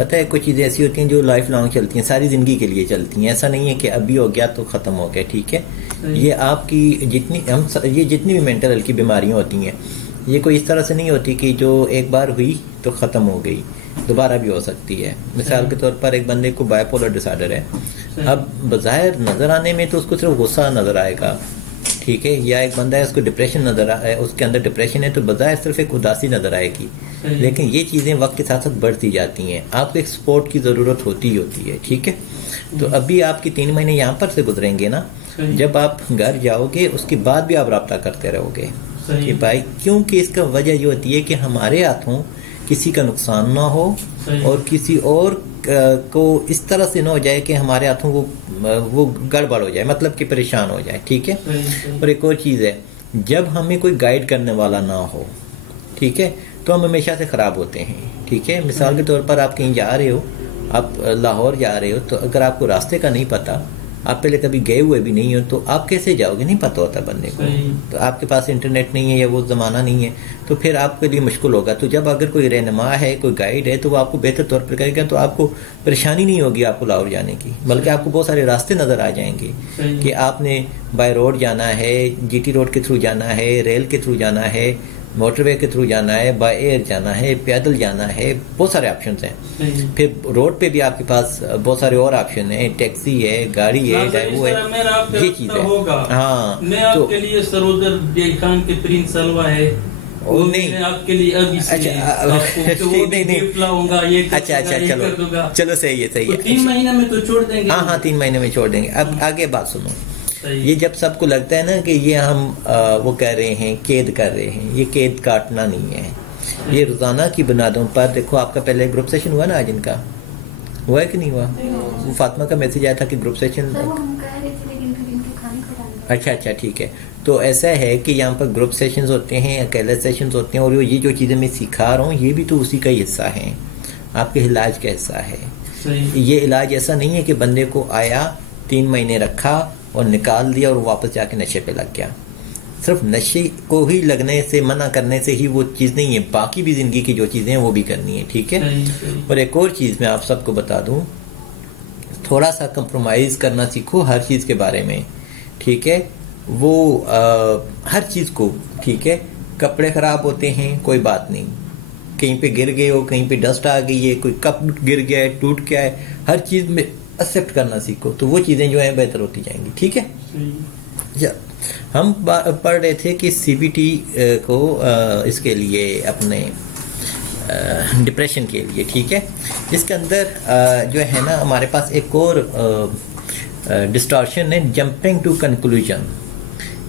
पता है कुछ चीज़ें ऐसी होती हैं जो लाइफ लॉन्ग चलती हैं, सारी ज़िंदगी के लिए चलती हैं। ऐसा नहीं है कि अभी हो गया तो ख़त्म हो गया, ठीक है। ये आपकी ये जितनी भी मेंटल हेल्थ की बीमारियाँ होती हैं, ये कोई इस तरह से नहीं होती कि जो एक बार हुई तो ख़त्म हो गई, दोबारा भी हो सकती है। मिसाल के तौर पर एक बंदे को बायपोलर डिसऑर्डर है, अब बज़ाहिर नज़र आने में तो उसको सिर्फ गुस्सा नज़र आएगा, ठीक है। या एक बंदा है उसको डिप्रेशन नज़र आए, उसके अंदर डिप्रेशन है तो बज़ाहिर सिर्फ एक उदासी नज़र आएगी, लेकिन ये चीज़ें वक्त के साथ साथ बढ़ती जाती हैं। आपको एक सपोर्ट की ज़रूरत होती ही होती है, ठीक है। तो अभी आपकी 3 महीने यहाँ पर से गुजरेंगे ना, जब आप घर जाओगे उसके बाद भी आप रब्ता करते रहोगे कि भाई, क्योंकि इसका वजह ये होती है कि हमारे हाथों किसी का नुकसान ना हो और किसी और को इस तरह से ना हो जाए कि हमारे हाथों वो गड़बड़ हो जाए, मतलब कि परेशान हो जाए, ठीक है। और एक और चीज़ है, जब हमें कोई गाइड करने वाला ना हो, ठीक है, तो हम हमेशा से ख़राब होते हैं, ठीक है। मिसाल के तौर पर आप कहीं जा रहे हो, आप लाहौर जा रहे हो, तो अगर आपको रास्ते का नहीं पता, आप पहले कभी गए हुए भी नहीं हो, तो आप कैसे जाओगे, नहीं पता होता बंदे को। तो आपके पास इंटरनेट नहीं है या वो ज़माना नहीं है, तो फिर आपके लिए मुश्किल होगा। तो जब अगर कोई रहनुमा है, कोई गाइड है, तो वो आपको बेहतर तौर पर करेगा, तो आपको परेशानी नहीं होगी आपको लाहौर जाने की, बल्कि आपको बहुत सारे रास्ते नज़र आ जाएंगे कि आपने बाय रोड जाना है, GT रोड के थ्रू जाना है, रेल के थ्रू जाना है, मोटरवे के थ्रू जाना है, बाय एयर जाना है, पैदल जाना है, बहुत सारे ऑप्शन हैं। फिर रोड पे भी आपके पास बहुत सारे और ऑप्शन हैं, टैक्सी है, गाड़ी है, वो है, ये चीज है। हाँ, मैं आपके लिए सरोदर खान के प्रिंस सलवा है, वो नहीं आपके लिए अभी नहीं, अच्छा चलो सही है 3 महीने में तो छोड़ देंगे। हाँ 3 महीने में छोड़ देंगे। अब आगे बात सुनो, ये जब सबको लगता है ना कि ये हम वो कर रहे हैं, कैद कर रहे हैं, ये कैद काटना नहीं है, ये रोजाना की बुनियादों पर। देखो आपका पहले ग्रुप सेशन हुआ ना आज, इनका हुआ है कि नहीं हुआ? वो फातिमा का मैसेज आया था कि ग्रुप सेशन, अच्छा ठीक है। तो ऐसा है कि यहाँ पर ग्रुप सेशंस होते हैं, अकेले सेशंस होते हैं, और ये जो चीज़ें मैं सिखा रहा हूँ ये भी तो उसी का ही हिस्सा है, आपके इलाज का हिस्सा है। ये इलाज ऐसा नहीं है कि बंदे को आया, 3 महीने रखा और निकाल दिया और वापस जाके नशे पे लग गया। सिर्फ नशे को ही लगने से, मना करने से ही वो चीज़ नहीं है, बाकी भी ज़िंदगी की जो चीज़ें हैं वो भी करनी है, ठीक है। और एक और चीज़ मैं आप सबको बता दूं, थोड़ा सा कंप्रोमाइज़ करना सीखो हर चीज़ के बारे में, ठीक है। वो हर चीज़ को, ठीक है, कपड़े ख़राब होते हैं कोई बात नहीं, कहीं पे गिर गए हो, कहीं पे डस्ट आ गई है, कोई कप गिर गया है, टूट गया है, हर चीज़ में एक्सेप्ट करना सीखो, तो वो चीज़ें जो है बेहतर होती जाएंगी, ठीक है। हम पढ़ रहे थे कि CBT को इसके लिए, अपने डिप्रेशन के लिए, ठीक है, इसके अंदर जो है ना हमारे पास एक और डिस्टॉर्शन है, जंपिंग टू कंक्लूजन।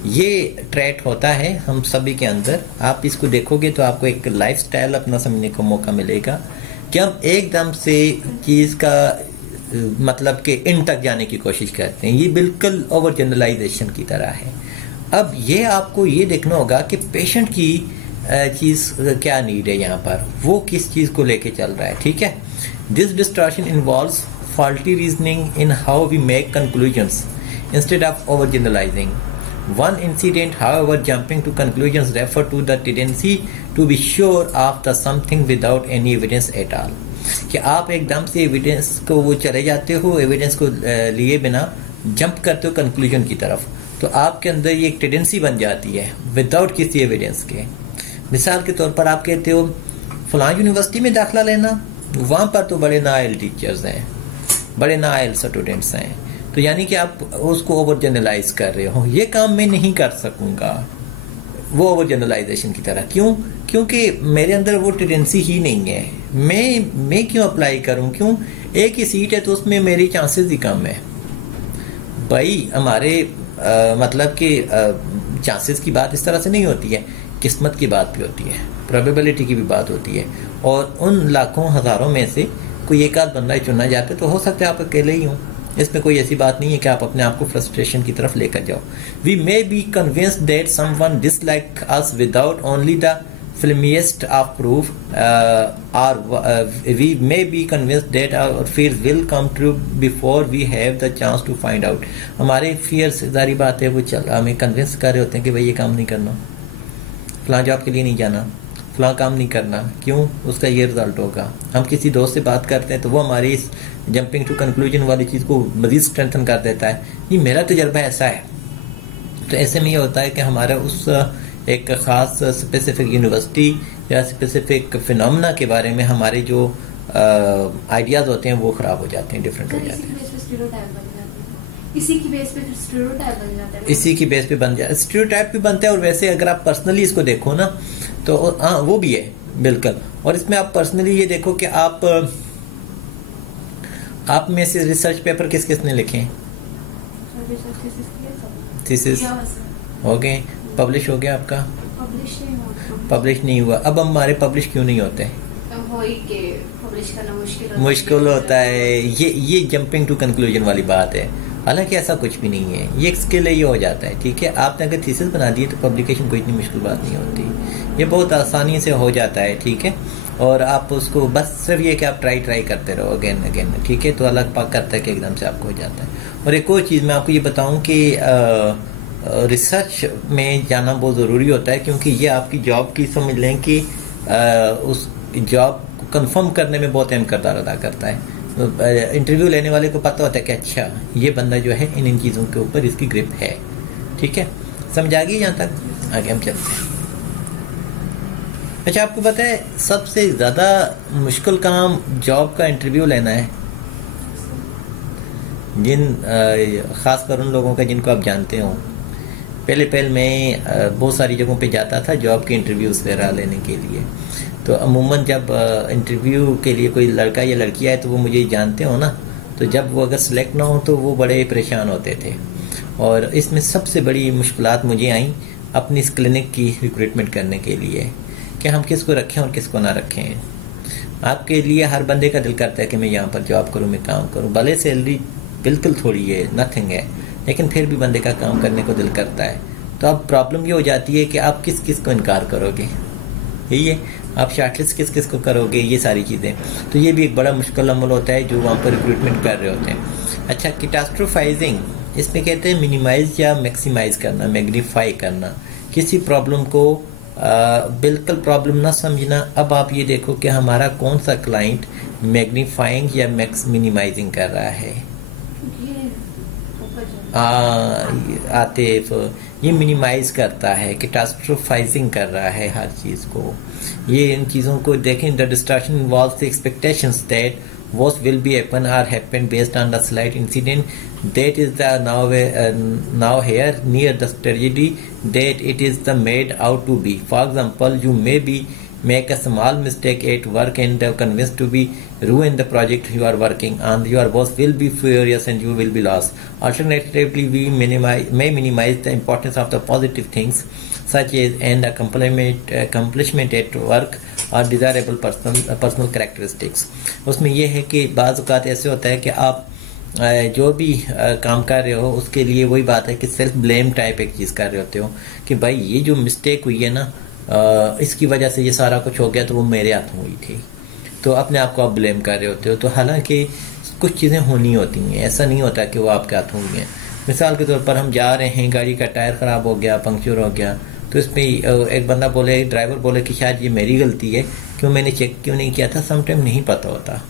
ये ट्रैट होता है हम सभी के अंदर। आप इसको देखोगे तो आपको एक लाइफस्टाइल अपना समझने को मौका मिलेगा कि हम एकदम से चीज़ का मतलब कि इन तक जाने की कोशिश करते हैं। ये बिल्कुल ओवर जनरलाइजेशन की तरह है। अब ये आपको ये देखना होगा कि पेशेंट की चीज़ क्या नीड है, यहाँ पर वो किस चीज़ को लेके चल रहा है, ठीक है। This distortion involves faulty reasoning in how we make conclusions instead of overgeneralizing. One incident, however, jumping to conclusions refer to the tendency to be sure of the something without any evidence at all. कि आप एकदम से evidence को वो चले जाते हो, evidence को लिए बिना जंप करते हो कंक्लूजन की तरफ, तो आपके अंदर ये एक टेंडेंसी बन जाती है विदाउट किसी एविडेंस के। मिसाल के तौर पर आप कहते हो फलां यूनिवर्सिटी में दाखिला लेना, वहाँ पर तो बड़े नाइल टीचर्स हैं, बड़े नाइल स्टूडेंट्स हैं, तो यानी कि आप उसको ओवर जनरलाइज कर रहे हो, ये काम मैं नहीं कर सकूंगा, वो ओवर जनरलाइजेशन की तरह। क्यों? क्योंकि मेरे अंदर वो टेंडेंसी ही नहीं है, मैं क्यों अप्लाई करूं, क्यों? एक ही सीट है तो उसमें मेरी चांसेस ही कम है। भाई हमारे मतलब कि चांसेस की बात इस तरह से नहीं होती है, किस्मत की बात भी होती है, प्रोबेबिलिटी की भी बात होती है, और उन लाखों हजारों में से कोई एक आध बंदा चुना जाता है, तो हो सकता है आप अकेले ही हो। इसमें कोई ऐसी बात नहीं है कि आप अपने आप को फ्रस्ट्रेशन की तरफ लेकर जाओ। We may be convinced that someone dislike us without only the filmiest of proof, or we may be convinced that our fears will come true before we have the chance to find out. हमारे fears जारी बात है, वो चल हमें convince कर रहे होते हैं कि भाई ये काम नहीं करना, फलां जॉब के लिए नहीं जाना, फलां काम नहीं करना, क्यों, उसका ये रिजल्ट होगा। हम किसी दोस्त से बात करते हैं तो वो हमारी इस जंपिंग टू कंक्लूजन वाली चीज़ को मजीद स्ट्रेंथन कर देता है, नहीं मेरा तजर्बा ऐसा है। तो ऐसे में ये होता है कि हमारा उस एक ख़ास स्पेसिफिक यूनिवर्सिटी या स्पेसिफिक फिनोमेना के बारे में हमारे जो आइडियाज़ होते हैं वो ख़राब हो जाते हैं, डिफरेंट हो जाते हैं। इसी की बेस पे स्टीरियोटाइप बन जाता है। इसी की बेस पे बन जाता है, स्टीरियोटाइप भी बनता है। और वैसे अगर आप पर्सनली इसको देखो ना तो हाँ वो भी है बिल्कुल। और इसमें आप पर्सनली ये देखो कि आप में से रिसर्च पेपर किस किसने लिखे हैं? थीसिस हो गए, पब्लिश हो गया आपका? पब्लिश नहीं हुआ। अब हमारे पब्लिश क्यों नहीं होते? मुश्किल होता है। ये जंपिंग टू कंक्लूजन वाली बात है। हालांकि ऐसा कुछ भी नहीं है, ये एक स्किल है, ये हो जाता है। ठीक है, आपने अगर थीसिस बना दी तो पब्लिकेशन कोई इतनी मुश्किल बात नहीं होती, ये बहुत आसानी से हो जाता है। ठीक है, और आप उसको बस सिर्फ ये कि आप ट्राई करते रहो अगेन अगेन। ठीक है, तो अल्लाह पाक करता है कि एकदम से आपको हो जाता है। और एक और चीज़ मैं आपको ये बताऊं कि रिसर्च में जाना बहुत ज़रूरी होता है, क्योंकि ये आपकी जॉब की समझ लें कि उस जॉब को कंफर्म करने में बहुत अहम किरदार अदा करता है। इंटरव्यू लेने वाले को पता होता है कि अच्छा ये बंदा जो है इन चीज़ों के ऊपर इसकी ग्रिप है। ठीक है, समझ आ गई यहाँ तक? आगे हम चलते हैं। अच्छा, आपको पता है सबसे ज़्यादा मुश्किल काम जॉब का इंटरव्यू लेना है। ख़ासकर उन लोगों का जिनको आप जानते हो। पहले मैं बहुत सारी जगहों पे जाता था जॉब के इंटरव्यूज़ वगैरह लेने के लिए। तो अमूमन जब इंटरव्यू के लिए कोई लड़का या लड़की आए तो वो मुझे जानते हो ना, तो जब वो अगर सिलेक्ट ना हो तो वो बड़े परेशान होते थे। और इसमें सबसे बड़ी मुश्किलात मुझे आई अपनी इस क्लिनिक की रिक्रूटमेंट करने के लिए कि हम किसको रखें और किसको ना रखें। आपके लिए हर बंदे का दिल करता है कि मैं यहाँ पर जॉब करूँ, मैं काम करूँ, भले सैलरी बिल्कुल थोड़ी है, नथिंग है, लेकिन फिर भी बंदे का काम करने को दिल करता है। तो अब प्रॉब्लम ये हो जाती है कि आप किस किस को इनकार करोगे, यही है, आप शॉर्टलिस्ट किस किस को करोगे, ये सारी चीज़ें। तो ये भी एक बड़ा मुश्किल अमल होता है जो वहाँ पर रिक्रूटमेंट कर रहे होते हैं। अच्छा, कैटास्ट्रोफाइजिंग, इसमें कहते हैं मिनिमाइज या मैक्सिमाइज करना, मैग्नीफाई करना, किसी प्रॉब्लम को बिल्कुल प्रॉब्लम ना समझना। अब आप ये देखो कि हमारा कौन सा क्लाइंट मैग्नीफाइंग या मिनिमाइजिंग कर रहा है। आतिफ ये मिनिमाइज करता है, कैटास्ट्रोफाइजिंग कर रहा है हर चीज़ को। ये इन चीज़ों को देखें, the distraction involves the expectations that what will be happen or happen based on the slight incident that is the now here near the tragedy that it is the made out to be. For example, you may be make a small mistake at work and convinced to be ruin the project you are working on. Your boss will be furious and you will be lost. Alternatively, we may minimize the importance of the positive things such as an accomplishment at work और desirable personal characteristics. उसमें यह है कि बाज़ औक़ात ऐसे होता है कि आप जो भी काम कर रहे हो उसके लिए वही बात है कि सेल्फ ब्लेम टाइप एक चीज़ कर रहे होते हो कि भाई ये जो मिस्टेक हुई है ना, इसकी वजह से ये सारा कुछ हो गया, तो वो मेरे हाथों हुई थी। तो अपने आप को आप ब्लेम कर रहे होते हो। तो हालांकि कुछ चीज़ें होनी होती हैं, ऐसा नहीं होता कि वो आपके हाथों हुई हैं। मिसाल के तौर पर हम जा रहे हैं, गाड़ी का टायर ख़राब हो गया, पंक्चर हो गया, तो इसमें एक बंदा बोले, ड्राइवर बोले कि शायद ये मेरी गलती है, क्यों मैंने चेक क्यों नहीं किया था। समटाइम नहीं पता होता,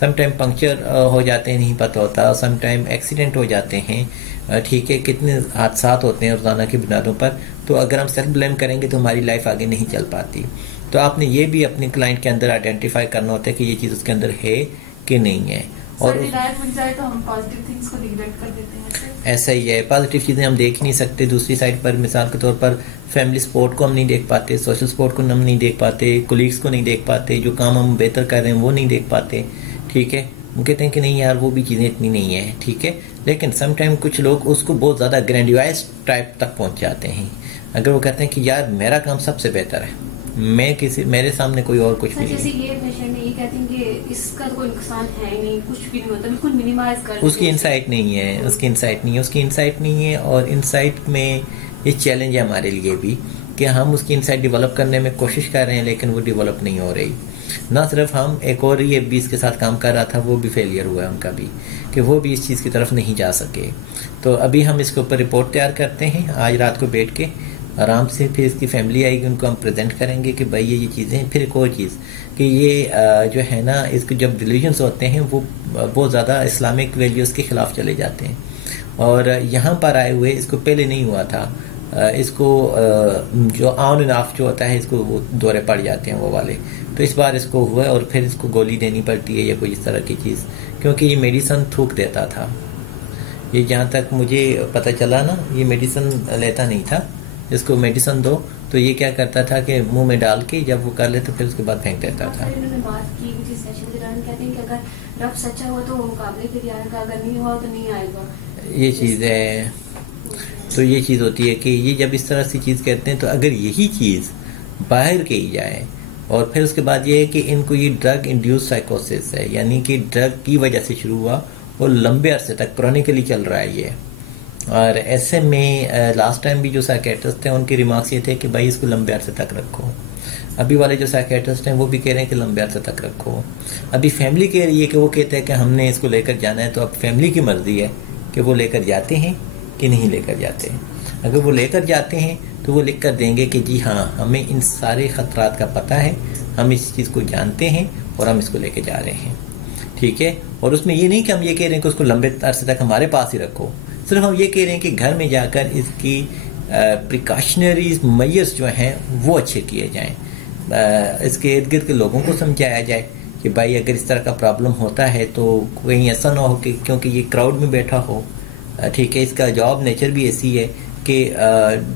समटाइम पंक्चर हो जाते हैं, नहीं पता होता, समटाइम एक्सीडेंट हो जाते हैं। ठीक है, कितने हादसा होते हैं रोज़ाना की बुनियादों पर। तो अगर हम सेल्फ ब्लेम करेंगे तो हमारी लाइफ आगे नहीं चल पाती। तो आपने ये भी अपने क्लाइंट के अंदर आइडेंटिफाई करना होता है कि ये चीज़ उसके अंदर है कि नहीं है। और तो हम पॉजिटिव थिंग्स को निग्लेक्ट कर देते हैं। ऐसा ही है, पॉजिटिव चीज़ें हम देख ही नहीं सकते। दूसरी साइड पर मिसाल के तौर पर फैमिली सपोर्ट को हम नहीं देख पाते, सोशल सपोर्ट को हम नहीं देख पाते, कोलीग्स को नहीं देख पाते, जो काम हम बेहतर कर रहे हैं वो नहीं देख पाते। ठीक है, वो कहते हैं कि नहीं यार वो भी चीज़ें इतनी नहीं है। ठीक है, लेकिन समटाइम कुछ लोग उसको बहुत ज़्यादा ग्रैंडिवाइज टाइप तक पहुँच जाते हैं। अगर वो कहते हैं कि यार मेरा काम सबसे बेहतर है, मैं किसी मेरे सामने कोई और कुछ नहीं है। जैसे ये पेशेंट ये कहते हैं कि इसका कोई नुकसान है ही नहीं, कुछ भी नहीं होता, बिल्कुल मिनिमाइज कर। उसकी इनसाइट नहीं है, उसकी इनसाइट नहीं है। और इनसाइट में ये चैलेंज है हमारे लिए भी कि हम उसकी इनसाइट डेवलप करने में कोशिश कर रहे हैं, लेकिन वो डेवलप नहीं हो रही। ना सिर्फ हम, एक और ये 20 के साथ काम कर रहा था, वो भी फेलियर हुआ है उनका भी, कि वो भी इस चीज़ की तरफ नहीं जा सके। तो अभी हम इसके ऊपर रिपोर्ट तैयार करते हैं आज रात को बैठ के, आराम से। फिर इसकी फैमिली आएगी, उनको हम प्रेजेंट करेंगे कि भाई ये चीज़ें हैं। फिर एक और चीज़ कि ये जो है ना, इसके जब डिलीजन्स होते हैं वो बहुत ज़्यादा इस्लामिक वैल्यूज़ के ख़िलाफ़ चले जाते हैं। और यहाँ पर आए हुए इसको पहले नहीं हुआ था, इसको जो ऑन एंड ऑफ जो होता है इसको वो दौरे पड़ जाते हैं वो वाले, तो इस बार इसको हुआ और फिर इसको गोली देनी पड़ती है या कोई इस तरह की चीज़, क्योंकि ये मेडिसिन थूक देता था। ये जहाँ तक मुझे पता चला ना, ये मेडिसिन लेता नहीं था, इसको मेडिसिन दो तो ये क्या करता था कि मुंह में डाल के जब वो कर ले तो फिर उसके बाद फेंक देता था। इन्होंने बात की किसी सेशन के दौरान, कहते हैं कि अगर रब सच्चा हो तो वो मुकाबले के लिए आएगा, अगर नहीं हुआ तो नहीं आएगा। ये चीज़ है। तो ये चीज़ होती है कि ये जब इस तरह से चीज़ कहते हैं तो अगर यही चीज़ बाहर कही जाए और फिर उसके बाद ये है कि इनको ये ड्रग इंड्यूस साइकोसिस है, यानी कि ड्रग की वजह से शुरू हुआ और लंबे अरसे तक क्रॉनिकली चल रहा है ये। और ऐसे में लास्ट टाइम भी जो साइकेट्रिस्ट थे उनके रिमार्क्स ये थे कि भाई इसको लंबे अरसे तक रखो। अभी वाले जो साइकेट्रिस्ट हैं वो भी कह रहे हैं कि लंबे अरसे तक रखो। अभी फैमिली कह रही है कि वो कहते हैं कि हमने इसको लेकर जाना है, तो अब फैमिली की मर्जी है कि वो लेकर जाते हैं कि नहीं लेकर जाते हैं। अगर वो लेकर जाते हैं तो वो लिख कर देंगे कि जी हाँ, हमें इन सारे ख़तरात का पता है, हम इस चीज़ को जानते हैं और हम इसको लेकर जा रहे हैं, ठीक है। और उसमें ये नहीं कि हम ये कह रहे हैं कि उसको लंबे अरसे तक हमारे पास ही रखो, सिर्फ हम ये कह रहे हैं कि घर में जाकर इसकी प्रिकॉशनरीज मेजर्स जो हैं वो अच्छे किए जाएं। इसके इर्द गिर्द के लोगों को समझाया जाए कि भाई अगर इस तरह का प्रॉब्लम होता है तो कहीं ऐसा ना हो कि क्योंकि ये क्राउड में बैठा हो, ठीक है। इसका जॉब नेचर भी ऐसी है कि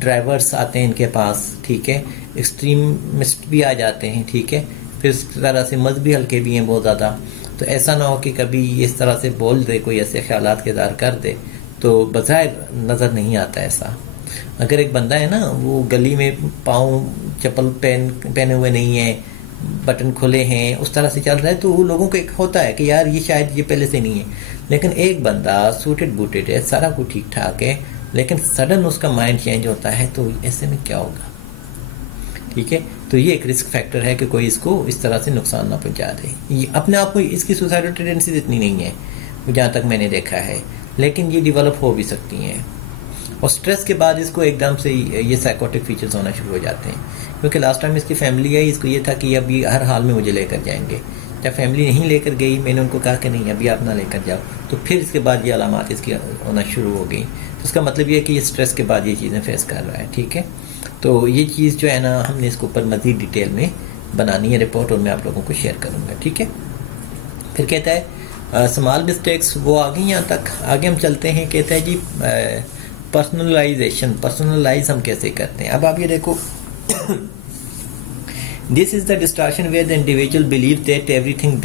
ड्राइवर्स आते हैं इनके पास, ठीक है, एक्सट्रीमिस्ट भी आ जाते हैं, ठीक है, फिर इस तरह से मजहबी हल्के भी हैं बहुत ज़्यादा। तो ऐसा ना हो कि कभी इस तरह से बोल दे, कोई ऐसे ख्यालात के इज़हार कर दे तो बज़ाहिर नज़र नहीं आता ऐसा। अगर एक बंदा है ना, वो गली में पाँव चप्पल पहने हुए नहीं है, बटन खुले हैं, उस तरह से चल रहा है, तो वो लोगों को एक होता है कि यार ये शायद ये पहले से नहीं है। लेकिन एक बंदा सूटेड बूटेड है, सारा कुछ ठीक ठाक है, लेकिन सडन उसका माइंड चेंज होता है, तो ऐसे में क्या होगा, ठीक है। तो ये एक रिस्क फैक्टर है कि कोई इसको इस तरह से नुकसान ना पहुंचा दे। ये अपने आप को इसकी सुसाइडल टेंडेंसीज इतनी नहीं है जहाँ तक मैंने देखा है, लेकिन ये डिवेलप हो भी सकती हैं। और स्ट्रेस के बाद इसको एकदम से ये साइकोटिक फीचर्स होना शुरू हो जाते हैं, क्योंकि लास्ट टाइम इसकी फैमिली आई, इसको ये था कि अभी हर हाल में मुझे लेकर जाएंगे। जब फैमिली नहीं लेकर गई, मैंने उनको कहा कि नहीं अभी आप ना लेकर जाओ, तो फिर इसके बाद ये अलामात इसकी होना शुरू हो गई। तो इसका मतलब ये है कि ये स्ट्रेस के बाद ये चीज़ें फेस कर रहा है, ठीक है। तो ये चीज़ जो है ना, हमने इसके ऊपर मज़ीद डिटेल में बनानी है रिपोर्ट, और मैं आप लोगों को शेयर करूँगा, ठीक है। फिर कहता है स्मॉल मिस्टेक्स, वो आ गई यहाँ तक। आगे हम चलते हैं, कहता है जी पर्सनलाइजेशन, पर्सनलाइज हम कैसे करते हैं। अब आप ये देखो, this is the distortion where the individual believe that everything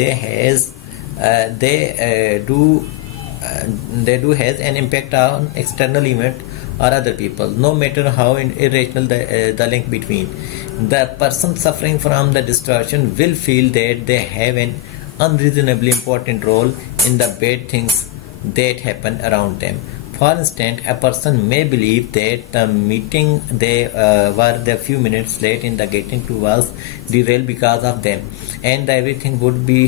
they do has an impact on external event or other people, no matter how irrational the link between. The person suffering from the distortion will feel that they have an unreasonably important role in the bad things that happen around them. For instance, a person may believe that the meeting they were a few minutes late in the getting to was derailed because of them, and everything would be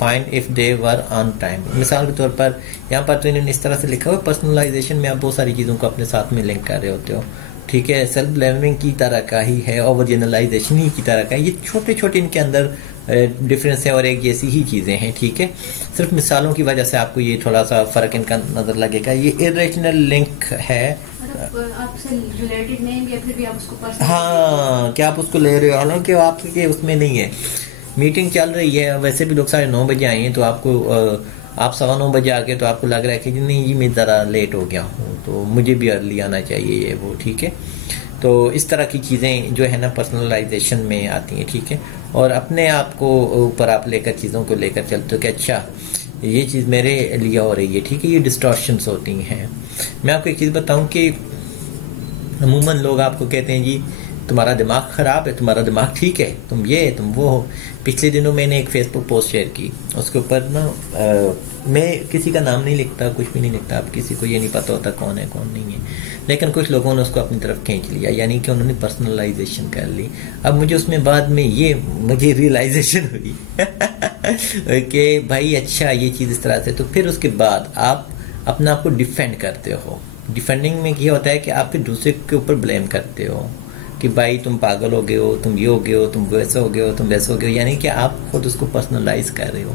fine if they were on time. मिसाल के तौर पर यहाँ पर तो इन्होंने इस तरह से लिखा हुआ, पर्सनलाइजेशन में आप बहुत सारी चीज़ों को अपने साथ में लिंक कर रहे होते हो, ठीक है। सेल्फ ब्लेमिंग की तरह का ही है, ओवर जनरलाइजेशन ही की तरह का है। ये छोटे छोटे इनके अंदर डिफरेंस है और एक जैसी ही चीज़ें हैं, ठीक है। सिर्फ मिसालों की वजह से आपको ये थोड़ा सा फ़र्क इनका नज़र लगेगा। ये इरेशनल लिंक है, आपसे रिलेटेड नहीं है, फिर भी आप उसको पर्सनल, हाँ, क्या आप उसको ले रहे हो, हालांकि आपके उसमें नहीं है। मीटिंग चल रही है, वैसे भी लोग 9:30 बजे आए हैं, तो आपको आप 9:15 बजे आ गए तो आपको लग रहा है कि नहीं जी मैं ज़रा लेट हो गया हूँ, तो मुझे भी अर्ली आना चाहिए, ये वो, ठीक है। तो इस तरह की चीज़ें जो है ना पर्सनलाइजेशन में आती हैं, ठीक है। और अपने आप को ऊपर आप लेकर चीज़ों को लेकर चलते हो कि अच्छा ये चीज़ मेरे लिए हो रही है, ठीक है। ये डिस्टॉर्शंस होती हैं। मैं आपको एक चीज़ बताऊं कि अमूमन लोग आपको कहते हैं जी तुम्हारा दिमाग ख़राब है, तुम्हारा दिमाग ठीक है, तुम ये तुम वो हो। पिछले दिनों मैंने एक फेसबुक पोस्ट शेयर की, उसके ऊपर ना मैं किसी का नाम नहीं लिखता, कुछ भी नहीं लिखता, अब किसी को ये नहीं पता होता कौन है कौन नहीं है, लेकिन कुछ लोगों ने उसको अपनी तरफ खींच लिया, यानी कि उन्होंने पर्सनलाइजेशन कर ली। अब मुझे उसमें बाद में मुझे रियलाइजेशन हुई कि भाई अच्छा ये चीज़ इस तरह से, तो फिर उसके बाद आप अपना आप को डिफेंड करते हो डिफेंडिंग में ये होता है कि आप फिर दूसरे के ऊपर ब्लेम करते हो कि भाई तुम पागल हो गए हो, तुम ये हो गए हो, तुम वैसे हो गए हो, तुम वैसे हो गए हो, यानी कि आप खुद उसको पर्सनलाइज कर रहे हो।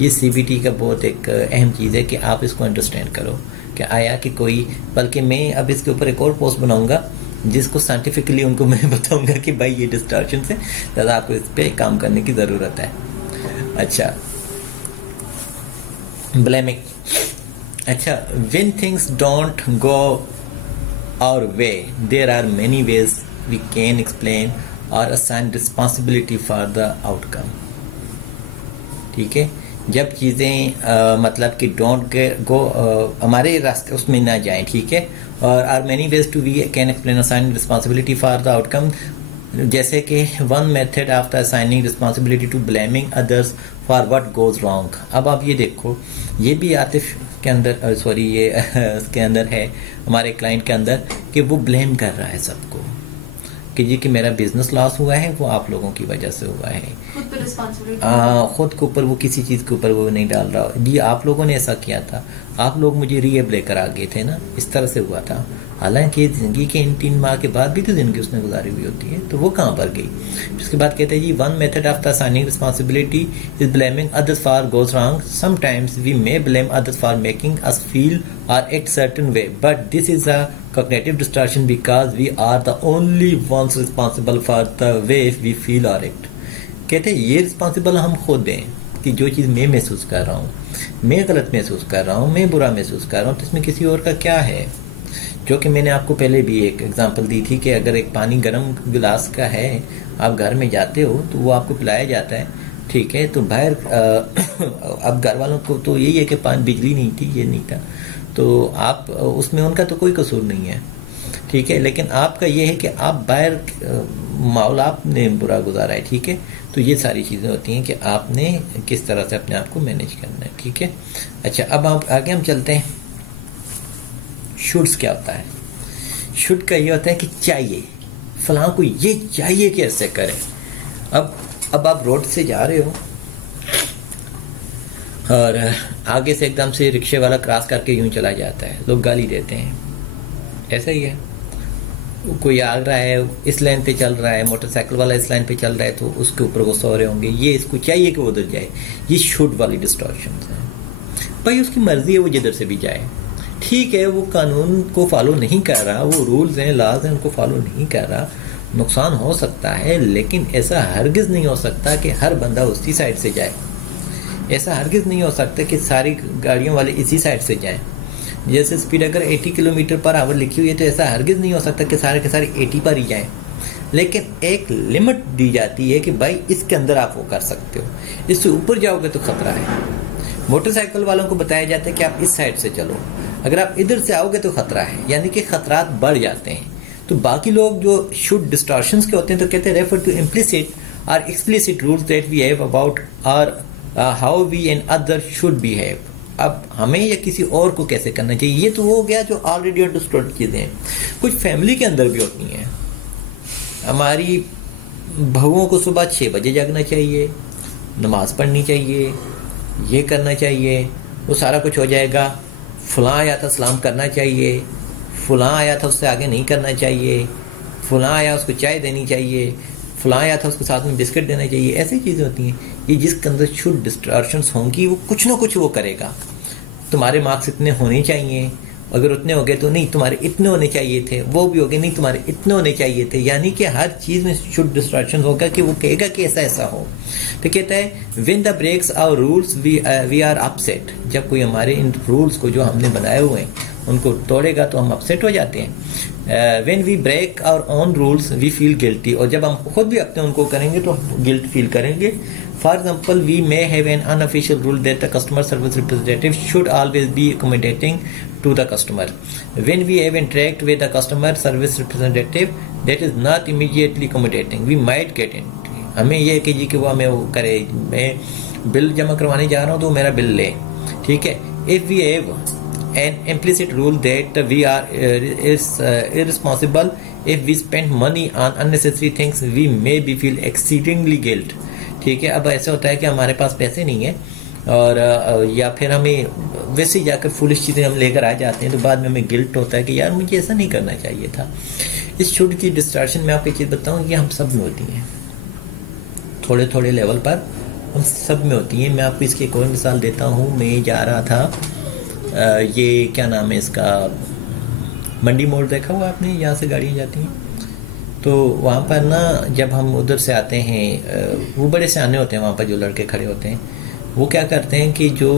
ये CBT का बहुत एक अहम चीज़ है कि आप इसको अंडरस्टैंड करो कि आया कि कोई, बल्कि मैं अब इसके ऊपर एक और पोस्ट बनाऊंगा जिसको साइंटिफिकली उनको मैं बताऊंगा कि भाई ये डिस्टॉर्शन से ज़्यादा आपको इस पर काम करने की ज़रूरत है। अच्छा, ब्लेमिंग। अच्छा, when things don't go our way, there are many ways we can explain or assign responsibility for the outcome। ठीक है, जब चीज़ें मतलब कि डोंट गो हमारे रास्ते उसमें ना जाएं, ठीक है, और are many ways to we can explain assign responsibility for the outcome. जैसे कि one method of the assigning responsibility to blaming others for what goes wrong. अब आप ये देखो, ये भी आतिफ के अंदर सॉरी ये इसके अंदर है, हमारे क्लाइंट के अंदर, कि वो ब्लेम कर रहा है सबको कि जी कि मेरा बिजनेस लॉस हुआ है वो आप लोगों की वजह से हुआ है। खुद के ऊपर वो किसी चीज़ के ऊपर वो नहीं डाल रहा, जी आप लोगों ने ऐसा किया था, आप लोग मुझे रीएब लेकर आ गए थे ना, इस तरह से हुआ था। हालांकि ज़िंदगी के इन 3 माह के बाद भी तो ज़िंदगी उसने गुजारी हुई होती है, तो वो कहाँ पर गई। उसके बाद कहते हैं जी one method of the assigning responsibility is blaming others for goes wrong. Sometimes we may blame others for making us feel और act certain way, but this is a cognitive distortion because we are the only ones responsible for the way we feel or act। कहते हैं ये responsible हम खुद हैं कि जो चीज़ मैं महसूस कर रहा हूँ, मैं गलत महसूस कर रहा हूँ, मैं बुरा महसूस कर रहा हूँ, तो इसमें किसी और का क्या है। जो कि मैंने आपको पहले भी एक एग्जांपल दी थी कि अगर एक पानी गर्म गिलास का है, आप घर में जाते हो तो वो आपको पिलाया जाता है, ठीक है, तो बाहर अब घर वालों को तो यही है कि पानी बिजली नहीं थी, ये नहीं था, तो आप उसमें उनका तो कोई कसूर नहीं है, ठीक है, लेकिन आपका ये है कि आप बाहर माहौल आपने बुरा गुजारा है, ठीक है। तो ये सारी चीज़ें होती हैं कि आपने किस तरह से अपने आप को मैनेज करना है, ठीक है। अच्छा, अब आप आगे हम चलते हैं। शुड्स क्या होता है? शुड का ये होता है कि चाहिए, फलां को ये चाहिए कि ऐसे करें। अब आप रोड से जा रहे हो और आगे से एकदम से रिक्शे वाला क्रॉस करके यूं चला जाता है, लोग गाली देते हैं, ऐसा ही है। कोई आ रहा है, इस लाइन पे चल रहा है, मोटरसाइकिल वाला इस लाइन पे चल रहा है, तो उसके ऊपर गुस्सा हो रहे होंगे, ये इसको चाहिए कि वो उधर जाए। ये शुड वाली डिस्टॉर्शन है। भाई उसकी मर्जी है वो जिधर से भी जाए, ठीक है, वो कानून को फॉलो नहीं कर रहा, वो रूल्स हैं लॉज हैं उनको फॉलो नहीं कर रहा, नुकसान हो सकता है, लेकिन ऐसा हरगिज नहीं हो सकता कि हर बंदा उसी साइड से जाए। ऐसा हरगिज नहीं हो सकता कि सारी गाड़ियों वाले इसी साइड से जाएं। जैसे स्पीड अगर 80 किलोमीटर पर आवर लिखी हुई है तो ऐसा हरगिज नहीं हो सकता कि सारे के सारे 80 पर ही जाएं, लेकिन एक लिमिट दी जाती है कि भाई इसके अंदर आप वो कर सकते हो, इससे ऊपर जाओगे तो खतरा है। मोटरसाइकिल वालों को बताया जाता है कि आप इस साइड से चलो, अगर आप इधर से आओगे तो खतरा है, यानी कि खतरात बढ़ जाते हैं। तो बाकी लोग जो शुड डिस्टॉर्शंस के होते हैं तो कहते हैं रेफर टू इम्प्लिसिट और explicit rules that we have about और how we and other should behave. अब हमें या किसी और को कैसे करना चाहिए, ये तो हो गया जो ऑलरेडी अंडरस्टूड चीजें हैं। कुछ फैमिली के अंदर भी होती हैं। हमारी बहुओं को सुबह 6 बजे जागना चाहिए, नमाज पढ़नी चाहिए, ये करना चाहिए, वो सारा कुछ हो जाएगा। फलां आया था सलाम करना चाहिए, फलां आया था उससे आगे नहीं करना चाहिए, फलां आया उसको चाय देनी चाहिए, फलां आया था उसको साथ में बिस्किट देना चाहिए। ऐसी चीज़ें होती हैं। ये जिसके अंदर शुड डिस्टॉर्शंस होंगी वो कुछ ना कुछ वो करेगा। तुम्हारे मार्क्स इतने होने चाहिए, अगर उतने हो गए तो नहीं तुम्हारे इतने होने चाहिए थे, वो भी हो गए नहीं तुम्हारे इतने होने चाहिए थे। यानी कि हर चीज़ में शुड डिस्टॉर्शन होगा कि वो कहेगा कि ऐसा ऐसा हो। तो कहता है when the breaks our rules we are upset. जब कोई हमारे इन रूल्स को जो हमने बनाए हुए हैं उनको तोड़ेगा तो हम अपसेट हो जाते हैं। When we break our own rules we feel guilty. और जब हम खुद भी अपने उनको करेंगे तो गिल्ट फील करेंगे। For example, we may have an unofficial rule that the customer service representative should always be accommodating to the customer. When we have interact with the customer service representative that is not immediately accommodating, we might get in. हमें ये है कि जी कि वो हमें वो करे, मैं बिल जमा करवाने जा रहा हूँ तो मेरा बिल ले, ठीक है। If we have an implicit rule that we are irresponsible if we spend money on unnecessary things, we may be feel exceedingly guilt. ठीक है, अब ऐसा होता है कि हमारे पास पैसे नहीं है और या फिर हमें वैसे ही जाकर फुलिश चीज़ें हम लेकर आ जाते हैं तो बाद में हमें गिल्ट होता है कि यार मुझे ऐसा नहीं करना चाहिए था। इस छोटी की डिस्ट्रैक्शन में आपको एक चीज़ बताऊँ कि हम सब में होती हैं, थोड़े थोड़े लेवल पर हम सब में होती हैं। मैं आपको इसकी एक और मिसाल देता हूँ। मैं जा रहा था ये क्या नाम है इसका, मंडी मोड़ देखा हुआ आपने, यहाँ से गाड़ियाँ जाती हैं, तो वहाँ पर ना जब हम उधर से आते हैं, वो बड़े सियाने होते हैं वहाँ पर जो लड़के खड़े होते हैं, वो क्या करते हैं कि जो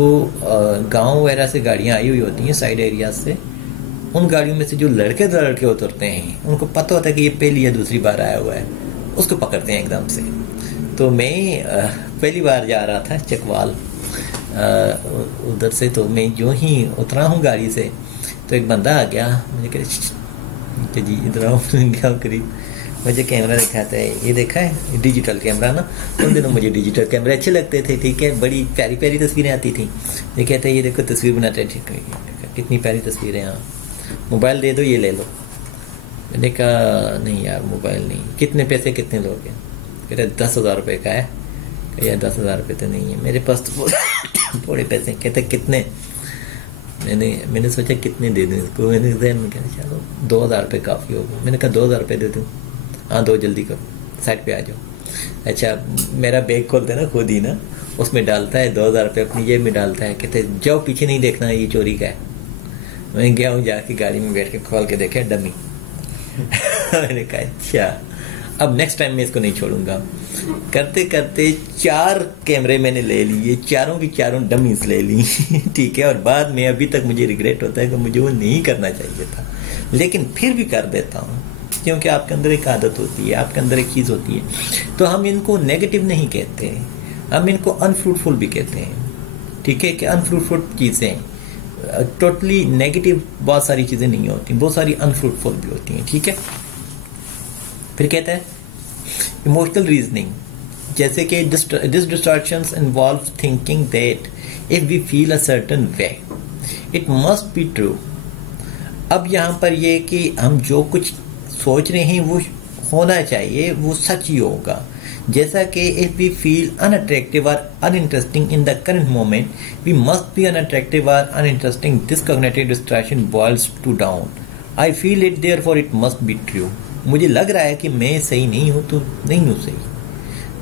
गांव वगैरह से गाड़ियाँ आई हुई होती हैं साइड एरिया से, उन गाड़ियों में से जो लड़के उतरते हैं उनको पता होता है कि ये पहली या दूसरी बार आया हुआ है, उसको पकड़ते हैं एकदम से। तो मैं पहली बार जा रहा था चकवाल उधर से, तो मैं जो ही उतरा हूँ गाड़ी से तो एक बंदा आ गया, मुझे कह जी इधर आओ, क्या करीब, मुझे कैमरा दिखाता है, ये देखा है डिजिटल कैमरा ना, उन दिनों मुझे डिजिटल कैमरे अच्छे लगते थे, ठीक है, बड़ी प्यारी प्यारी तस्वीरें आती थी। ये कहते हैं ये देखो तस्वीर बनाते हैं, ठीक है, कितनी प्यारी तस्वीरें हैं, मोबाइल दे दो ये ले लो। मैंने कहा नहीं यार मोबाइल नहीं, कितने पैसे कितने लोगे, कहते 10,000 रुपये का है। यार 10,000 रुपये तो नहीं है मेरे पास, तो थोड़े पैसे। कहते कितने, मैंने सोचा कितने दे दूँ इसको, मैंने कहा चलो 2,000 रुपये काफ़ी होगा। मैंने कहा 2,000 रुपये दे दूँ, हाँ दो जल्दी करो, साइड पे आ जाओ। अच्छा मेरा बैग खोलते ना खुद ही ना, उसमें डालता है 2,000 रुपये अपनी जेब में डालता है, कहते जाओ पीछे नहीं देखना ये चोरी का है। मैं गया हूँ, जाके गाड़ी में बैठ के खोल के देखा डमी। मैंने कहा अच्छा अब नेक्स्ट टाइम मैं इसको नहीं छोड़ूंगा। करते करते 4 कैमरे मैंने ले लिए, चारों की चारों डमीज ले ली। ठीक है, और बाद में अभी तक मुझे रिग्रेट होता है कि मुझे वो नहीं करना चाहिए था, लेकिन फिर भी कर देता हूँ क्योंकि आपके अंदर एक आदत होती है, आपके अंदर एक चीज़ होती है। तो हम इनको नेगेटिव नहीं कहते, हम इनको अनफ्रूटफुल भी कहते हैं। ठीक है, कि अनफ्रूटफुल चीज़ें, टोटली नेगेटिव बहुत सारी चीज़ें नहीं होती, बहुत सारी अनफ्रूटफुल भी होती हैं। ठीक है, फिर कहता है इमोशनल रीजनिंग, जैसे कि this distractions involve thinking that if we feel a certain way it must be true. अब यहाँ पर ये कि हम जो कुछ सोच रहे हैं वो होना चाहिए, वो सच ही होगा। जैसा कि इफ वी फील अनअट्रैक्टिव और uninteresting in the current moment we must be unattractive और uninteresting, this cognitive distraction boils to down I feel it therefore it must be true. मुझे लग रहा है कि मैं सही नहीं हूँ तो नहीं हूँ सही,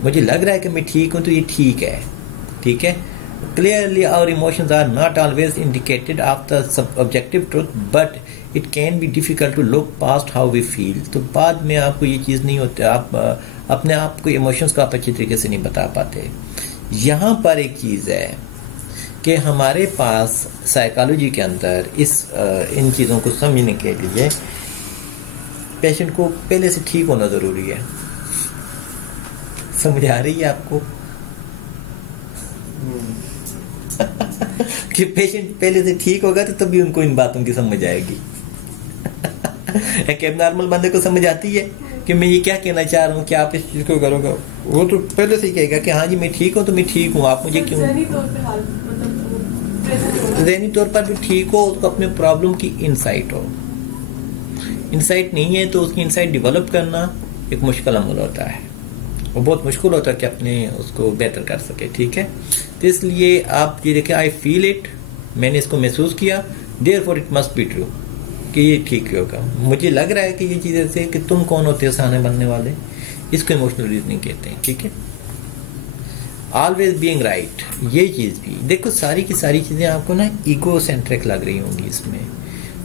मुझे लग रहा है कि मैं ठीक हूँ तो ये ठीक है। ठीक है, clearly our emotions are not always indicated of the objective truth but it can be difficult to look past how we feel। तो बाद में आपको ये चीज़ नहीं होती, आप अपने आप को इमोशंस को आप अच्छी तरीके से नहीं बता पाते। यहाँ पर एक चीज़ है कि हमारे पास साइकोलॉजी के अंदर इन चीज़ों को समझने के लिए पेशेंट को पहले से ठीक होना ज़रूरी है। समझ आ रही है आपको? कि पेशेंट पहले से ठीक होगा तो तभी उनको इन बातों की समझ आएगी। एक एबनॉर्मल बंदे को समझ आती है कि मैं ये क्या कहना चाह रहा हूँ, कि आप इस चीज़ को करोगे, वो तो पहले से ही कहेगा कि हाँ जी मैं ठीक हूँ तो मैं ठीक हूँ, आप मुझे क्यों। ज़हनी तौर पर भी ठीक हो, उसको अपने प्रॉब्लम की इंसाइट हो। इंसाइट नहीं है तो उसकी इंसाइट डेवलप करना एक मुश्किल अमल होता है, वो बहुत मुश्किल होता है कि अपने उसको बेहतर कर सके। ठीक है, तो इसलिए आप ये देखें, आई फील इट, मैंने इसको महसूस किया, therefore it must be true, कि ये ठीक होगा। मुझे लग रहा है कि ये चीज़ ऐसे, कि तुम कौन होते हो सहाने बनने वाले, इसको इमोशनल रीजनिंग कहते हैं। ठीक है, ऑलवेज बीइंग राइट, ये चीज़ भी देखो, सारी की सारी चीज़ें आपको ना ईगो सेंट्रिक लग रही होंगी इसमें।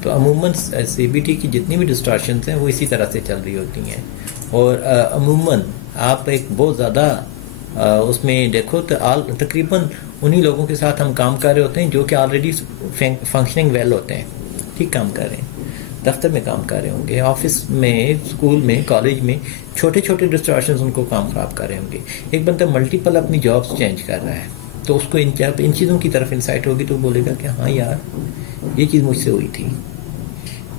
तो अमूमन सीबीटी की जितनी भी डिस्टॉर्शंस हैं वो इसी तरह से चल रही होती हैं, और अमूमन आप एक बहुत ज़्यादा उसमें देखो तो तकरीबन उन्हीं लोगों के साथ हम काम कर रहे होते हैं जो कि ऑलरेडी फंक्शनिंग वेल होते हैं, ठीक काम कर रहे हैं, दफ्तर में काम कर रहे होंगे, ऑफिस में, स्कूल में, कॉलेज में, छोटे छोटे डिस्ट्रैक्शंस उनको काम खराब कर रहे होंगे। एक बंदा मल्टीपल अपनी जॉब्स चेंज कर रहा है तो उसको इन चीज़ों की तरफ इंसाइट होगी तो बोलेगा कि हाँ यार ये चीज़ मुझसे हुई थी।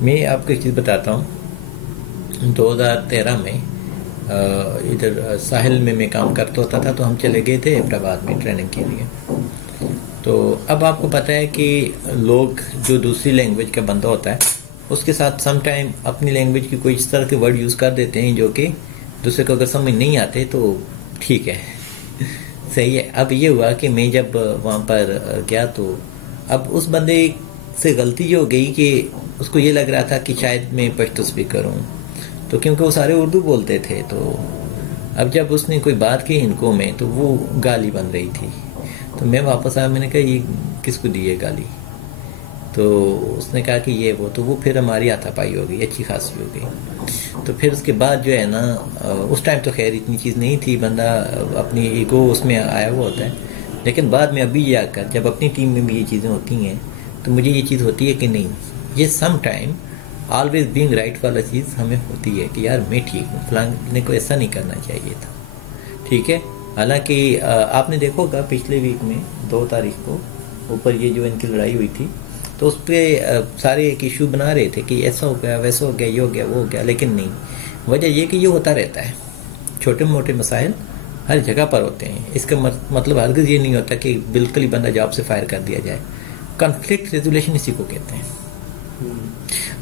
मैं आपको एक चीज़ बताता हूँ, 2013 में इधर साहिल में मैं काम करता होता था, तो हम चले गए थे हैदराबाद में ट्रेनिंग के लिए। तो अब आपको पता है कि लोग जो दूसरी लैंग्वेज का बंदा होता है उसके साथ सम टाइम अपनी लैंग्वेज की कोई इस तरह के वर्ड यूज़ कर देते हैं जो कि दूसरे को अगर समझ नहीं आते तो ठीक है, सही है। अब ये हुआ कि मैं जब वहाँ पर गया तो अब उस बंदे से गलती ये हो गई कि उसको ये लग रहा था कि शायद मैं पश्तो स्पीकर हूँ, तो क्योंकि वो सारे उर्दू बोलते थे, तो अब जब उसने कोई बात की इनको में तो वो गाली बन रही थी। तो मैं वापस आया, मैंने कहा ये किसको दी है गाली? तो उसने कहा कि ये वो, तो वो फिर हमारी हाथापाई हो गई, अच्छी खासी हो गई। तो फिर उसके बाद जो है ना, उस टाइम तो खैर इतनी चीज़ नहीं थी, बंदा अपनी ईगो उसमें आया हुआ होता है, लेकिन बाद में अभी जाकर जब अपनी टीम में भी ये चीज़ें होती हैं तो मुझे ये चीज़ होती है कि नहीं, ये some time always being right वाला चीज़ हमें होती है कि यार मैं ठीक हूँ, फलाने को ऐसा नहीं करना चाहिए था, ठीक है। हालांकि आपने देखा होगा पिछले वीक में 2 तारीख को ऊपर ये जो इनकी लड़ाई हुई थी, तो उस पर सारे एक इशू बना रहे थे कि ऐसा हो गया, वैसा हो गया, ये हो गया, वो हो गया, लेकिन नहीं, वजह ये कि ये होता रहता है, छोटे मोटे मसाइल हर जगह पर होते हैं। इसका मतलब हरगिज़ ये नहीं होता कि बिल्कुल ही बंदा जॉब से फायर कर दिया जाए। कॉन्फ्लिक्ट रेजोल्यूशन इसी को कहते हैं।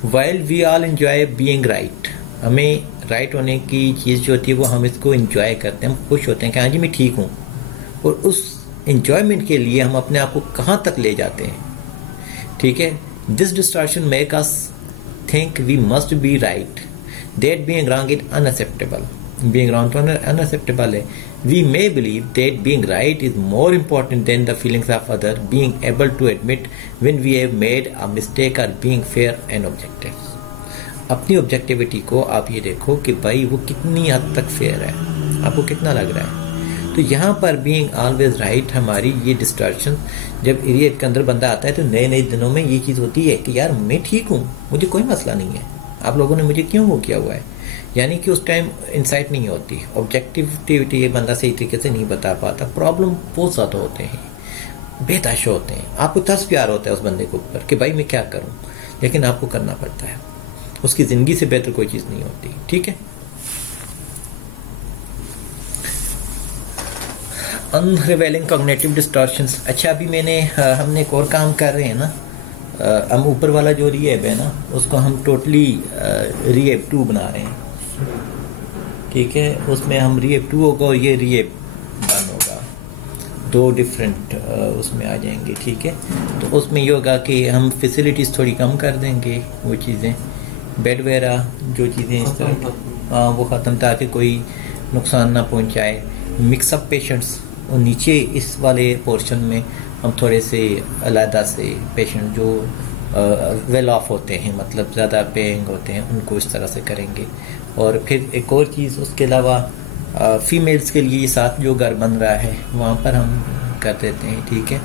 While we all enjoy being right, हमें राइट होने की चीज़ जो होती है वो हम इसको एंजॉय करते हैं, हम खुश होते हैं कि हाँ जी मैं ठीक हूँ, और उस एंजॉयमेंट के लिए हम अपने आप को कहाँ तक ले जाते हैं, ठीक है। This distortion make us think we must be right, that being wrong is unacceptable, being wrong तो अनएक्सेप्टेबल है। We may believe that being right is more important than the feelings of other, being able to admit when we have made a mistake और being fair and objective. अपनी objectivity को आप ये देखो कि भाई वो कितनी हद तक फेयर है, आपको कितना लग रहा है। तो यहाँ पर बीइंग ऑलवेज राइट हमारी ये डिस्टॉर्शन, जब इरियट के अंदर बंदा आता है तो नए नए दिनों में ये चीज़ होती है कि यार मैं ठीक हूँ, मुझे कोई मसला नहीं है, आप लोगों ने मुझे क्यों वो किया हुआ है, यानी कि उस टाइम इंसाइट नहीं होती, ऑब्जेक्टिविटी ये बंदा सही तरीके से नहीं बता पाता, प्रॉब्लम बहुत ज़्यादा होते हैं, बेताशा होते हैं, आपको तरस प्यार होता है उस बंदे के ऊपर कि भाई मैं क्या करूँ, लेकिन आपको करना पड़ता है, उसकी ज़िंदगी से बेहतर कोई चीज़ नहीं होती, ठीक है। Unravelling cognitive distortions. अच्छा अभी हमने एक और काम कर रहे हैं ना, हम ऊपर वाला जो रिएब है ना उसको हम टोटली रिएब 2 बना रहे हैं, ठीक है। उसमें हम रिएब 2 होगा और ये रिएब 1 होगा, 2 डिफरेंट उसमें आ जाएंगे, ठीक है। तो उसमें ये होगा कि हम फैसिलिटीज़ थोड़ी कम कर देंगे, वो चीज़ें बेड वगैरह जो चीज़ें इस तरह वो ख़त्म, ताकि कोई नुकसान ना पहुँचाए। मिक्सअप पेशेंट्स, और नीचे इस वाले पोर्शन में हम थोड़े से अलहदा से पेशेंट जो वेल ऑफ होते हैं, मतलब ज़्यादा पेइंग होते हैं, उनको इस तरह से करेंगे। और फिर एक और चीज़ उसके अलावा फीमेल्स के लिए साथ जो घर बन रहा है वहाँ पर हम कर देते हैं, ठीक है।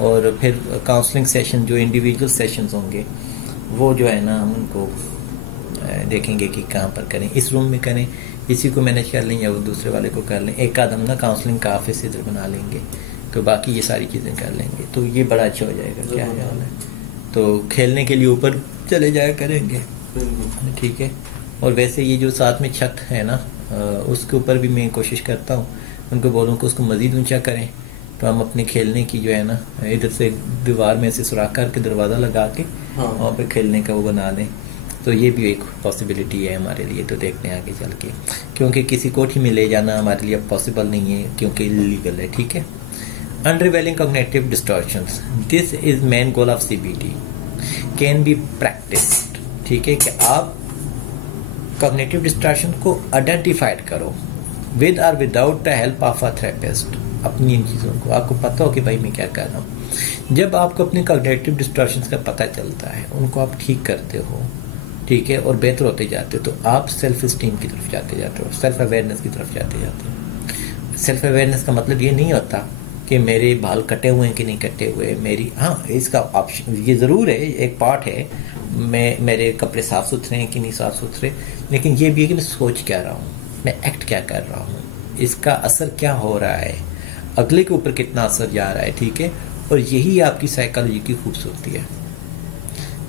और फिर काउंसलिंग सेशन जो इंडिविजुअल सेशंस होंगे वो जो है ना हम उनको देखेंगे कि कहाँ पर करें, इस रूम में करें, इसी को मैनेज कर लें या वो दूसरे वाले को कर लें, एक आदम ना काउंसलिंग का ऑफिस इधर बना लेंगे, तो बाकी ये सारी चीज़ें कर लेंगे, तो ये बड़ा अच्छा हो जाएगा। क्या ख्याल है? तो खेलने के लिए ऊपर चले जाया करेंगे, ठीक है। और वैसे ये जो साथ में छत है ना उसके ऊपर भी मैं कोशिश करता हूँ, उनको बोलूँ कि उसको मज़ीद ऊंचा करें, तो हम अपने खेलने की जो है ना इधर से दीवार में से सुराख करके दरवाज़ा लगा के वहाँ पर खेलने का वो बना दें, तो ये भी एक पॉसिबिलिटी है हमारे लिए। तो देखते हैं आगे चल के, क्योंकि किसी कोठी में ले जाना हमारे लिए अब पॉसिबल नहीं है क्योंकि इलीगल है, ठीक है। Unravelling cognitive distortions, this is main goal of CBT, can be practised, ठीक है, कि आप कॉग्निटिव डिस्टॉर्शन को आइडेंटिफाइड करो विद और without the help of a therapist. अपनी इन चीज़ों को आपको पता हो कि भाई मैं क्या कर रहा हूँ। जब आपको अपने कॉग्निटिव डिस्टॉर्शंस का पता चलता है, उनको आप ठीक करते हो, ठीक है, और बेहतर होते जाते हो, तो आप सेल्फ स्टीम की तरफ जाते जाते हो, सेल्फ अवेयरनेस की तरफ जाते जाते हो। सेल्फ अवेयरनेस का मतलब ये नहीं होता कि मेरे बाल कटे हुए हैं कि नहीं कटे हुए, मेरी इसका ऑप्शन ये ज़रूर है, एक पार्ट है, मेरे कपड़े साफ़ सुथरे हैं कि नहीं साफ़ सुथरे, लेकिन ये भी है कि मैं सोच क्या रहा हूँ, मैं एक्ट क्या कर रहा हूँ, इसका असर क्या हो रहा है, अगले के ऊपर कितना असर जा रहा है, ठीक है। और यही आपकी साइकोलॉजी की खूबसूरती है।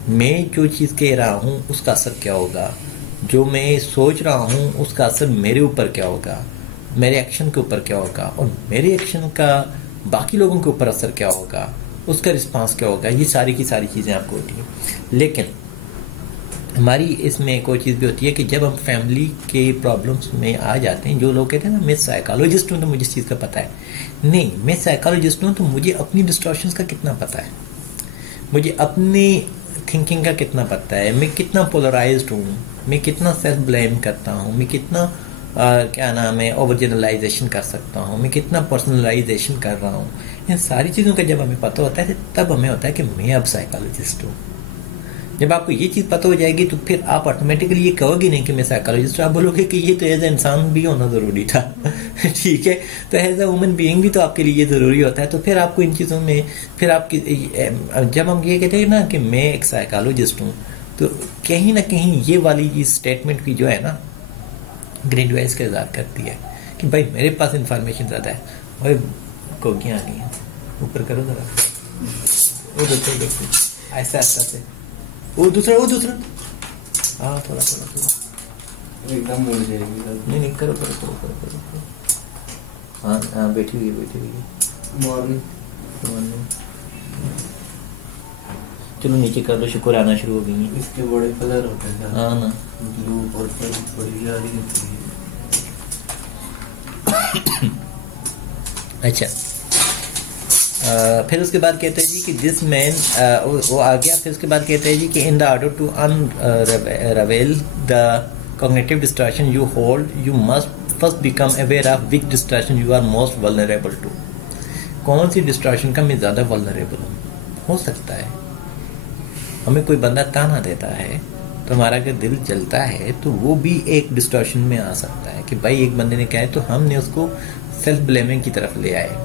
मैं जो चीज़ कह रहा हूँ उसका असर क्या होगा, जो मैं सोच रहा हूँ उसका असर मेरे ऊपर क्या होगा, मेरे एक्शन के ऊपर क्या होगा, और मेरे एक्शन का बाकी लोगों के ऊपर असर क्या होगा, उसका रिस्पांस क्या होगा, ये सारी की सारी चीज़ें आपको होती हैं। लेकिन हमारी इसमें एक और चीज़ भी होती है कि जब हम फैमिली के प्रॉब्लम्स में आ जाते हैं, जो लोग कहते हैं ना मैं साइकोलॉजिस्ट हूँ तो मुझे इस चीज़ का पता है, नहीं, मैं साइकोलॉजिस्ट हूँ तो मुझे अपनी डिस्टॉर्शंस का कितना पता है, मुझे अपनी थिंकिंग का कितना पता है, मैं कितना पोलराइज्ड हूँ, मैं कितना सेल्फ ब्लेम करता हूँ, मैं कितना क्या नाम है ओवर जनरलाइजेशन कर सकता हूँ, मैं कितना पर्सनलाइजेशन कर रहा हूँ। इन सारी चीज़ों का जब हमें पता होता है तब हमें होता है कि मैं अब साइकोलॉजिस्ट हूँ। जब आपको ये चीज़ पता हो जाएगी तो फिर आप ऑटोमेटिकली ये कहोगे नहीं कि मैं साइकोलॉजिस्ट, आप बोलोगे कि ये तो एज ए इंसान भी होना ज़रूरी था। ठीक है, तो एज ए वुमन बीइंग भी तो आपके लिए ये ज़रूरी होता है। तो फिर आपको इन चीज़ों में फिर आपकी जब हम ये कहते हैं ना कि मैं एक साइकोलॉजिस्ट हूँ, तो कहीं ना कहीं ये वाली चीज़ स्टेटमेंट भी जो है ना ग्रेड वाइज का इजाद करती है कि भाई मेरे पास इंफॉर्मेशन ज़्यादा है। और कोगियाँ आ गई हैं, ऊपर करो ज़रा, वो देखो ऐसा ऐसा से, वो दूसरा हाँ थोड़ा एकदम मुड़ जाएगी। नहीं करो हाँ बैठी हुई है। मॉर्निंग चलो नीचे कर लो, शुक्र आना शुरू हो गई है। इसके बड़े कलर होते हैं। हाँ ना, ब्लू पर्पल बड़ी आ रही है। अच्छा फिर उसके बाद कहते हैं जी कि दिस मैन वो आ गया। फिर उसके बाद कहते हैं जी कि in the order to unravel the cognitive distraction you hold you must first become aware of which distraction you are most vulnerable to. कौन सी डिस्ट्रैक्शन का मैं ज़्यादा वल्नरेबल हूँ? हो सकता है हमें कोई बंदा ताना देता है तो हमारा अगर दिल जलता है तो वो भी एक डिस्टॉर्शन में आ सकता है कि भाई एक बंदे ने कहा है तो हमने उसको सेल्फ ब्लेमिंग की तरफ ले आए,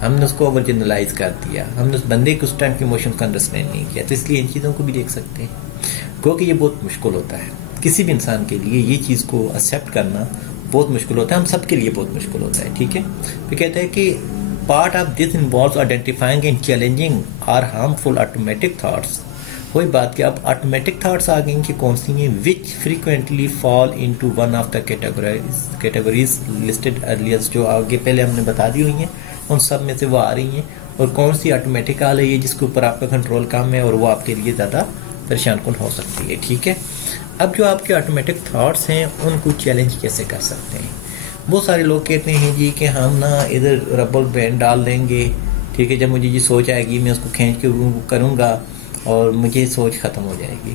हमने उसको ओवर जनरलाइज कर दिया, हमने उस बंदे के उस टाइम के इमोशन को अंडरस्टैंड नहीं किया। तो इसलिए इन चीज़ों को भी देख सकते हैं, क्योंकि ये बहुत मुश्किल होता है किसी भी इंसान के लिए, ये चीज़ को एक्सेप्ट करना बहुत मुश्किल होता है, हम सब के लिए बहुत मुश्किल होता है। ठीक है, तो कहते हैं कि part of this involves identifying and challenging are harmful automatic thoughts. वही बात कि अब ऑटोमेटिक थॉट्स आ गई कि कौन सी हैं, which frequently fall into one of the categories listed earlier, जो आगे पहले हमने बता दी हुई हैं, उन सब में से वो आ रही हैं। और कौन सी ऑटोमेटिक आ रही है जिसके ऊपर आपका कंट्रोल कम है और वो आपके लिए ज़्यादा परेशान कुन हो सकती है। ठीक है, अब जो आपके ऑटोमेटिक थॉट्स हैं उनको चैलेंज कैसे कर सकते हैं? बहुत सारे लोग कहते हैं जी कि हम ना इधर रबर बैंड डाल देंगे, ठीक है, जब मुझे ये सोच आएगी मैं उसको खींच के करूँगा और मुझे सोच ख़त्म हो जाएगी।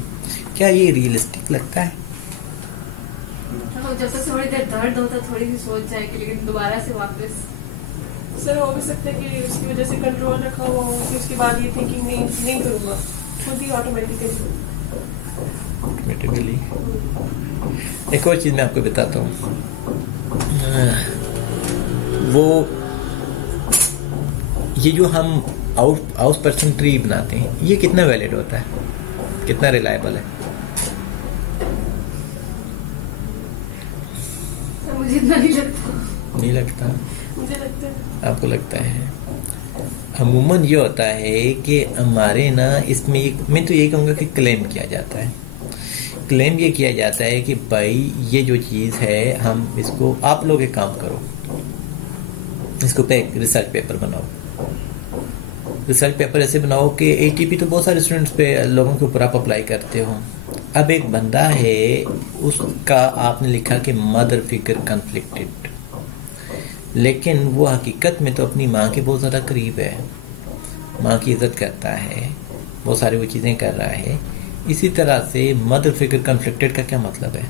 क्या ये रियलिस्टिक लगता है? तो जब तक थोड़ी देर दर्द होता थोड़ी सी सोच जाएगी, लेकिन दोबारा से वापस सर हो भी सकता है कि उसकी वजह से कंट्रोल रखा हुआ हो कि उसके बाद ये थिंकिंग नहीं करूँगा, खुद ही ऑटोमेटिकली। एक और चीज़ मैं आपको बताता हूँ, वो ये जो हम हाउस पर्सन ट्री बनाते हैं ये कितना वैलिड होता है, कितना रिलायबल है? मुझे इतना नहीं लगता। नहीं लगता? मुझे लगता है। आपको लगता है? अमूमन ये होता है कि हमारे ना इसमें मैं तो ये कहूँगा कि क्लेम किया जाता है। क्लेम ये किया जाता है कि भाई ये जो चीज़ है हम इसको, आप लोग एक काम करो, इसको पे एक रिसर्च पेपर बनाओ। रिसर्च पेपर ऐसे बनाओ कि ATP तो बहुत सारे स्टूडेंट्स पे लोगों के ऊपर आप अप्लाई करते हो। अब एक बंदा है उसका आपने लिखा कि मदर फिगर कन्फ्लिक्टेड, लेकिन वो हकीकत में तो अपनी माँ के बहुत ज़्यादा करीब है, माँ की इज्जत करता है, बहुत सारी वो चीज़ें कर रहा है। इसी तरह से मदर फिगर कन्फ्लिक्टेड का क्या मतलब है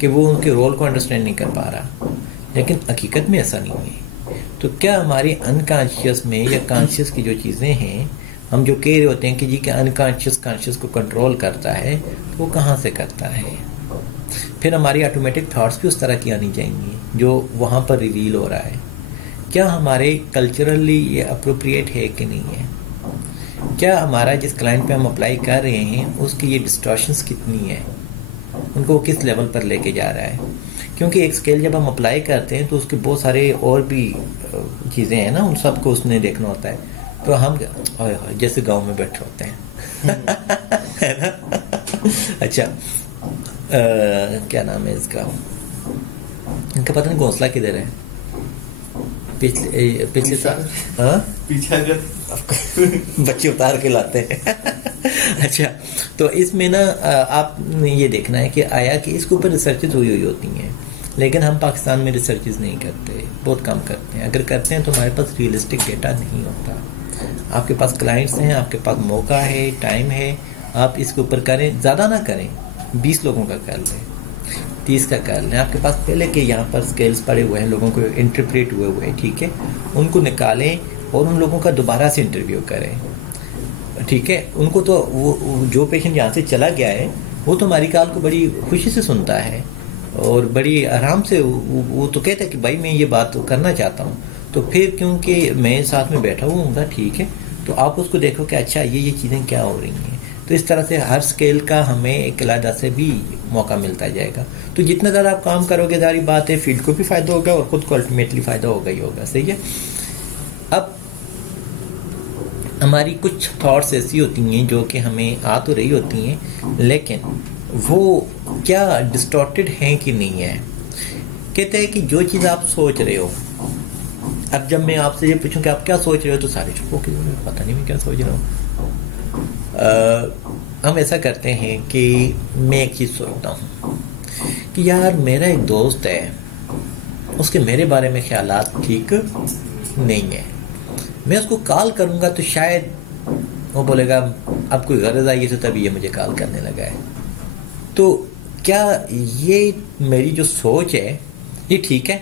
कि वो उनके रोल को अंडरस्टैंड नहीं कर पा रहा, लेकिन हकीकत में ऐसा नहीं है। तो क्या हमारी अनकॉन्शियस में या कॉन्शियस की जो चीज़ें हैं, हम जो कह रहे होते हैं कि जी कि अनकॉन्शियस कॉन्शियस को कंट्रोल करता है, तो वो कहाँ से करता है? फिर हमारी ऑटोमेटिक थॉट्स भी उस तरह की आनी चाहिए जो वहाँ पर रिवील हो रहा है। क्या हमारे कल्चरली ये अप्रोप्रिएट है कि नहीं है? क्या हमारा जिस क्लाइंट पे हम अप्लाई कर रहे हैं उसकी ये डिस्टॉर्शंस कितनी है, उनको किस लेवल पर लेके जा रहा है? क्योंकि एक स्केल जब हम अप्लाई करते हैं तो उसके बहुत सारे और भी चीज़ें हैं ना, उन सबको उसने देखना होता है। तो हम जैसे गांव में बैठे होते हैं है ना। अच्छा क्या नाम है इसका, इनका पता नहीं घोंसला किधर है? पिछले साल पीछे बच्चे उतार के लाते हैं अच्छा, तो इसमें ना आप ये देखना है कि आया कि इसके ऊपर रिसर्चेज हुई होती हैं, लेकिन हम पाकिस्तान में रिसर्चेज नहीं करते, बहुत कम करते हैं। अगर करते हैं तो हमारे पास रियलिस्टिक डेटा नहीं होता। आपके पास क्लाइंट्स हैं, आपके पास मौका है, टाइम है, आप इसके ऊपर करें, ज़्यादा ना करें, 20 लोगों का कर लें, 30 का कर लें। आपके पास पहले के यहाँ पर स्केल्स पड़े हुए हैं, लोगों को इंटरप्रेट हुए हैं, ठीक है, उनको निकालें और उन लोगों का दोबारा से इंटरव्यू करें, ठीक है। उनको तो वो जो पेशेंट यहाँ से चला गया है वो तो हमारी कॉल को बड़ी खुशी से सुनता है और बड़ी आराम से वो तो कहता है कि भाई मैं ये बात तो करना चाहता हूँ, तो फिर क्योंकि मैं साथ में बैठा हुआ हूँ, ठीक है, तो आप उसको देखो कि अच्छा ये चीज़ें क्या हो रही हैं। तो इस तरह से हर स्केल का हमें एक अलग से भी मौका मिलता जाएगा। तो जितना ज़्यादा आप काम करोगे, सारी बात है, फील्ड को भी फ़ायदा होगा और ख़ुद को अल्टीमेटली फ़ायदा होगा ही होगा, सही है। अब हमारी कुछ थॉट्स ऐसी होती हैं जो कि हमें आ तो रही होती हैं, लेकिन वो क्या डिस्टॉर्टेड हैं कि नहीं है। कहते हैं कि जो चीज़ आप सोच रहे हो, अब जब मैं आपसे ये पूछूं कि आप क्या सोच रहे हो तो सारे चुप हो के पता नहीं मैं क्या सोच रहा हूँ। हम ऐसा करते हैं कि मैं एक चीज़ सोचता हूँ कि यार मेरा एक दोस्त है, उसके मेरे बारे में ख्यालात ठीक नहीं है, मैं उसको कॉल करूँगा तो शायद वो बोलेगा अब कोई गरज आई है तो तभी ये मुझे कॉल करने लगा है। तो क्या ये मेरी जो सोच है ये ठीक है?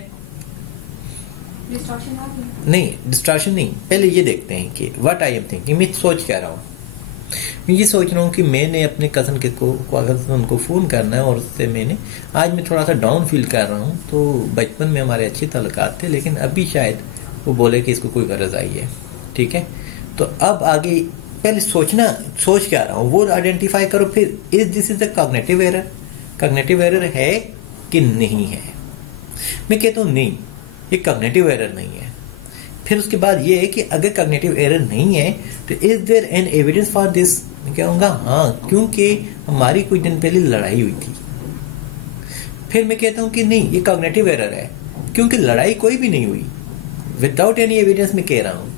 डिस्टॉर्शन आ गया? नहीं, डिस्ट्रैक्शन नहीं। पहले ये देखते हैं कि व्हाट आई एम थिंकिंग, मैं सोच क्या रहा हूँ। मैं ये सोच रहा हूँ कि मैंने अपने कज़न के को अगर उनको फ़ोन करना है और उससे मैंने आज मैं थोड़ा सा डाउन फील कर रहा हूँ, तो बचपन में हमारे अच्छे ताल्लुकात थे, लेकिन अभी शायद वो बोले कि इसको कोई गरज आई है, ठीक है। तो अब आगे पहले सोच क्या रहा हूँ वो आइडेंटिफाई करो, फिर this is the cognitive error. Cognitive error है कि नहीं है? मैं कहता हूँ नहीं, ये कॉग्निटिव एरर नहीं है। फिर उसके बाद ये है कि अगर कॉग्निटिव एरर नहीं है तो is there an evidence for this? मैं कहूँगा हाँ, क्योंकि हमारी कुछ दिन पहले लड़ाई हुई थी। फिर मैं कहता हूँ कि नहीं, ये कॉग्निटिव एरर है, क्योंकि लड़ाई कोई भी नहीं हुई, विदाउट एनी एविडेंस मैं कह रहा हूँ।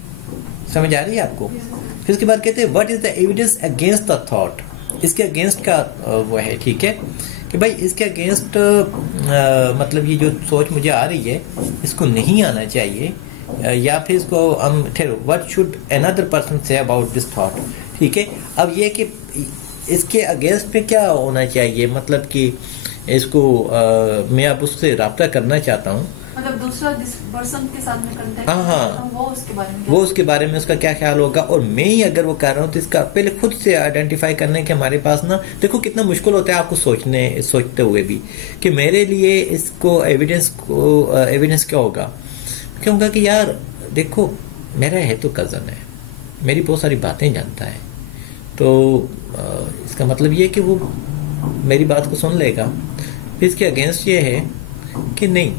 समझ आ रही है आपको? फिर उसके बाद कहते हैं what is the evidence against the thought. इसके अगेंस्ट का वो है, ठीक है, कि भाई इसके अगेंस्ट मतलब ये जो सोच मुझे आ रही है इसको नहीं आना चाहिए, या फिर इसको हम ठहरो what should another person say about this thought, ठीक है। अब ये कि इसके अगेंस्ट पे क्या होना चाहिए, मतलब कि इसको मैं अब उससे रब्ता करना चाहता हूँ, मतलब दूसरा जिस पर्सन के साथ में कांटेक्ट हाँ, वो उसके बारे में उसका क्या ख्याल होगा। और मैं ही अगर वो कर रहा हूँ तो इसका पहले खुद से आइडेंटिफाई करने के हमारे पास ना, देखो कितना मुश्किल होता है आपको सोचते हुए भी कि मेरे लिए इसको एविडेंस क्या होगा। क्योंकि कि यार देखो मेरा है तो कज़न है, मेरी बहुत सारी बातें जानता है, तो इसका मतलब ये कि वो मेरी बात को सुन लेगा। फिर इसके अगेंस्ट ये है कि नहीं,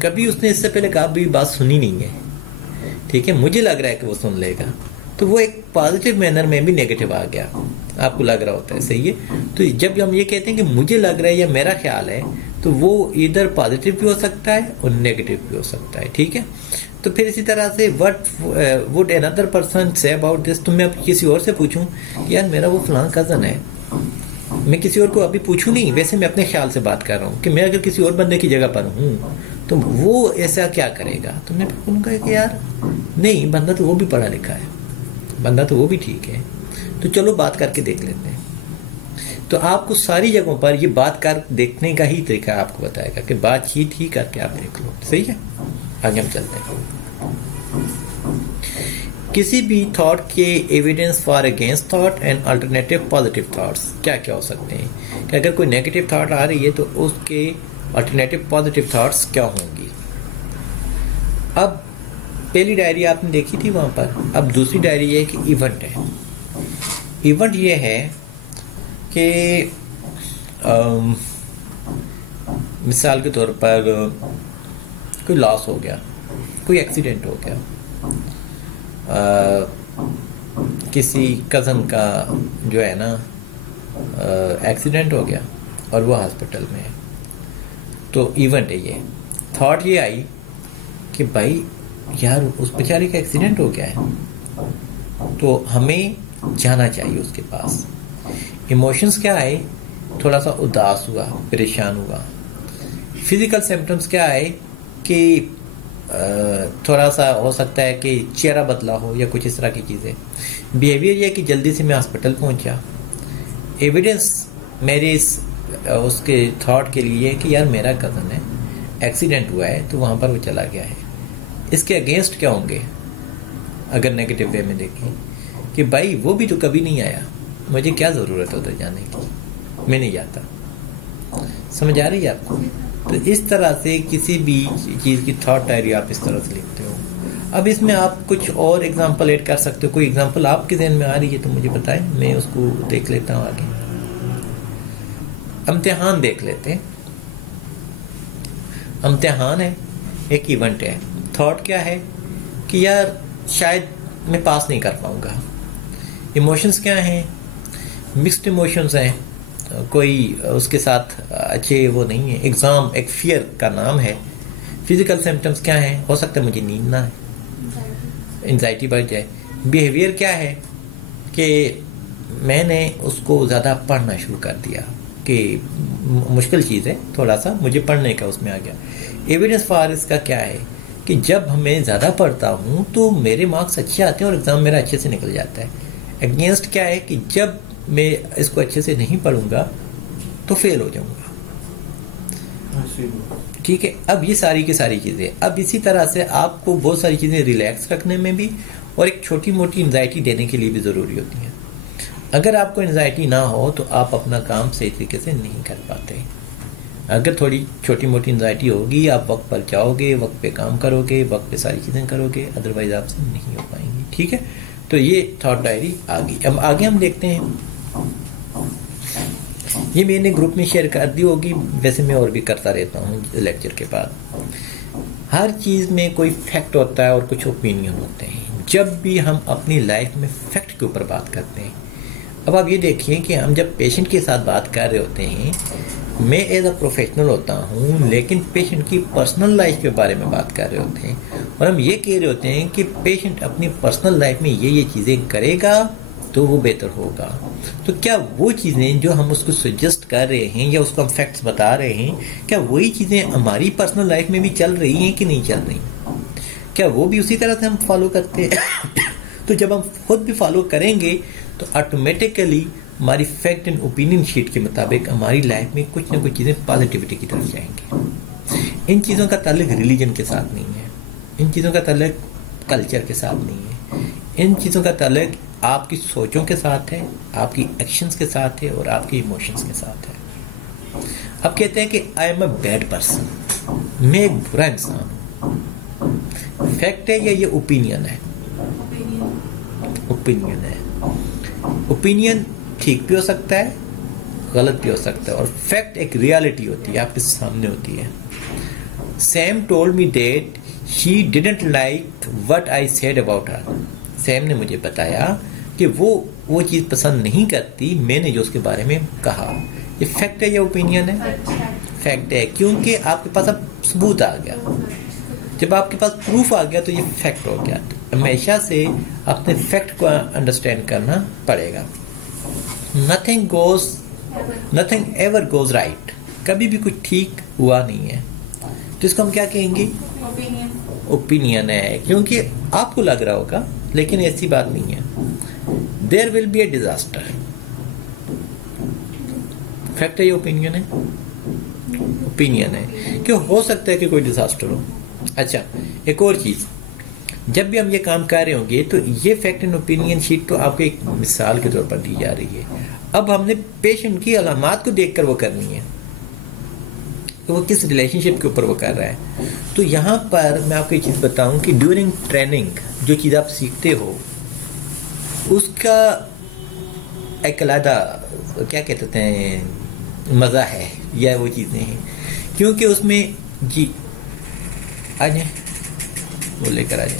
कभी उसने इससे पहले कभी बात सुनी नहीं है, ठीक है, मुझे लग रहा है कि वो सुन लेगा, तो वो एक पॉजिटिव मैनर में भी नेगेटिव आ गया, आपको लग रहा होता है, सही है। तो जब हम ये कहते हैं कि मुझे लग रहा है या मेरा ख्याल है, तो वो इधर पॉजिटिव भी हो सकता है और नेगेटिव भी हो सकता है, ठीक है। तो फिर इसी तरह से what would another person say about this. तो मैं अब किसी और से पूछूं यार मेरा वो फलां कज़न है, मैं किसी और को अभी पूछूं नहीं, वैसे मैं अपने ख्याल से बात कर रहा हूँ कि मैं अगर किसी और बंदे की जगह पर हूँ तो वो ऐसा क्या करेगा। तो मैं कहूँगा कि यार नहीं, बंदा तो वो भी पढ़ा लिखा है, बंदा तो वो भी ठीक है, तो चलो बात करके देख लेते हैं। तो आपको सारी जगहों पर ये बात कर देखने का ही तरीका आपको बताएगा कि बातचीत ही करके आप देख लो, सही है। आगे हम चलते हैं। किसी भी थॉट के evidence for against thought and alternative positive thoughts क्या क्या हो सकते हैं, कि अगर कोई नेगेटिव थॉट आ रही है तो उसके अल्टरनेटिव पॉजिटिव थॉट्स क्या होंगी। अब पहली डायरी आपने देखी थी वहां पर, अब दूसरी डायरी ये कि इवेंट है। इवेंट ये है कि मिसाल के तौर पर कोई लॉस हो गया, कोई एक्सीडेंट हो गया, किसी कज़न का जो है ना एक्सीडेंट हो गया और वो हॉस्पिटल में है, तो इवेंट है ये। थॉट ये आई कि भाई यार उस बेचारे का एक्सीडेंट हो गया है, तो हमें जाना चाहिए उसके पास। इमोशंस क्या है? थोड़ा सा उदास हुआ, परेशान हुआ। फिजिकल सिम्टम्स क्या है कि थोड़ा सा हो सकता है कि चेहरा बदला हो या कुछ इस तरह की चीज़ें। बिहेवियर ये कि जल्दी से मैं हॉस्पिटल पहुंचा। एविडेंस मेरे उसके थॉट के लिए कि यार मेरा कज़न है, एक्सीडेंट हुआ है तो वहाँ पर वो चला गया है। इसके अगेंस्ट क्या होंगे अगर नेगेटिव वे में देखें कि भाई वो भी तो कभी नहीं आया, मुझे क्या ज़रूरत है उधर जाने की, मैं नहीं जाता। समझ आ रही है आपको? तो इस तरह से किसी भी चीज़ की थॉट डायरी आप इस तरह से लिखते हो। अब इसमें आप कुछ और एग्जांपल ऐड कर सकते हो। कोई एग्जांपल आपके ज़हन में आ रही है तो मुझे बताएं, मैं उसको देख लेता हूँ आगे। इम्तिहान देख लेते हैं। इम्तिहान है, एक इवेंट है। थॉट क्या है कि यार शायद मैं पास नहीं कर पाऊंगा। इमोशंस क्या हैं? मिक्स्ड इमोशंस हैं, कोई उसके साथ अच्छे वो नहीं है। एग्जाम एक फियर का नाम है। फिजिकल सिम्टम्स क्या हैं? हो सकता है मुझे नींद ना है, एंजाइटी बढ़ जाए। बिहेवियर क्या है कि मैंने उसको ज़्यादा पढ़ना शुरू कर दिया कि मुश्किल चीज़ है, थोड़ा सा मुझे पढ़ने का उसमें आ गया। एविडेंस फॉर इसका क्या है कि जब मैं ज़्यादा पढ़ता हूँ तो मेरे मार्क्स अच्छे आते हैं और एग्ज़ाम मेरा अच्छे से निकल जाता है। अगेंस्ट क्या है कि जब मैं इसको अच्छे से नहीं पढ़ूंगा तो फेल हो जाऊंगा। ठीक है, अब ये सारी की सारी चीज़ें। अब इसी तरह से आपको बहुत सारी चीज़ें रिलैक्स रखने में भी और एक छोटी मोटी एंजाइटी देने के लिए भी ज़रूरी होती हैं। अगर आपको एंजाइटी ना हो तो आप अपना काम सही तरीके से नहीं कर पाते। अगर थोड़ी छोटी मोटी एंजाइटी होगी, आप वक्त पर जाओगे, वक्त पे काम करोगे, वक्त पे सारी चीज़ें करोगे, अदरवाइज आपसे नहीं हो पाएंगी। ठीक है, तो ये थॉट डायरी आ गई। अब आगे हम देखते हैं। ये मैंने ग्रुप में शेयर कर दी होगी, वैसे मैं और भी करता रहता हूँ लेक्चर के बाद। हर चीज़ में कोई फैक्ट होता है और कुछ ओपिनियन होते हैं। जब भी हम अपनी लाइफ में फैक्ट के ऊपर बात करते हैं, अब आप ये देखिए कि हम जब पेशेंट के साथ बात कर रहे होते हैं, मैं एज अ प्रोफेशनल होता हूँ लेकिन पेशेंट की पर्सनल लाइफ के बारे में बात कर रहे होते हैं और हम ये कह रहे होते हैं कि पेशेंट अपनी पर्सनल लाइफ में ये चीज़ें करेगा तो वो बेहतर होगा। तो क्या वो चीज़ें जो हम उसको सजेस्ट कर रहे हैं या उसको हम फैक्ट्स बता रहे हैं, क्या वही चीज़ें हमारी पर्सनल लाइफ में भी चल रही हैं कि नहीं चल रही? क्या वो भी उसी तरह से हम फॉलो करते हैं? तो जब हम खुद भी फॉलो करेंगे तो ऑटोमेटिकली हमारी फैक्ट एंड ओपिनियन शीट के मुताबिक हमारी लाइफ में कुछ ना कुछ चीज़ें पॉजिटिविटी की तरफ जाएंगी। इन चीज़ों का ताल्लुक रिलीजन के साथ नहीं है, इन चीज़ों का ताल्लुक कल्चर के साथ नहीं है, इन चीज़ों का ताल्लुक आपकी सोचों के साथ है, आपकी एक्शंस के साथ है और आपकी इमोशंस के साथ है। अब कहते हैं कि I am a bad person, मैं एक बुरा इंसान हूँ। फैक्ट है या ये ओपिनियन है? ओपिनियन है। ओपिनियन ठीक भी हो सकता है, गलत भी हो सकता है, और फैक्ट एक रियलिटी होती है, आपके सामने होती है। Sam told me that she didn't like what I said about her. Sam ने मुझे बताया कि वो चीज़ पसंद नहीं करती मैंने जो उसके बारे में कहा। ये फैक्ट है या ओपिनियन है? फैक्ट है, क्योंकि आपके पास अब सबूत आ गया। जब आपके पास प्रूफ आ गया तो ये फैक्ट हो गया। तो हमेशा से अपने फैक्ट को अंडरस्टैंड करना पड़ेगा। Nothing ever goes right. कभी भी कुछ ठीक हुआ नहीं है तो इसको हम क्या कहेंगे? ओपिनियन है, क्योंकि आपको लग रहा होगा लेकिन ऐसी बात नहीं है। There will be a disaster. Fact है या ओपिनियन है? ओपिनियन है, क्यों हो सकता है कि कोई डिजास्टर हो। अच्छा, एक और चीज, जब भी हम ये काम कर रहे होंगे तो ये फैक्ट एंड ओपिनियन शीट तो आपको एक मिसाल के तौर पर दी जा रही है। अब हमने पेशेंट की अलामात को देखकर वो करनी है तो वो किस रिलेशनशिप के ऊपर वो कर रहा है। तो यहाँ पर मैं आपको एक चीज़ बताऊं कि ड्यूरिंग ट्रेनिंग जो चीज़ आप सीखते हो उसका एक अलग क्या कहते हैं मज़ा है या वो चीज़ें हैं, क्योंकि उसमें जी आ जाए वो लेकर आ जाए,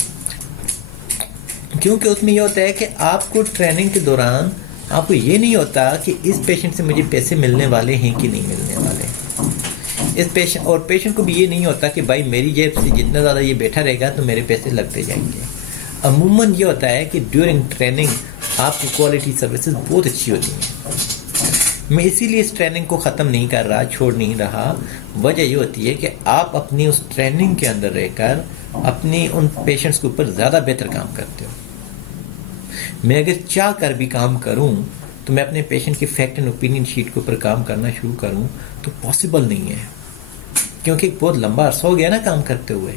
क्योंकि उसमें ये होता है कि आपको ट्रेनिंग के दौरान आपको ये नहीं होता कि इस पेशेंट से मुझे पैसे मिलने वाले हैं कि नहीं मिलने वाले। इस पेशेंट को भी ये नहीं होता कि भाई मेरी जेब से जितना ज़्यादा ये बैठा रहेगा तो मेरे पैसे लगते जाएंगे। अमूमन ये होता है कि ड्यूरिंग ट्रेनिंग आपकी क्वालिटी सर्विसेज बहुत अच्छी होती हैं। मैं इसीलिए इस ट्रेनिंग को ख़त्म नहीं कर रहा, छोड़ नहीं रहा। वजह ये होती है कि आप अपनी उस ट्रेनिंग के अंदर रहकर अपनी उन पेशेंट्स के ऊपर ज़्यादा बेहतर काम करते हो। मैं अगर चाह कर भी काम करूं तो मैं अपने पेशेंट की फैक्ट एंड ओपिनियन शीट के ऊपर काम करना शुरू करूं तो पॉसिबल नहीं है, क्योंकि बहुत लंबा अरसा हो गया ना काम करते हुए।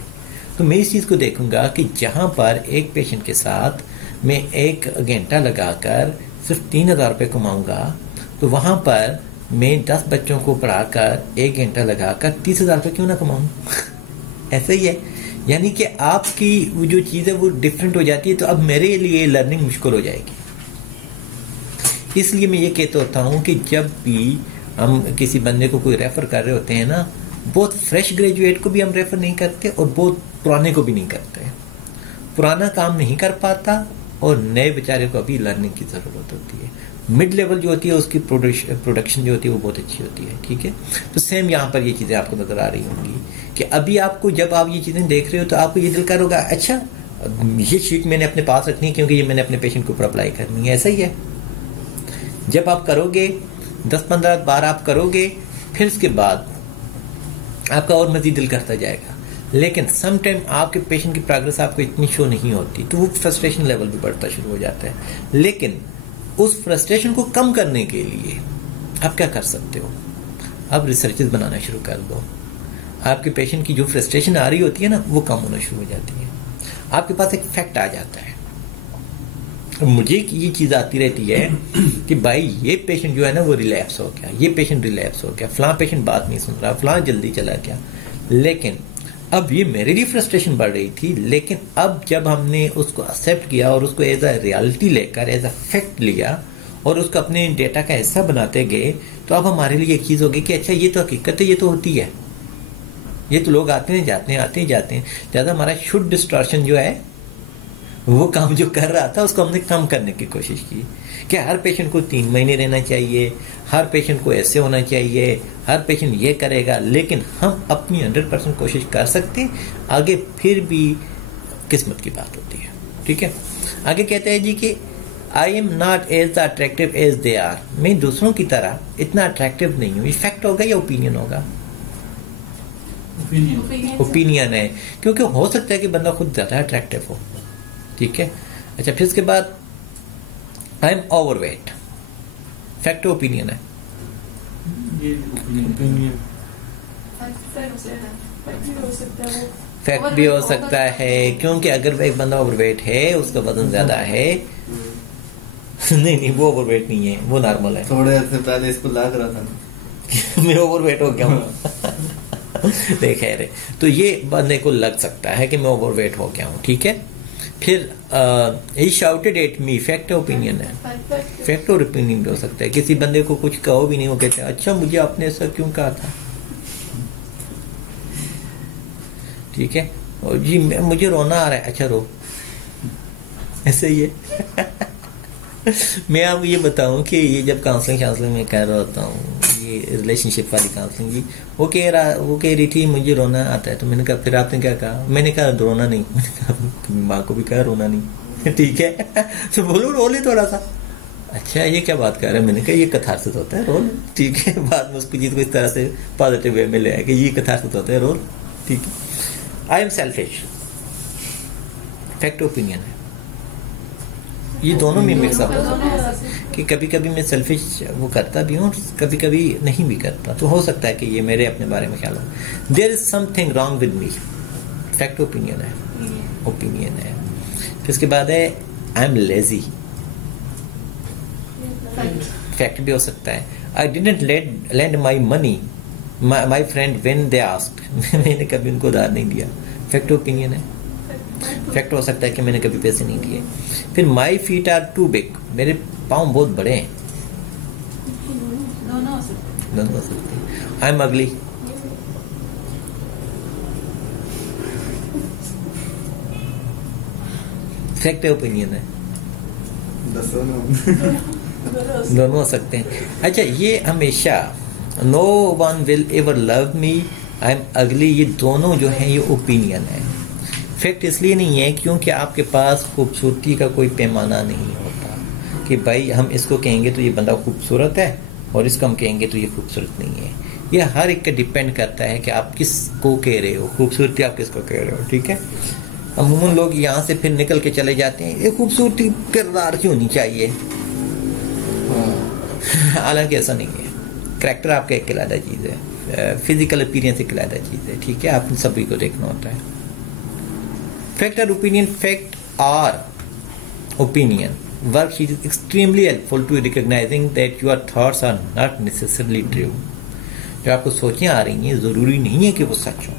तो मैं इस चीज़ को देखूंगा कि जहां पर एक पेशेंट के साथ मैं 1 घंटा लगाकर सिर्फ 3,000 रुपये कमाऊंगा, तो वहां पर मैं 10 बच्चों को पढ़ाकर 1 घंटा लगाकर 30,000 रुपये क्यों ना कमाऊं? ऐसा ही है। यानी कि आपकी वो जो चीज़ है वो डिफरेंट हो जाती है, तो अब मेरे लिए लर्निंग मुश्किल हो जाएगी। इसलिए मैं ये कहता होता हूँ कि जब भी हम किसी बंदे को कोई रेफर कर रहे होते हैं ना, बहुत फ्रेश ग्रेजुएट को भी हम रेफर नहीं करते और बहुत पुराने को भी नहीं करते। पुराना काम नहीं कर पाता और नए बेचारे को अभी लर्निंग की ज़रूरत होती है। मिड लेवल जो होती है उसकी प्रोडक्शन जो होती है वो बहुत अच्छी होती है। ठीक है, तो सेम यहाँ पर ये चीज़ें आपको नजर आ रही होंगी कि अभी आपको जब आप ये चीज़ें देख रहे हो तो आपको ये दिल कर होगा, अच्छा ये शीट मैंने अपने पास रखनी है क्योंकि ये मैंने अपने पेशेंट के ऊपर अप्लाई करनी है। ऐसा ही है, जब आप करोगे 10-15 बार आप करोगे, फिर उसके बाद आपका और मजीद दिल करता जाएगा। लेकिन सम टाइम आपके पेशेंट की प्रोग्रेस आपको इतनी शो नहीं होती, तो वो फ्रस्ट्रेशन लेवल भी बढ़ता शुरू हो जाता है। लेकिन उस फ्रस्ट्रेशन को कम करने के लिए आप क्या कर सकते हो? आप रिसर्चेस बनाना शुरू कर दो। आपके पेशेंट की जो फ्रस्ट्रेशन आ रही होती है ना, वो कम होना शुरू हो जाती है। आपके पास एक फैक्ट आ जाता है। मुझे ये चीज़ आती रहती है कि भाई ये पेशेंट जो है ना वो रिलैप्स हो गया, ये पेशेंट रिलैप्स हो गया, फलां पेशेंट बात नहीं सुन रहा, फलां जल्दी चला गया। लेकिन अब ये मेरे लिए फ्रस्ट्रेशन बढ़ रही थी, लेकिन अब जब हमने उसको एक्सेप्ट किया और उसको एज अ रियलिटी लेकर एज अ फैक्ट लिया और उसको अपने डेटा का हिस्सा बनाते गए, तो अब हमारे लिए एक चीज़ होगी कि अच्छा ये तो हकीकत है, ये तो होती है, ये तो लोग आते हैं जाते हैं आते हैं जाते हैं। ज़्यादा हमारा शुड डिस्टॉर्शन जो है वो काम जो कर रहा था उसको हमने कम करने की कोशिश की कि हर पेशेंट को 3 महीने रहना चाहिए, हर पेशेंट को ऐसे होना चाहिए, हर पेशेंट ये करेगा। लेकिन हम अपनी 100% कोशिश कर सकते हैं, आगे फिर भी किस्मत की बात होती है। ठीक है, आगे कहते हैं जी कि I am not as attractive as they are. मैं दूसरों की तरह इतना अट्रैक्टिव नहीं हूँ। फैक्ट होगा या ओपिनियन होगा? ओपिनियन है, क्योंकि हो सकता है कि बंदा खुद ज्यादा अट्रैक्टिव हो। ठीक है, अच्छा फिर उसके बाद I am overweight. Fact opinion है? फैक्ट भी हो सकता है, क्योंकि अगर एक बंदा ओवरवेट है, उसका वजन ज्यादा है नहीं वो ओवरवेट नहीं है, वो नॉर्मल है। थोड़े अर्से पहले इसको लाग रहा था मैं ओवरवेट हो गया हूँ देखे रे, तो ये बंदे को लग सकता है कि मैं ओवरवेट हो गया हूँ। ठीक है, फिर he shouted at me. Fact opinion है? फैक्ट और ओपिनियन भी हो सकता है। किसी बंदे को कुछ कहो भी नहीं, वो कहते हैं अच्छा मुझे आपने ऐसा क्यों कहा था। ठीक है, और जी मुझे रोना आ रहा है, अच्छा रो, ऐसे ही है मैं आपको ये बताऊं कि ये जब काउंसलिंग में कर रहा होता हूँ, ये रिलेशनशिप वाली काउंसलिंग जी, वो कह रही थी मुझे रोना आता है। तो मैंने कहा फिर आपने क्या कहा? मैंने कहा रोना नहीं। मैंने कहा माँ को भी कहा रोना नहीं ठीक है तो बोलो रो ले थोड़ा सा। अच्छा ये क्या बात कर रहे हैं? मैंने कहा ये कथार्सित होता है, रोल। ठीक है, बाद में उसको चीज को इस तरह से पॉजिटिव वे में ले आया कि ये कथार्सित होता है, रोल। ठीक है, I am selfish. Fact opinion है? ये दोनों में मिक्स अप कि कभी कभी मैं सेल्फिश वो करता भी हूँ, कभी कभी नहीं भी करता। तो हो सकता है कि ये मेरे अपने बारे में ख्याल हो। There is something wrong with me. Fact opinion है? ओपिनियन है। फिर इसके बाद है आई एम लेजी। फैक्ट भी हो सकता है। I didn't lend my money my friend when they asked. मैंने कभी उनको उधार नहीं दिया। फैक्ट ओपिनियन है? फैक्ट हो सकता है कि मैंने कभी पैसे नहीं दिए। फिर my feet are too big. मेरे पाँव बहुत बड़े हैं। दोनों हो सकते हैं। I am ugly. Fact opinion है? दोनों हो सकते हैं। अच्छा ये हमेशा no one will ever love me, I am ugly, ये दोनों जो है ये ओपिनियन है। फैक्ट इसलिए नहीं है क्योंकि आपके पास खूबसूरती का कोई पैमाना नहीं होता कि भाई हम इसको कहेंगे तो ये बंदा खूबसूरत है और इसको हम कहेंगे तो ये खूबसूरत नहीं है। ये हर एक का डिपेंड करता है कि आप किसको कह रहे हो, खूबसूरती आप किसको कह रहे हो, ठीक है। अमूमन लोग यहाँ से फिर निकल के चले जाते हैं ये खूबसूरती किरदार की होनी चाहिए, हालांकि ऐसा नहीं है। करैक्टर आपका एक अलग चीज़ है, फिजिकल अपीयरेंस एक अलग चीज़ है, ठीक है। आपने सभी को देखना होता है। फैक्ट और ओपिनियन, फैक्ट और opinion worksheet is extremely helpful to recognizing that your thoughts are not necessarily true. जो आपको सोचें आ रही हैं ज़रूरी नहीं है कि वो सच हो।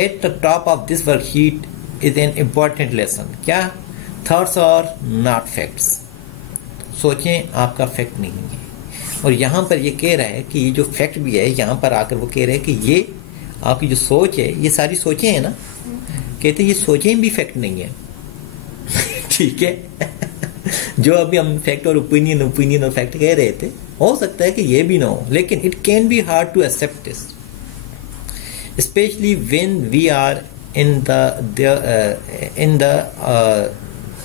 At the top of this worksheet is an important lesson. क्या? Thoughts are not facts. सोचें आपका फैक्ट नहीं है। और यहाँ पर ये कह रहा है कि ये जो फैक्ट भी है, यहाँ पर आकर वो कह रहे हैं कि ये आपकी जो सोच है, ये सारी सोचें हैं ना, कहते हैं ये सोचें भी फैक्ट नहीं है। ठीक है। जो अभी हम फैक्ट और ओपिनियन और फैक्ट कह रहे थे, हो सकता है कि ये भी ना हो, लेकिन it can be hard to accept this, especially when we are in the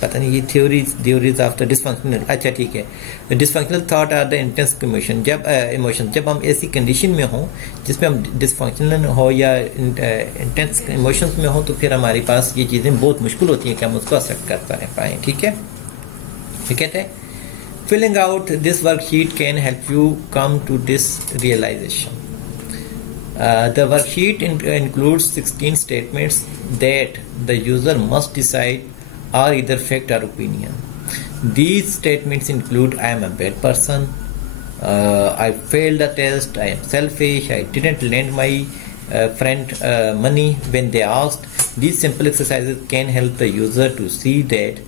पता नहीं ये थ्योरीज ऑफ द डिसफंक्शनल, अच्छा ठीक है, dysfunctional thought are the intense emotion. जब इमोशन जब हम ऐसी कंडीशन में हो जिसमें हम डिसफंक्शनल हो या इंटेंस इमोशंस में हो, तो फिर हमारे पास ये चीज़ें बहुत मुश्किल होती हैं कि हम उसको एक्सेप्ट कर पाएँ, ठीक है। कहते हैं filling out this worksheet can help you come to this realization. The worksheet includes 16 statements that the user must decide are either fact or opinion. These statements include I am a bad person, I failed the test, I am selfish, I didn't lend my friend money when they asked. These simple exercises can help the user to see that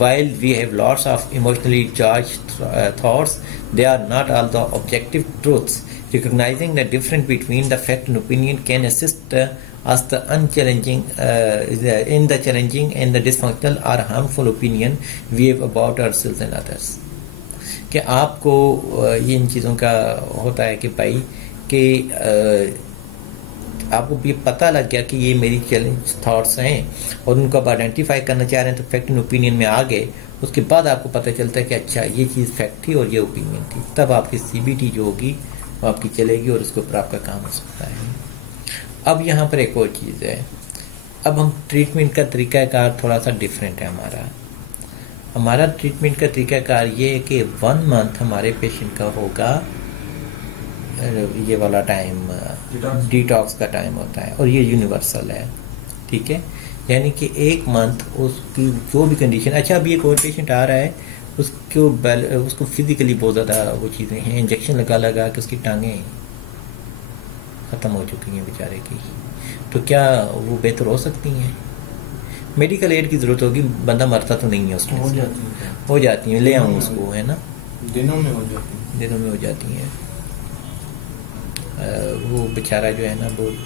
while we have lots of emotionally charged thoughts, they are not all the objective truths. Recognizing the difference between the fact and opinion can assist us the unchallenging in the challenging and the dysfunctional or harmful opinion we have about ourselves and others. कि आपको ये इन चीज़ों का होता है कि भाई कि आपको ये पता लग गया कि ये मेरी चैलेंज थॉट्स हैं और उनको आप आइडेंटिफाई करना चाह रहे हैं, तो फैक्ट एंड ओपिनियन में आ गए। उसके बाद आपको पता चलता है कि अच्छा ये चीज़ फैक्ट थी और ये ओपिनियन थी, तब आपकी CBT जो होगी वो आपकी चलेगी और उसके ऊपर आपका काम हो सकता है। अब यहाँ पर एक और चीज़ है, अब हम ट्रीटमेंट का तरीक़ाकार थोड़ा सा डिफरेंट है। हमारा ट्रीटमेंट का तरीक़ाकार ये है कि 1 मंथ हमारे पेशेंट का होगा, ये वाला टाइम डिटॉक्स का टाइम होता है और ये यूनिवर्सल है, ठीक है। यानी कि 1 मंथ उसकी जो भी कंडीशन, अच्छा अभी एक और पेशेंट आ रहा है, उसको फिजिकली बहुत ज़्यादा वो चीज़ें हैं, इंजेक्शन लगा के उसकी टांगें ख़त्म हो चुकी हैं बेचारे की, तो क्या वो बेहतर हो सकती हैं? मेडिकल एड की ज़रूरत होगी, बंदा मरता तो नहीं है उसमें, हो जाती हैं, ले आऊँ उसको, है ना, दिनों में हो जाती हैं। वो बेचारा जो है ना बहुत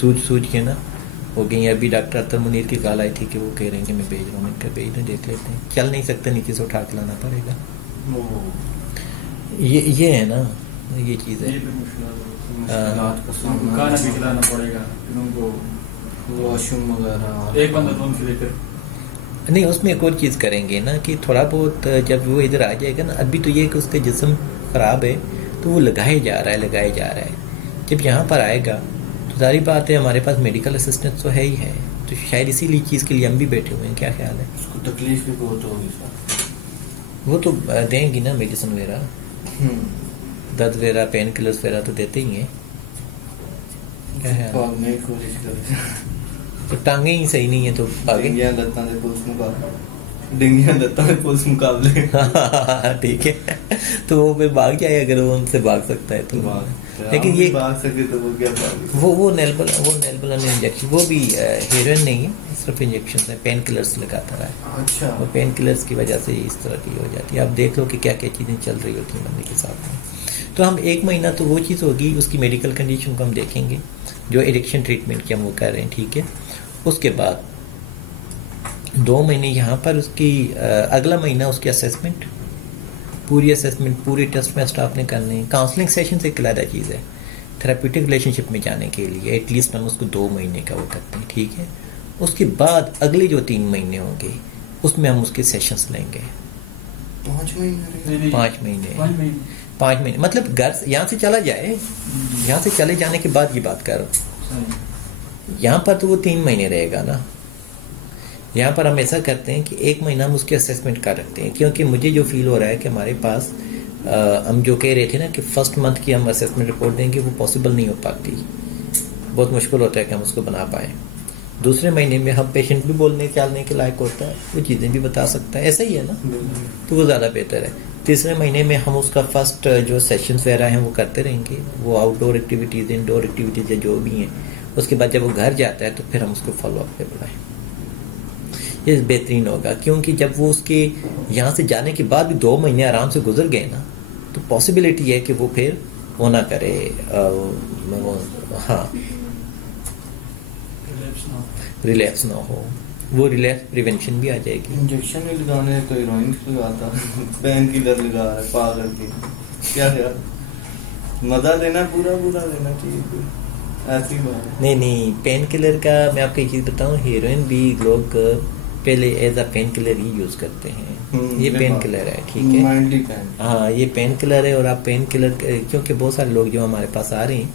सूझ के ना हो गई। अभी डॉक्टर अतर मुनीर की कॉल आई थी कि वो कह रहे हैं कि मैं भेज रहा हूँ, मैं भेज दें, देख लेते हैं। चल नहीं सकते, नीचे से उठा के लाना पड़ेगा। ये है ना, ये चीज़ है। खाना भी खिलाना पड़ेगा उनको, वॉशरूम वगैरह, एक बंदा तो उनके लेकर नहीं, उसमें एक और चीज़ करेंगे ना कि थोड़ा बहुत जब वो इधर आ जाएगा ना, अभी तो ये कि उसका जिस्म ख़राब है तो वो लगाया जा रहा है। जब यहाँ पर आएगा तो सारी बात है, हमारे पास मेडिकल असिस्टेंस तो है ही है, तो शायद इसीलिए चीज़ के लिए हम भी बैठे हुए हैं। क्या ख्याल है? उसको तकलीफ भी बहुत होगी सर, वो तो देंगी ना मेडिसिन वगैरह, दर्द वगैरह, पेन किलर्स वगैरह तो देते ही हैं। क्या है? तो टांगे ही सही नहीं है तो पुलिस मुकाबले ठीक है, तो वो फिर भाग जाए अगर वो उनसे भाग सकता है तो। लेकिन ये भाग सके तो वो क्या भाग, वो नेलबुलन इंजेक्शन, वो भी हेरोइन नहीं है, सिर्फ इंजेक्शन है, पेन किलर्स लगाता रहा है। अच्छा, वो पेन किलर्स की वजह से इस तरह की हो जाती है। आप देख लो कि क्या क्या चीज़ें चल रही होती हैं बंदे के साथ में। तो हम 1 महीना तो वो चीज़ होगी, उसकी मेडिकल कंडीशन को हम देखेंगे, जो एडिक्शन ट्रीटमेंट की हम वो कर रहे हैं, ठीक है। उसके बाद 2 महीने यहाँ पर उसकी, अगला महीना उसकी असेसमेंट, पूरी टेस्ट आपने करने हैं। काउंसलिंग सेशन से एक अलग चीज़ है, थेराप्यूटिक रिलेशनशिप में जाने के लिए एटलीस्ट हम उसको 2 महीने का वो करते हैं, ठीक है। उसके बाद अगले जो 3 महीने होंगे उसमें हम उसके सेशंस लेंगे। 5 महीने 5 महीने 5 महीने मतलब घर यहाँ से चला जाए, यहाँ से चले जाने के बाद की बात कर रहा हूँ। यहाँ पर तो वो 3 महीने रहेगा ना। यहाँ पर हम ऐसा करते हैं कि 1 महीना हम उसके असेसमेंट कर रखते हैं, क्योंकि मुझे जो फील हो रहा है कि हमारे पास हम जो कह रहे थे ना कि फर्स्ट मंथ की हम असेसमेंट रिपोर्ट देंगे, वो पॉसिबल नहीं हो पाती, बहुत मुश्किल होता है कि हम उसको बना पाए। दूसरे महीने में हम पेशेंट भी बोलने चालने के लायक होता है, वो चीज़ें भी बता सकता है, ऐसा ही है ना, तो वो ज़्यादा बेहतर है। तीसरे महीने में हम उसका फर्स्ट जो सेशंस वगैरह हैं वो करते रहेंगे, वो आउटडोर एक्टिविटीज़ इंडोर एक्टिविटीज़ जो भी हैं। उसके बाद जब वो घर जाता है तो फिर हम उसको फॉलो अप पे बुलाएं, ये बेहतरीन होगा। क्योंकि जब वो उसके यहाँ से जाने के बाद भी 2 महीने आराम से गुजर गए ना, तो पॉसिबिलिटी है कि वो फिर वो ना करे, हाँ रिलैप्स ना हो, वो रिलैप्स प्रिवेंशन भी आ जाएगी। इंजेक्शन नहीं लगाने तो हीरोइन लगाता, पेन किलर लगा रहा है पागल की, क्या यार मजा देना पूरा देना चाहिए, ऐसी बात नहीं पेन किलर का मैं आपको एक चीज बताऊं, हीरोइन भी लोग पहले एज अ पेन किलर ही यूज करते हैं। ये पेन किलर है, ठीक है, हाँ ये पेन किलर है। और आप पेन किलर, क्योंकि बहुत सारे लोग जो हमारे पास आ रहे हैं,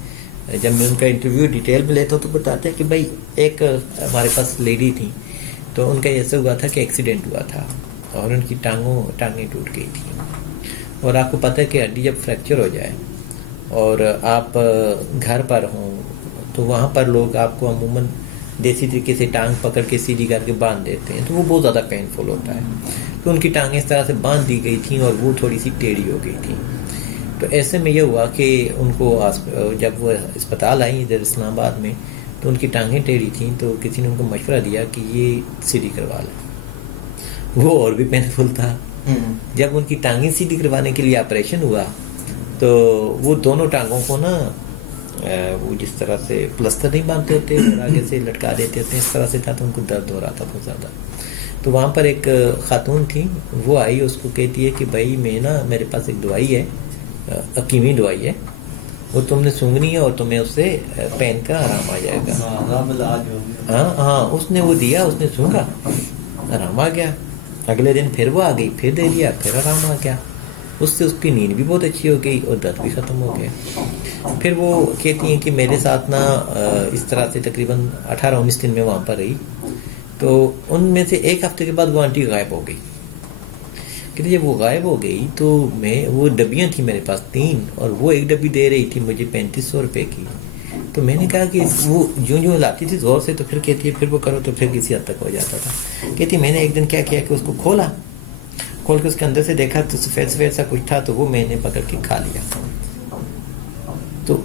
जब मैं उनका इंटरव्यू डिटेल में लेता हूँ तो बताते हैं कि भाई एक हमारे पास लेडी थी, तो उनका ऐसा हुआ था कि एक्सीडेंट हुआ था और उनकी टांगें टूट गई थी। और आपको पता है कि हड्डी जब फ्रैक्चर हो जाए और आप घर पर हों तो वहाँ पर लोग आपको अमूमन देसी तरीके से टांग पकड़ के सीधी करके बांध देते हैं, तो वो बहुत ज़्यादा पेनफुल होता है। तो उनकी टांगें इस तरह से बांध दी गई थी और वो थोड़ी सी टेढ़ी हो गई थी। तो ऐसे में ये हुआ कि उनको जब वो अस्पताल आई इधर इस्लामाबाद में, तो उनकी टांगें टेढ़ी थी, तो किसी ने उनको मशवरा दिया कि ये सीधी करवा लें। वो और भी पेनफुल था। जब उनकी टांगें सीधी करवाने के लिए ऑपरेशन हुआ तो वो दोनों टांगों को ना वो जिस तरह से प्लास्टर नहीं बांधते होते और आगे से लटका देते थे, इस तरह से था, तो उनको दर्द हो रहा था बहुत ज़्यादा। तो वहाँ पर एक खातून थी, वो आई, उसको कहती है कि भाई मैं ना, मेरे पास एक दवाई है, हकीमी दवाई है, वो तुमने सूंघनी है और तुम्हें उससे पेन का आराम आ जाएगा। हाँ उसने वो दिया, उसने सूंघा, आराम आ गया। अगले दिन फिर वो आ गई, फिर दे दिया, फिर आराम आ गया। उससे उसकी नींद भी बहुत अच्छी हो गई और दर्द भी ख़त्म हो गया। फिर वो कहती हैं कि मेरे साथ ना इस तरह से तकरीबन 18-19 दिन में वहाँ पर रही, तो उनमें से 1 हफ्ते के बाद वो आंटी गायब हो गई। कहते जब वो गायब हो गई तो वो डब्बियाँ थी मेरे पास 3, और वो एक डब्बी दे रही थी मुझे 3500 रुपये की। तो मैंने कहा कि वो जो लाती थी ज़ोर से, तो फिर कहती है फिर वो करो तो फिर किसी हद तक हो जाता था। कहती मैंने एक दिन क्या किया कि उसको खोल के उसके अंदर से देखा तो सफ़ेद सा कुछ था, तो वो मैंने पकड़ के खा लिया। तो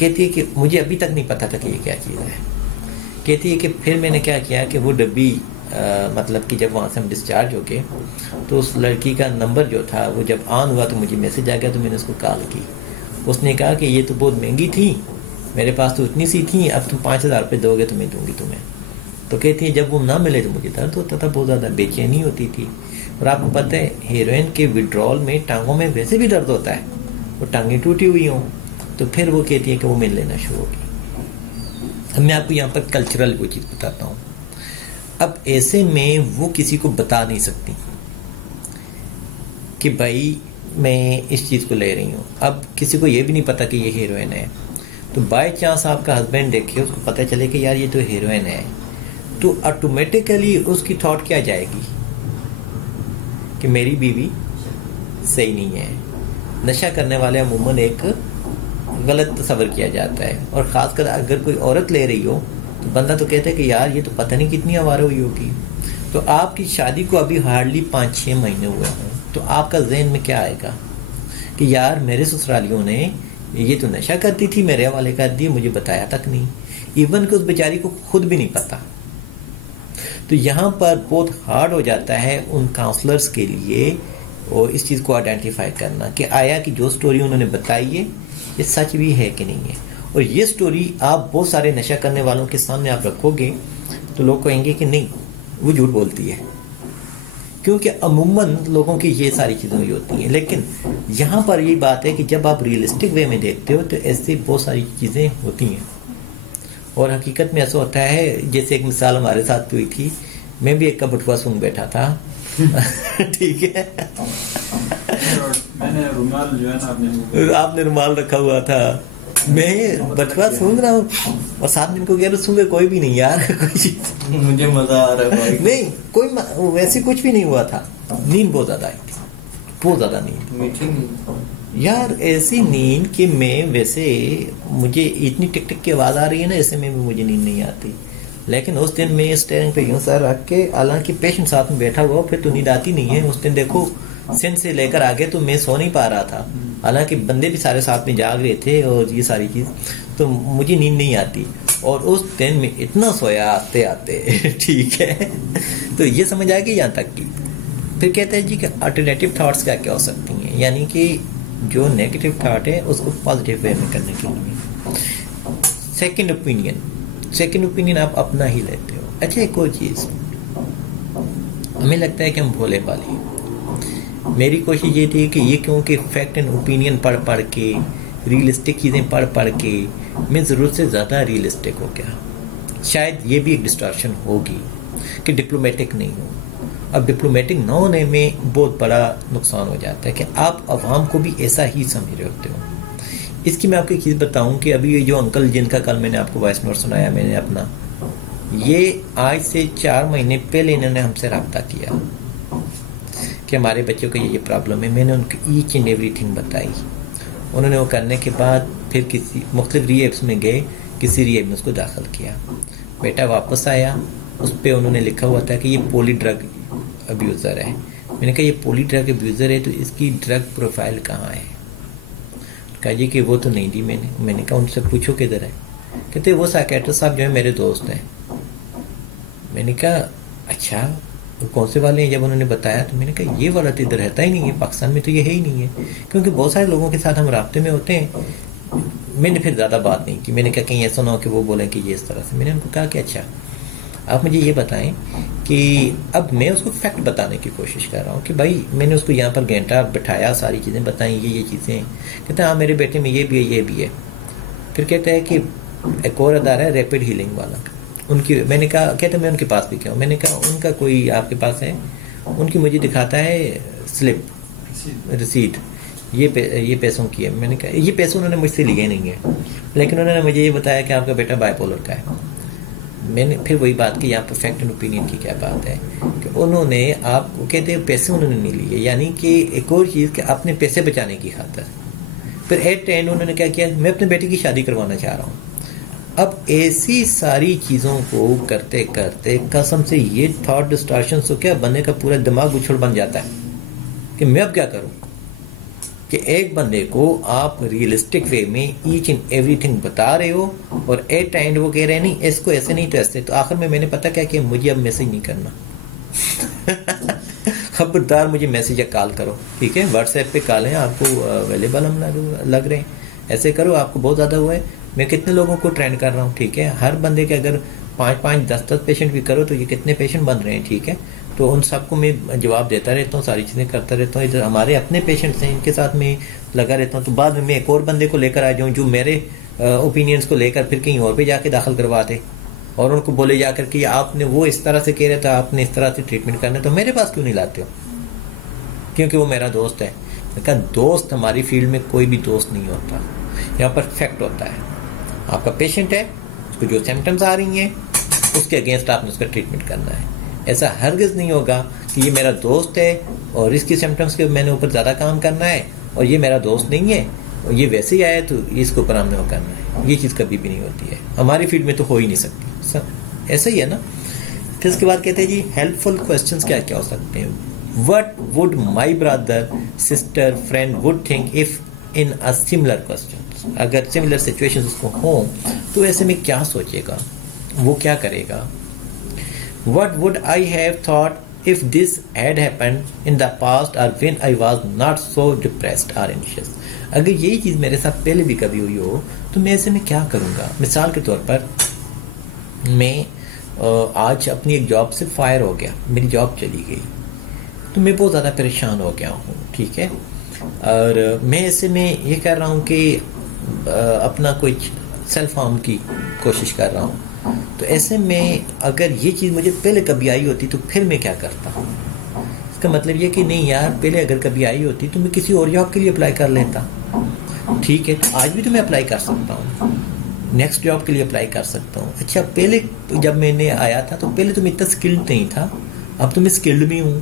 कहती है कि मुझे अभी तक नहीं पता था कि ये क्या चीज़ है। कहती है कि फिर मैंने क्या किया कि वो डब्बी मतलब कि जब वहाँ से हम डिस्चार्ज हो गए तो उस लड़की का नंबर जो था वो जब ऑन हुआ तो मुझे मैसेज आ गया, तो मैंने उसको कॉल की। उसने कहा कि ये तो बहुत महंगी थी, मेरे पास तो इतनी सी थी, अब तुम 5000 रुपये दोगे तो मैं दूंगी तुम्हें। तो कहती है जब वो ना मिले तो मुझे दर्द होता था, बहुत ज़्यादा बेचैनी होती थी। और आपको पता है हेरोइन के विड्रॉल में टांगों में वैसे भी दर्द होता है, वो टांगें टूटी हुई हों, तो फिर वो कहती है कि वो मिल लेना शुरू होगी। अब मैं आपको यहाँ पर कल्चरल कोई चीज़ बताता हूँ। अब ऐसे में वो किसी को बता नहीं सकती कि भाई मैं इस चीज़ को ले रही हूँ। अब किसी को ये भी नहीं पता कि ये हीरोइन है, तो बाय चांस आपका हस्बैंड देखे, उसको पता चले कि यार ये तो हीरोइन है, तो ऑटोमेटिकली उसकी थॉट क्या जाएगी कि मेरी बीवी सही नहीं है। नशा करने वाले अमूमन एक गलत तस्वर किया जाता है, और ख़ासकर अगर कोई औरत ले रही हो तो बंदा तो कहता है कि यार ये तो पता नहीं कितनी आवारा हुई होगी। तो आपकी शादी को अभी हार्डली 5-6 महीने हुए हों, तो आपका जहन में क्या आएगा कि यार मेरे ससुरालियों ने ये तो नशा करती थी, मेरे हवाले कर दिए, मुझे बताया तक नहीं, इवन कि उस बेचारी को खुद भी नहीं पता। तो यहाँ पर बहुत हार्ड हो जाता है उन काउंसलर्स के लिए और इस चीज़ को आइडेंटिफाई करना कि आया कि जो स्टोरी उन्होंने बताई है ये सच भी है कि नहीं है। और ये स्टोरी आप बहुत सारे नशा करने वालों के सामने आप रखोगे तो लोग कहेंगे कि नहीं वो झूठ बोलती है, क्योंकि अमूमन लोगों की ये सारी चीज़ें ही होती हैं। लेकिन यहाँ पर ये बात है कि जब आप रियलिस्टिक वे में देखते हो तो ऐसे बहुत सारी चीज़ें होती हैं और हकीकत में ऐसा होता है, जैसे एक मिसाल हमारे साथ हुई थी, मैं भी एक का बटुआ सूंघ बैठा था ठीक है, मैंने रुमाल जो है ना आपने रुमाल रखा हुआ था, मैं बटुआ सूंघ रहा हूँ और 7 दिन को कह रहा सूंघे कोई भी नहीं यार कोई चीज, मुझे मजा आ रहा है नहीं कोई वैसे कुछ भी नहीं हुआ था। नींद बहुत ज्यादा आई थी, बहुत ज्यादा नींद, मीठी नींद यार ऐसी नींद कि मैं वैसे मुझे इतनी टिक टिक की आवाज आ रही है ना, ऐसे में भी मुझे नींद नहीं आती, लेकिन उस दिन मैं स्टेयरिंग पे यूं सर रख के, हालांकि पेशेंट साथ में बैठा हुआ, फिर तो नींद आती नहीं है। उस दिन देखो सिंध से लेकर आगे तो मैं सो नहीं पा रहा था, हालांकि बंदे भी सारे साथ में जाग रहे थे और ये सारी चीज, तो मुझे नींद नहीं आती। और उस दिन में इतना सोया आते आते ठीक है, तो ये समझ आ गई यहाँ तक की। फिर कहते हैं जी कि अल्टरनेटिव थॉट्स क्या क्या हो सकती हैं, यानी कि जो नेगेटिव थॉट है उसको पॉजिटिव वे में करने के लिए। सेकंड ओपिनियन आप अपना ही लेते हो। अच्छा एक और चीज, हमें लगता है कि हम भोले भाले, मेरी कोशिश ये थी कि ये क्योंकि फैक्ट एंड ओपिनियन पढ़ पढ़ के, रियलिस्टिक चीज़ें पढ़ पढ़ के मैं ज़रूरत से ज़्यादा रियलिस्टिक हो गया। शायद ये भी एक डिस्टॉर्शन होगी कि डिप्लोमेटिक नहीं हो। अब डिप्लोमेटिक न होने में बहुत बड़ा नुकसान हो जाता है कि आप अवाम को भी ऐसा ही समझ रहे होते हो। इसकी मैं आपको एक चीज़ बताऊं कि अभी ये जो अंकल जिनका कल मैंने आपको वॉइस नोट सुनाया मैंने अपना, ये आज से 4 महीने पहले इन्होंने हमसे रब्ता किया कि हमारे बच्चों को ये प्रॉब्लम है। मैंने उनको ईच एंड एवरीथिंग बताई। उन्होंने वो करने के बाद फिर किसी मुख्तलिफ रिहेब्स में गए, किसी रिहेब में उसको दाखिल किया। बेटा वापस आया, उस पर उन्होंने लिखा हुआ था कि ये पॉली ड्रग अब्यूज़र है। मैंने कहा ये पॉली ड्रग अब्यूज़र है तो इसकी ड्रग प्रोफाइल कहाँ है? कहा जी कि वो तो नहीं दी मैंने कहा उनसे पूछो किधर है? कहते वो साइकियाट्रिस्ट साहब जो है मेरे दोस्त हैं। मैंने कहा अच्छा तो कौन से वाले हैं? जब उन्होंने बताया तो मैंने कहा ये वाला तो इधर रहता ही नहीं है, पाकिस्तान में तो ये है ही नहीं है, क्योंकि बहुत सारे लोगों के साथ हम राब्ते में होते हैं। मैंने फिर ज़्यादा बात नहीं की। मैंने कहा कहीं ऐसा ना हो कि वो बोलें कि ये इस तरह से। मैंने उनको कहा कि अच्छा आप मुझे ये बताएं कि अब मैं उसको फैक्ट बताने की कोशिश कर रहा हूँ कि भाई मैंने उसको यहाँ पर घंटा बिठाया, सारी चीज़ें बताई, ये चीज़ें। कहते हैं हाँ मेरे बेटे में ये भी है, ये भी है। फिर कहते हैं कि एक और अदारा है रैपिड हीलिंग वाला, उनकी मैंने कहा, कहते मैं उनके पास भी क्यों? मैंने कहा उनका कोई आपके पास है? उनकी मुझे दिखाता है स्लिप रिसीट, ये पैसों की है। मैंने कहा ये पैसे उन्होंने मुझसे लिए नहीं है, लेकिन उन्होंने मुझे ये बताया कि आपका बेटा बाइपोलर का है। मैंने फिर वही बात की, यहाँ पर फैक्ट एंड ओपिनियन की क्या बात है कि उन्होंने आपको कहते हैं पैसे उन्होंने नहीं लिए, यानी कि एक और चीज़ कि अपने पैसे बचाने की खातर। फिर एट एंड उन्होंने क्या किया, मैं अपने बेटे की शादी करवाना चाह रहा हूँ। अब ऐसी सारी चीज़ों को करते करते कसम से ये थॉट डिस्टॉर्शन तो क्या बंदे का पूरा दिमाग उछल बन जाता है कि मैं अब क्या करूं। कि एक बंदे को आप रियलिस्टिक वे में ईच एंड एवरीथिंग बता रहे हो और एट एंड वो कह रहे हैं नहीं इसको ऐसे नहीं तो ऐसे। तो आखिर में मैंने पता क्या कि मुझे अब मैसेज नहीं करना खबरदार मुझे मैसेज या कॉल करो, ठीक है? व्हाट्सएप पे कॉल है आपको अवेलेबल हम लग रहे हैं, ऐसे करो। आपको बहुत ज़्यादा हुआ है, मैं कितने लोगों को ट्रेंड कर रहा हूँ, ठीक है? हर बंदे के अगर 5-5, 10-10 पेशेंट भी करो तो ये कितने पेशेंट बन रहे हैं, ठीक है? तो उन सबको मैं जवाब देता रहता हूँ, सारी चीज़ें करता रहता हूँ। इधर हमारे अपने पेशेंट्स हैं, इनके साथ में लगा रहता हूँ। तो बाद में मैं एक और बंदे को लेकर आ जाऊँ जो मेरे ओपिनियंस को लेकर फिर कहीं और पे जाके दाखिल करवा दे और उनको बोले जाकर कि आपने वो इस तरह से कह रहे थे, आपने इस तरह से ट्रीटमेंट करना, तो मेरे पास क्यों नहीं लाते हो? क्योंकि वो मेरा दोस्त है। मैंने कहा दोस्त हमारी फील्ड में कोई भी दोस्त नहीं होता, यहाँ पर फैक्ट होता है। आपका पेशेंट है, उसको जो सिम्टम्स आ रही हैं उसके अगेंस्ट आपने उसका ट्रीटमेंट करना है। ऐसा हरगिज़ नहीं होगा कि ये मेरा दोस्त है और इसकी सिम्टम्स के मैंने ऊपर ज़्यादा काम करना है और ये मेरा दोस्त नहीं है और ये वैसे ही आया तो इसके ऊपर हमने वो करना है। ये चीज़ कभी भी नहीं होती है, हमारी फील्ड में तो हो ही नहीं सकती। सब ऐसा ही है ना। फिर उसके बाद कहते हैं जी हेल्पफुल क्वेश्चंस क्या क्या हो सकते हैं। What would my brother sister friend would think if in a similar question, अगर सिमिलर सिचुएशंस उसको हो तो ऐसे में क्या सोचेगा, वो क्या करेगा। What would I have thought if this had happened in the past or when I was not so depressed or anxious? अगर यही चीज़ मेरे साथ पहले भी कभी हुई हो तो मैं ऐसे में क्या करूँगा। मिसाल के तौर पर मैं आज अपनी एक जॉब से फायर हो गया, मेरी जॉब चली गई तो मैं बहुत ज़्यादा परेशान हो गया हूँ, ठीक है? और मैं ऐसे में ये कर रहा हूँ कि अपना कोई सेल्फ हार्म की कोशिश कर रहा हूँ। तो ऐसे में अगर ये चीज़ मुझे पहले कभी आई होती तो फिर मैं क्या करता। इसका मतलब ये कि नहीं यार, पहले अगर कभी आई होती तो मैं किसी और जॉब के लिए अप्लाई कर लेता। ठीक है, आज भी तो मैं अप्लाई कर सकता हूँ, नेक्स्ट जॉब के लिए अप्लाई कर सकता हूँ। अच्छा, पहले जब मैंने आया था तो पहले तो मैं इतना स्किल्ड नहीं था, अब तो मैं स्किल्ड भी हूँ।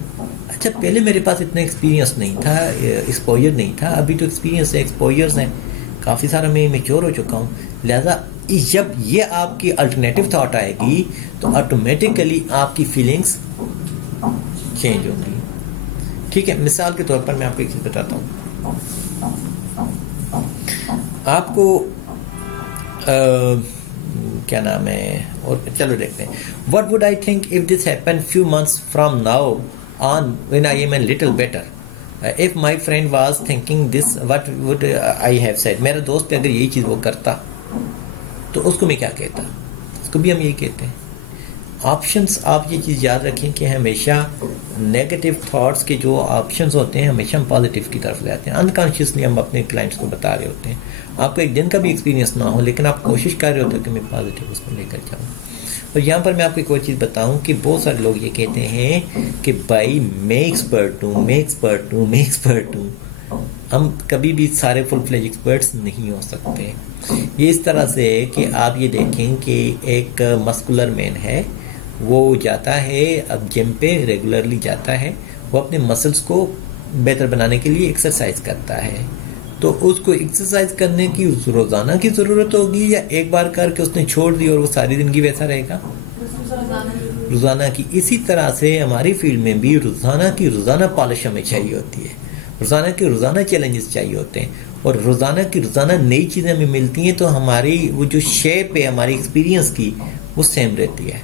अच्छा, पहले मेरे पास इतना एक्सपीरियंस नहीं था, एक्सपोजर नहीं था, अभी तो एक्सपीरियंस है, एक्सपोजर्स हैं, काफ़ी सारा मैं मैच्योर हो चुका हूँ। लिहाजा जब ये आपकी अल्टरनेटिव थॉट आएगी तो ऑटोमेटिकली आपकी फीलिंग्स चेंज होंगी। ठीक है, मिसाल के तौर पर मैं आपको एक चीज़ बताता हूँ। आपको क्या नाम है, और चलो देखते हैं। What would I think if this happened few months from now on when I am a little better? If my friend was thinking this, what would I have said? मेरा दोस्त अगर यही चीज़ वो करता तो उसको मैं क्या कहता? उसको भी हम यही कहते हैं। ऑप्शंस, आप ये चीज़ याद रखें कि हमेशा नेगेटिव थॉट्स के जो ऑप्शंस होते हैं हमेशा हम पॉजिटिव की तरफ ले आते हैं। अनकॉन्शियसली हम अपने क्लाइंट्स को बता रहे होते हैं। आपको एक दिन का भी एक्सपीरियंस ना हो लेकिन आप कोशिश कर रहे होते हो कि मैं पॉजिटिव उसको लेकर जाऊँ। और यहाँ पर मैं आपको एक और चीज़ बताऊँ कि बहुत सारे लोग ये कहते हैं कि भाई मैं एक्सपर्ट हूँ, मैं एक्सपर्ट हूँ, मैं एक्सपर्ट हूँ। हम कभी भी सारे फुल फ्लेज एक्सपर्ट्स नहीं हो सकते। ये इस तरह से है कि आप ये देखें कि एक मस्कुलर मैन है, वो जाता है अब जिम पे रेगुलरली जाता है, वो अपने मसल्स को बेहतर बनाने के लिए एक्सरसाइज करता है। तो उसको एक्सरसाइज करने की रोज़ाना की ज़रूरत होगी या एक बार करके उसने छोड़ दी और वो सारी ज़िंदगी वैसा रहेगा? रोज़ाना की। इसी तरह से हमारी फील्ड में भी रोज़ाना पॉलिश हमें चाहिए होती है, रोज़ाना चैलेंजेस चाहिए होते हैं, और रोज़ाना नई चीज़ें हमें मिलती हैं तो हमारी वो जो शेप है हमारी एक्सपीरियंस की वो सेम रहती है,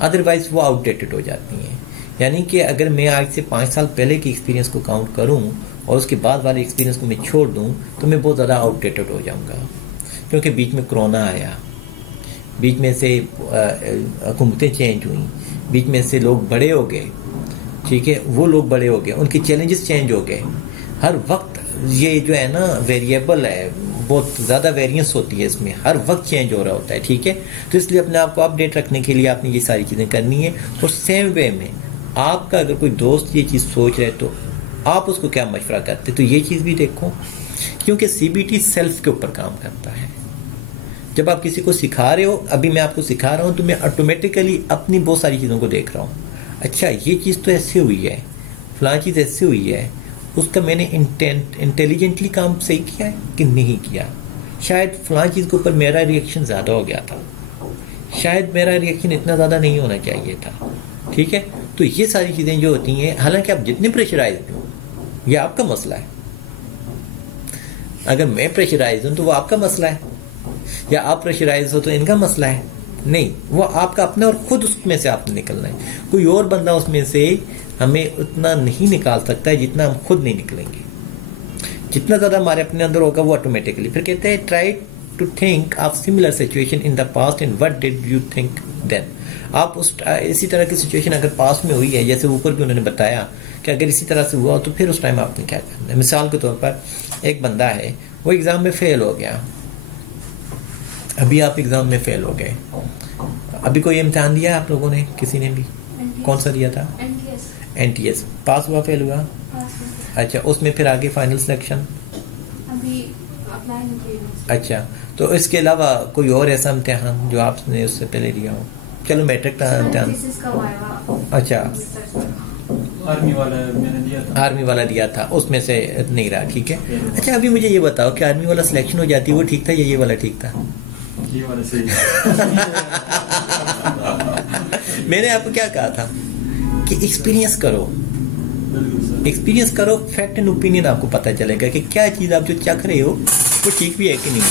अदरवाइज वो आउटडेटेड हो जाती हैं। यानी कि अगर मैं आज से 5 साल पहले की एक्सपीरियंस को काउंट करूं और उसके बाद वाले एक्सपीरियंस को मैं छोड़ दूं तो मैं बहुत ज़्यादा आउटडेटेड हो जाऊंगा, क्योंकि बीच में कोरोना आया, बीच में से हुकूमतें चेंज हुई, बीच में से लोग बड़े हो गए। ठीक है, वो लोग बड़े हो गए, उनके चैलेंजेस चेंज हो गए। हर वक्त ये जो है ना वेरिएबल है, बहुत ज़्यादा वेरिएंस होती है इसमें, हर वक्त चेंज हो रहा होता है। ठीक है, तो इसलिए अपने आप को अपडेट रखने के लिए आपने ये सारी चीज़ें करनी है। और सेम वे में आपका अगर कोई दोस्त ये चीज़ सोच रहे तो आप उसको क्या मशवरा करते, तो ये चीज़ भी देखो, क्योंकि CBT सेल्फ के ऊपर काम करता है। जब आप किसी को सिखा रहे हो, अभी मैं आपको सिखा रहा हूँ तो मैं ऑटोमेटिकली अपनी बहुत सारी चीज़ों को देख रहा हूँ। अच्छा, ये चीज़ तो ऐसे हुई है, फलां चीज़ ऐसे हुई है, उसका मैंने इंटेलिजेंटली काम सही किया है कि नहीं किया? शायद फलां चीज़ के ऊपर मेरा रिएक्शन ज़्यादा हो गया था, शायद मेरा रिएक्शन इतना ज़्यादा नहीं होना चाहिए था। ठीक है, तो ये सारी चीज़ें जो होती हैं, हालांकि आप जितने प्रेशराइज हो ये आपका मसला है। अगर मैं प्रेशराइज हूँ तो वो आपका मसला है, या आप प्रेशराइज हो तो इनका मसला है। नहीं, वो आपका अपना, और खुद उसमें से आपने निकलना है। कोई और बंदा उसमें से हमें उतना नहीं निकाल सकता है जितना हम खुद नहीं निकलेंगे। जितना ज़्यादा हमारे अपने अंदर होगा वो ऑटोमेटिकली। फिर कहते हैं try to think of similar situation in the past and what did you think then. आप उस इसी तरह की सिचुएशन अगर पास्ट में हुई है, जैसे ऊपर भी उन्होंने बताया कि अगर इसी तरह से हुआ तो फिर उस टाइम आपने क्या करना है। मिसाल के तौर पर एक बंदा है, वो एग्ज़ाम में फेल हो गया, अभी आप एग्ज़ाम में फेल हो गए, अभी कोई इम्तिहान दिया आप लोगों ने, किसी ने भी? कौन सा दिया था? NTS। पास हुआ, फेल हुआ? अच्छा, उसमें फिर आगे फाइनल सिलेक्शन अभी अप्लाई नहीं किया। अच्छा, तो इसके अलावा कोई और ऐसा इम्तिहान जो आपने उससे पहले दिया हो? चलो मैट्रिक का इम्तिहान। अच्छा, आर्मी वाला मैंने दिया था। आर्मी वाला दिया था, उसमें से नहीं रहा। ठीक है, अच्छा अभी मुझे ये बताओ कि आर्मी वाला सिलेक्शन हो जाती है, वो ठीक था या ये वाला ठीक था? ये वाला सही। मैंने आपको क्या कहा था कि एक्सपीरियंस करो, एक्सपीरियंस करो, फैक्ट एंड ओपिनियन आपको पता चलेगा कि क्या चीज़ आप जो चख रहे हो वो ठीक भी है कि नहीं है।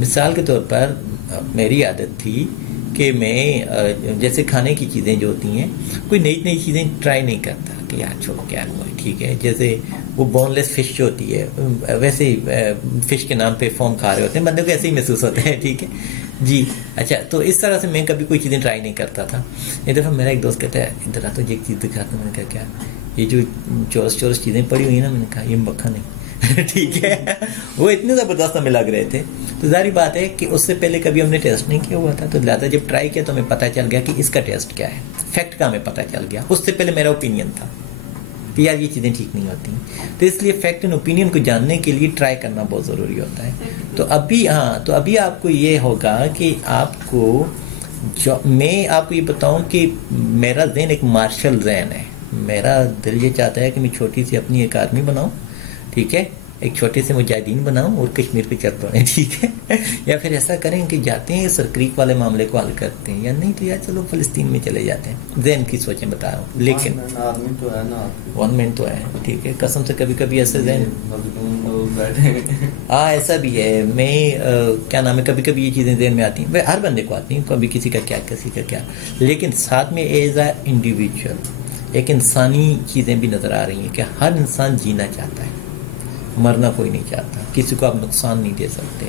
मिसाल के तौर पर मेरी आदत थी कि मैं जैसे खाने की चीज़ें जो होती हैं, कोई नई नई चीज़ें ट्राई नहीं करता कि यार छोड़ो क्या हुआ। ठीक है, जैसे वो बोनलेस फिश जो होती है, वैसे ही फिश के नाम पे फॉर्म खा रहे होते हैं, बंदे को ऐसे ही महसूस होते हैं। ठीक है जी, अच्छा, तो इस तरह से मैं कभी कोई चीज़ें ट्राई नहीं करता था। एक दफ़ा मेरा एक दोस्त कहता है, इधर आ तो एक चीज़ दिखाता। मैंने कहा क्या? ये जो चौरस चीज़ें पड़ी हुई है ना, मैंने कहा ये मक्खन नहीं। ठीक है, वो इतने ज़बरदस्त हमें लग रहे थे। तो जारी बात है कि उससे पहले कभी हमने टेस्ट नहीं किया हुआ था, तो लिहाजा जब ट्राई किया तो हमें पता चल गया कि इसका टेस्ट क्या है, फैक्ट का हमें पता चल गया। उससे पहले मेरा ओपिनियन था कि यार ये चीज़ें ठीक नहीं होती, तो इसलिए फैक्ट एंड ओपिनियन को जानने के लिए ट्राई करना बहुत ज़रूरी होता है। तो अभी आपको ये होगा कि आपको जो मैं आपको ये बताऊं कि मेरा जहन एक मार्शल जहन है। मेरा दिल ये चाहता है कि मैं छोटी सी अपनी एक आर्मी बनाऊं, ठीक है, एक छोटे से मुजाहिदीन बनाऊं और कश्मीर पे चल पड़े, ठीक है। या फिर ऐसा करें कि जाते हैं सर क्रीक वाले मामले को हल करते हैं, या नहीं तो यार चलो फलस्तीन में चले जाते हैं। जहन की सोचें बता रहा हूँ, लेकिन आर्मी तो है ना, वन मैन तो है, ठीक है। कसम से कभी कभी ऐसे जहन ऐसा भी है। मैं क्या नाम है, कभी कभी ये चीज़ें जहन में आती हैं, हर बंदे को आती हैं, कभी किसी का क्या किसी का क्या, लेकिन साथ में एज अ इंडिविजुअल एक इंसानी चीज़ें भी नज़र आ रही हैं कि हर इंसान जीना चाहता है, मरना कोई नहीं चाहता। किसी को आप नुकसान नहीं दे सकते,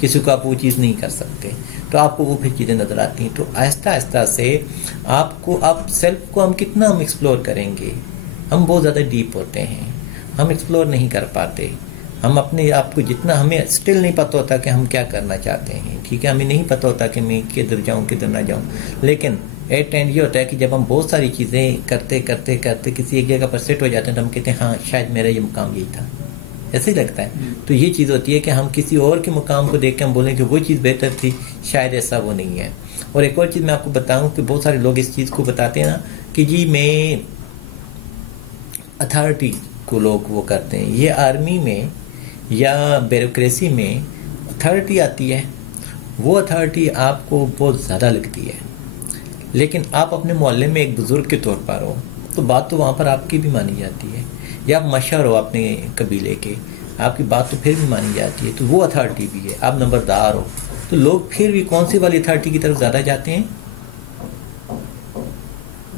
किसी को आप वो चीज़ नहीं कर सकते, तो आपको वो फिर चीज़ें नज़र आती हैं। तो आहिस्ता आहिस्ता से आपको आप सेल्फ को हम कितना हम एक्सप्लोर करेंगे, हम बहुत ज़्यादा डीप होते हैं, हम एक्सप्लोर नहीं कर पाते। हम अपने आप को जितना, हमें स्टिल नहीं पता होता कि हम क्या करना चाहते हैं, ठीक है, हमें नहीं पता होता कि मैं किधर जाऊँ किधर ना जाऊँ। लेकिन एट एंड ये होता है कि जब हम बहुत सारी चीज़ें करते करते करते किसी एक जगह पर सेट हो जाते हैं तो हम कहते हैं हाँ शायद मेरा ये मुकाम यही था, ऐसे ही लगता है। तो ये चीज़ होती है कि हम किसी और के मुकाम को देख के हम बोलें कि वो चीज़ बेहतर थी, शायद ऐसा वो नहीं है। और एक और चीज़ मैं आपको बताऊं कि बहुत सारे लोग इस चीज़ को बताते हैं ना कि जी मैं अथॉरिटी को लोग वो करते हैं। ये आर्मी में या ब्यूरोक्रेसी में अथॉरिटी आती है, वो अथॉरिटी आपको बहुत ज़्यादा लगती है, लेकिन आप अपने मोहल्ले में एक बुज़ुर्ग के तौर पर हो तो बात तो वहाँ पर आपकी भी मानी जाती है, या आप मशहूर हो अपने कबीले के, आपकी बात तो फिर भी मानी जाती है, तो वो अथॉरिटी भी है। आप नंबरदार हो तो लोग फिर भी कौन सी वाली अथॉरिटी की तरफ ज़्यादा जाते हैं,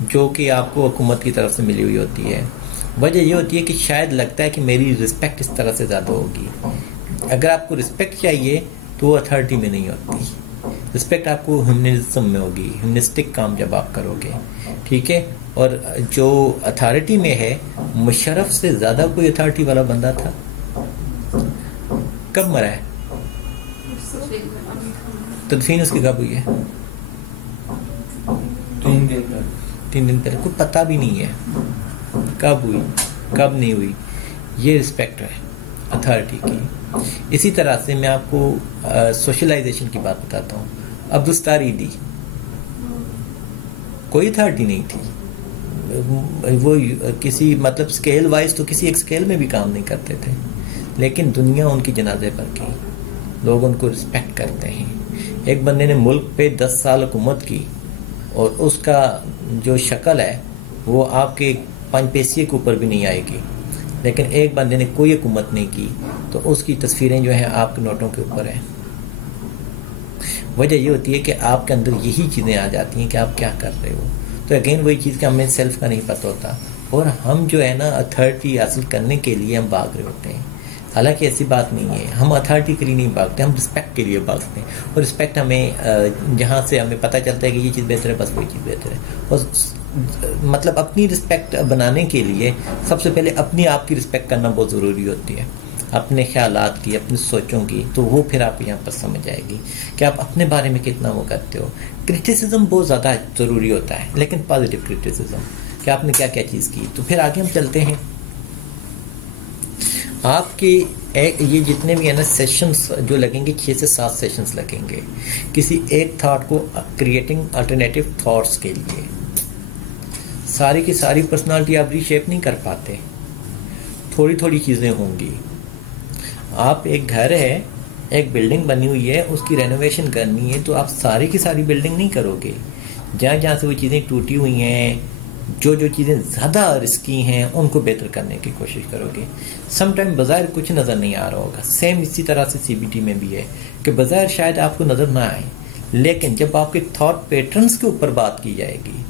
जो कि आपको हुकूमत की तरफ से मिली हुई होती है। वजह ये होती है कि शायद लगता है कि मेरी रिस्पेक्ट इस तरह से ज़्यादा होगी। अगर आपको रिस्पेक्ट चाहिए तो वो अथॉरिटी में नहीं होती, रिस्पेक्ट आपको ह्यूमनिज्म में होगी, ह्यूमनिस्टिक काम जब आप करोगे, ठीक है। और जो अथॉरिटी में है, मुशर्रफ से ज़्यादा कोई अथॉरिटी वाला बंदा था, कब मरा है, तदफीन उसकी कब हुई है, 3 दिन पहले, कोई पता भी नहीं है कब हुई कब नहीं हुई। ये रिस्पेक्ट है अथॉरिटी की। इसी तरह से मैं आपको सोशलाइजेशन की बात बताता हूँ। अब्दुस्तार ईदी, कोई अथॉरिटी नहीं थी, वो किसी मतलब स्केल वाइज तो किसी एक स्केल में भी काम नहीं करते थे, लेकिन दुनिया उनकी जनाजे पर की, लोग उनको रिस्पेक्ट करते हैं। एक बंदे ने मुल्क पे 10 साल हुकूमत की और उसका जो शक्ल है वो आपके 5 पैसे के ऊपर भी नहीं आएगी, लेकिन एक बंदे ने कोई हुकूमत नहीं की तो उसकी तस्वीरें जो हैं आपके नोटों के ऊपर हैं। वजह ये होती है कि आपके अंदर यही चीज़ें आ जाती हैं कि आप क्या कर रहे हो। तो अगेन वही चीज़ कि हमें सेल्फ का नहीं पता होता और हम जो है ना अथॉरिटी हासिल करने के लिए हम भाग रहे होते हैं। हालांकि ऐसी बात नहीं है, हम अथॉरिटी के लिए नहीं भागते, हम रिस्पेक्ट के लिए भागते हैं। और रिस्पेक्ट हमें जहाँ से हमें पता चलता है कि ये चीज़ बेहतर है, बस वही चीज़ बेहतर है। और मतलब अपनी रिस्पेक्ट बनाने के लिए सबसे पहले अपनी आप की रिस्पेक्ट करना बहुत ज़रूरी होती है, अपने ख्यालात की, अपनी सोचों की। तो वो फिर आप यहाँ पर समझ आएगी कि आप अपने बारे में कितना वो करते हो। क्रिटिसिज्म बहुत ज़्यादा ज़रूरी होता है, लेकिन पॉजिटिव क्रिटिसिज्म कि आपने क्या क्या चीज़ की। तो फिर आगे हम चलते हैं। आपके ये जितने भी है ना सेशंस जो लगेंगे, 6 से 7 सेशंस लगेंगे किसी एक थॉट को क्रिएटिंग अल्टरनेटिव थॉट्स के लिए। सारी की सारी पर्सनालिटी आप रीशेप नहीं कर पाते, थोड़ी थोड़ी चीज़ें होंगी। आप एक घर है, एक बिल्डिंग बनी हुई है, उसकी रेनोवेशन करनी है, तो आप सारी की सारी बिल्डिंग नहीं करोगे। जहाँ जहाँ से वो चीज़ें टूटी हुई हैं, जो जो चीज़ें ज़्यादा रिस्की हैं, उनको बेहतर करने की कोशिश करोगे। समटाइम बाज़ार कुछ नज़र नहीं आ रहा होगा। सेम इसी तरह से CBT में भी है कि बाज़ार शायद आपको नज़र ना आए, लेकिन जब आपके थॉट पैटर्न्स के ऊपर बात की जाएगी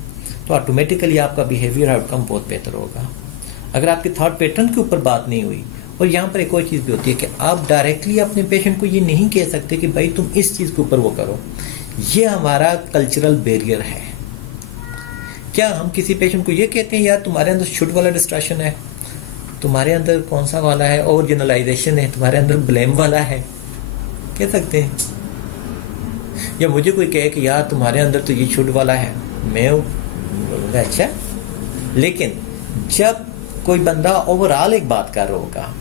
तो ऑटोमेटिकली आपका बिहेवियर आउटकम बहुत बेहतर होगा। अगर आपके थॉट पैटर्न के ऊपर बात नहीं हुई, और यहाँ पर एक और चीज़ भी होती है कि आप डायरेक्टली अपने पेशेंट को ये नहीं कह सकते कि भाई तुम इस चीज़ के ऊपर वो करो। ये हमारा कल्चरल बैरियर है। क्या हम किसी पेशेंट को ये कहते हैं यार तुम्हारे अंदर शुड वाला डिस्ट्रैक्शन है, तुम्हारे अंदर कौन सा वाला है, और जनरलाइजेशन है, तुम्हारे अंदर ब्लेम वाला है, कह सकते हैं। या मुझे कोई कहे कि यार तुम्हारे अंदर तो ये छूट वाला है, मैं बोलूँगा अच्छा। लेकिन जब कोई बंदा ओवरऑल एक बात कर रहा होगा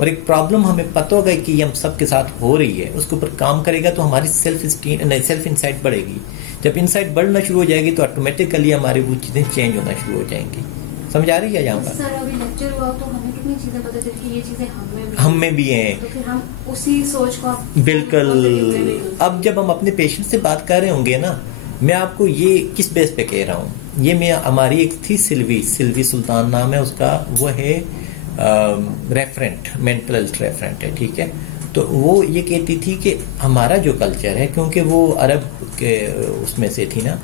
और एक प्रॉब्लम हमें पता होगा कि हम सबके साथ हो रही है, उसके ऊपर काम करेगा तो हमारी सेल्फ इंसाइट बढ़ेगी। जब इंसाइट बढ़ना शुरू हो जाएगी तो ऑटोमेटिकली हमारी वो चीजें चेंज होना शुरू हो जाएंगी। समझ आ रही है यहाँ पर? सर अभी लेक्चर हुआ तो हमें कितनी चीजें पता चली कि ये चीजें हम में भी हैं। तो फिर हम उसी सोच को बिल्कुल। अब जब हम अपने पेशेंट से बात कर रहे होंगे ना, मैं आपको ये किस बेस पे कह रहा हूँ, ये मैं हमारी एक थी सिल्वी सुल्तान नाम है उसका, वो है रेफरेंट, मेंटल हेल्थ रेफरेंट है, ठीक है। तो वो ये कहती थी कि हमारा जो कल्चर है, क्योंकि वो अरब के उसमें से थी ना,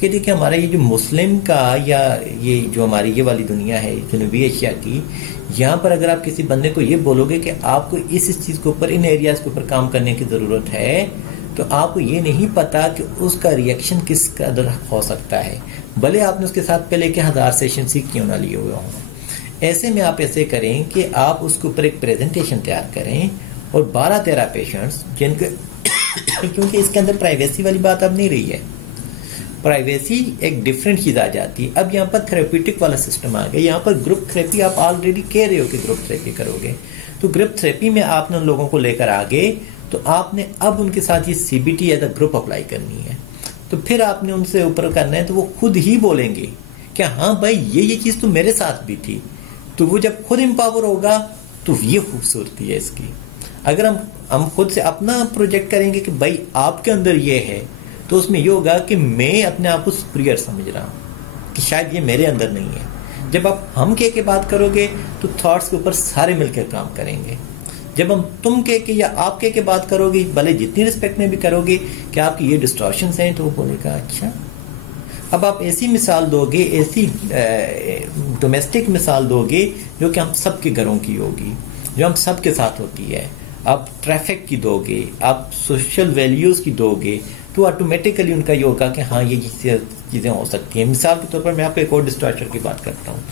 कहती कि हमारा ये जो मुस्लिम का या ये जो हमारी ये वाली दुनिया है जनूबी एशिया की, यहाँ पर अगर आप किसी बंदे को ये बोलोगे कि आपको इस चीज़ के ऊपर, इन एरियाज के ऊपर काम करने की ज़रूरत है, तो आपको ये नहीं पता कि उसका रिएक्शन किस कदर हो सकता है, भले आपने उसके साथ पहले के 1000 सेशन ही क्यों ना लिए हुए हों। ऐसे में आप ऐसे करें कि आप उसके ऊपर एक प्रेजेंटेशन तैयार करें और 12-13 पेशेंट्स जिनके क्योंकि इसके अंदर प्राइवेसी वाली बात अब नहीं रही है, प्राइवेसी एक डिफरेंट चीज आ जाती है। अब यहाँ पर थेरेप्यूटिक वाला सिस्टम आ गया। यहाँ पर ग्रुप थेरेपी आप ऑलरेडी कह रहे हो कि ग्रुप थेरेपी करोगे, तो ग्रुप थेरेपी में आपने उन लोगों को लेकर आगे, तो आपने अब उनके साथ ये CBT as a group apply करनी है। तो फिर आपने उनसे ऊपर करना है, तो वो खुद ही बोलेंगे कि हाँ भाई ये चीज तो मेरे साथ भी थी। तो वो जब खुद एम्पावर होगा तो ये खूबसूरती है इसकी। अगर हम खुद से अपना प्रोजेक्ट करेंगे कि भाई आपके अंदर ये है, तो उसमें ये होगा कि मैं अपने आप को सुपीरियर समझ रहा हूँ कि शायद ये मेरे अंदर नहीं है। जब आप हम कह के बात करोगे तो थॉट्स के ऊपर सारे मिलकर काम करेंगे। जब हम तुम कह के या आप कह के बात करोगे, भले जितनी रिस्पेक्ट में भी करोगे कि आपकी ये डिस्टॉर्शंस हैं, तो वो बोलेगा अच्छा। अब आप ऐसी मिसाल दोगे, ऐसी डोमेस्टिक मिसाल दोगे जो कि हम सबके घरों की होगी, जो हम सबके साथ होती है। आप ट्रैफिक की दोगे, आप सोशल वैल्यूज की दोगे, तो ऑटोमेटिकली उनका ये होगा कि हाँ ये चीज़ें हो सकती हैं। मिसाल के तौर पर मैं आपको एक और डिस्टॉर्शन की बात करता हूँ।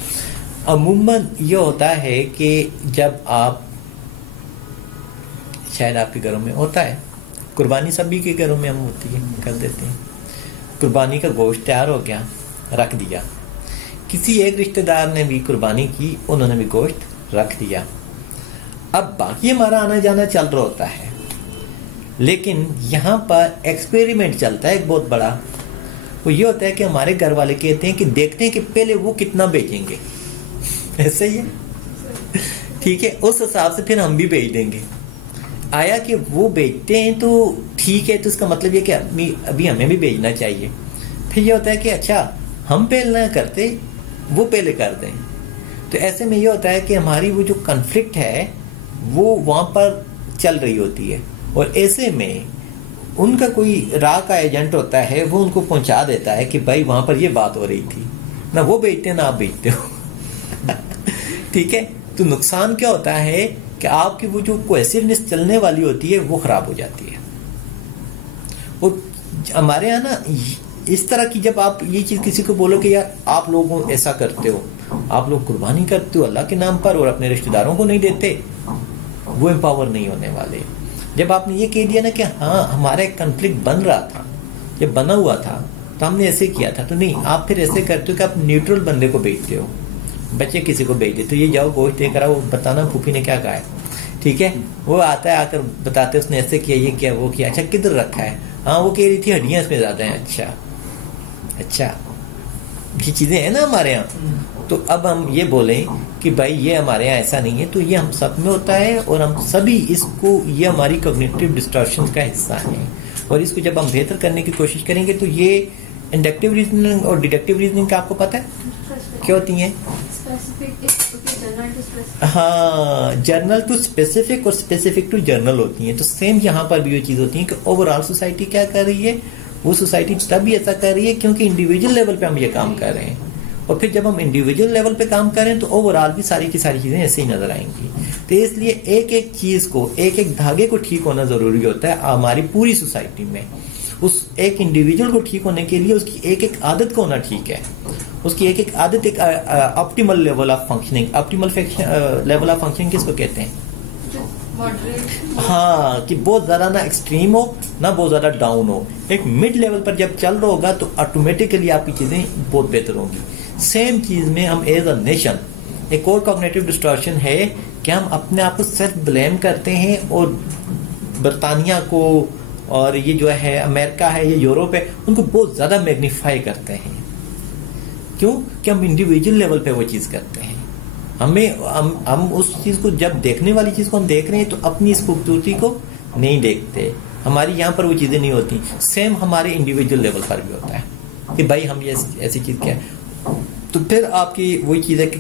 अमूमन ये होता है कि जब आप, शायद आपके घरों में होता है, कुर्बानी सभी के घरों में हम होती है, कर देते हैं। कुर्बानी का गोश्त तैयार हो गया, रख दिया। किसी एक रिश्तेदार ने भी कुर्बानी की, उन्होंने भी गोश्त रख दिया। अब बाकी हमारा आना जाना चल रहा होता है, लेकिन यहाँ पर एक्सपेरिमेंट चलता है एक बहुत बड़ा। वो ये होता है कि हमारे घर वाले कहते हैं कि देखते हैं कि पहले वो कितना बेचेंगे, ऐसे ही है, ठीक है, उस हिसाब से फिर हम भी बेच देंगे। आया कि वो बेचते हैं तो ठीक है, तो इसका मतलब ये कि अभी हमें भी बेचना चाहिए। फिर ये होता है कि अच्छा हम पहले ना करते, वो पहले कर दें। तो ऐसे में ये होता है कि हमारी वो जो कन्फ्लिक्ट है वो वहाँ पर चल रही होती है, और ऐसे में उनका कोई राह का एजेंट होता है, वो उनको पहुंचा देता है कि भाई वहाँ पर ये बात हो रही थी, ना वो बेचते ना आप बेचते हो। ठीक है, तो नुकसान क्या होता है कि आपकी वो जो कोहेसिवनेस चलने वाली होती है वो खराब हो जाती है। और हमारे यहाँ ना इस तरह की, जब आप ये चीज किसी को बोलो कि यार आप लोग ऐसा करते हो, आप लोग कुर्बानी करते हो अल्लाह के नाम पर और अपने रिश्तेदारों को नहीं देते, वो एम्पावर नहीं होने वाले। जब आपने ये कह दिया ना कि हाँ हमारा एक कन्फ्लिक्ट बन रहा था, जब बना हुआ था तो हमने ऐसे किया था, तो नहीं, आप फिर ऐसे करते हो कि आप न्यूट्रल बंदे को बेचते हो, बच्चे किसी को बेच दे, तो ये जाओ गोश्त देकर आओ, बताना फूफी ने क्या कहा है, ठीक है, वो आता है, आकर बताते उसने ऐसे किया, ये किया, वो किया, अच्छा किधर रखा है, हाँ वो कह रही थी हड्डियां इसमें ज्यादा हैं, अच्छा ये चीजें हैं ना हमारे यहाँ। तो अब हम ये बोलें कि भाई ये हमारे यहाँ ऐसा नहीं है, तो ये हम सब में होता है, और हम सभी इसको, ये हमारी कॉग्निटिव डिस्टॉर्शन का हिस्सा है, और इसको जब हम बेहतर करने की कोशिश करेंगे तो ये इंडक्टिव रीजनिंग और डिडक्टिव रीजनिंग का आपको पता है क्या होती है? हाँ, जर्नल टू स्पेसिफिक और स्पेसिफिक टू जर्नल होती हैं। तो सेम यहाँ पर भी ये चीज होती है कि ओवरऑल सोसाइटी क्या कर रही है, वो सोसाइटी तभी ऐसा कर रही है क्योंकि इंडिविजुअल लेवल पे हम ये काम कर रहे हैं, और फिर जब हम इंडिविजुअल लेवल पे काम करें तो ओवरऑल भी सारी की सारी चीजें ऐसे ही नजर आएंगी। तो इसलिए एक एक चीज को, एक एक धागे को ठीक होना जरूरी होता है हमारी पूरी सोसाइटी में। उस एक इंडिविजुअल को ठीक होने के लिए उसकी एक एक आदत को होना ठीक है, उसकी एक एक आदत एक optimal level of functioning. Optimal level of functioning किसको कहते हैं? मॉडरेट। हाँ, कि बहुत ज्यादा ना एक्सट्रीम हो ना बहुत ज्यादा डाउन हो, एक मिड लेवल पर जब चल रहा होगा तो ऑटोमेटिकली आपकी चीजें बहुत बेहतर होंगी। सेम चीज में हम एज अ नेशन, एक और कॉग्निटिव डिस्टॉर्शन है कि हम अपने आप को सेल्फ ब्लेम करते हैं और बरतानिया को और ये जो है अमेरिका है, ये यूरोप है, उनको बहुत ज्यादा मैग्नीफाई करते हैं। क्यों? कि हम इंडिविजुअल लेवल पे वो चीज करते हैं। हम उस चीज को जब देखने वाली चीज को हम देख रहे हैं तो अपनी इस खूबसूरती को नहीं देखते, हमारी यहाँ पर वो चीजें नहीं होती। सेम हमारे इंडिविजुअल लेवल पर भी होता है कि भाई हम ये ऐसी चीज क्या है, तो फिर आपकी वही चीज है कि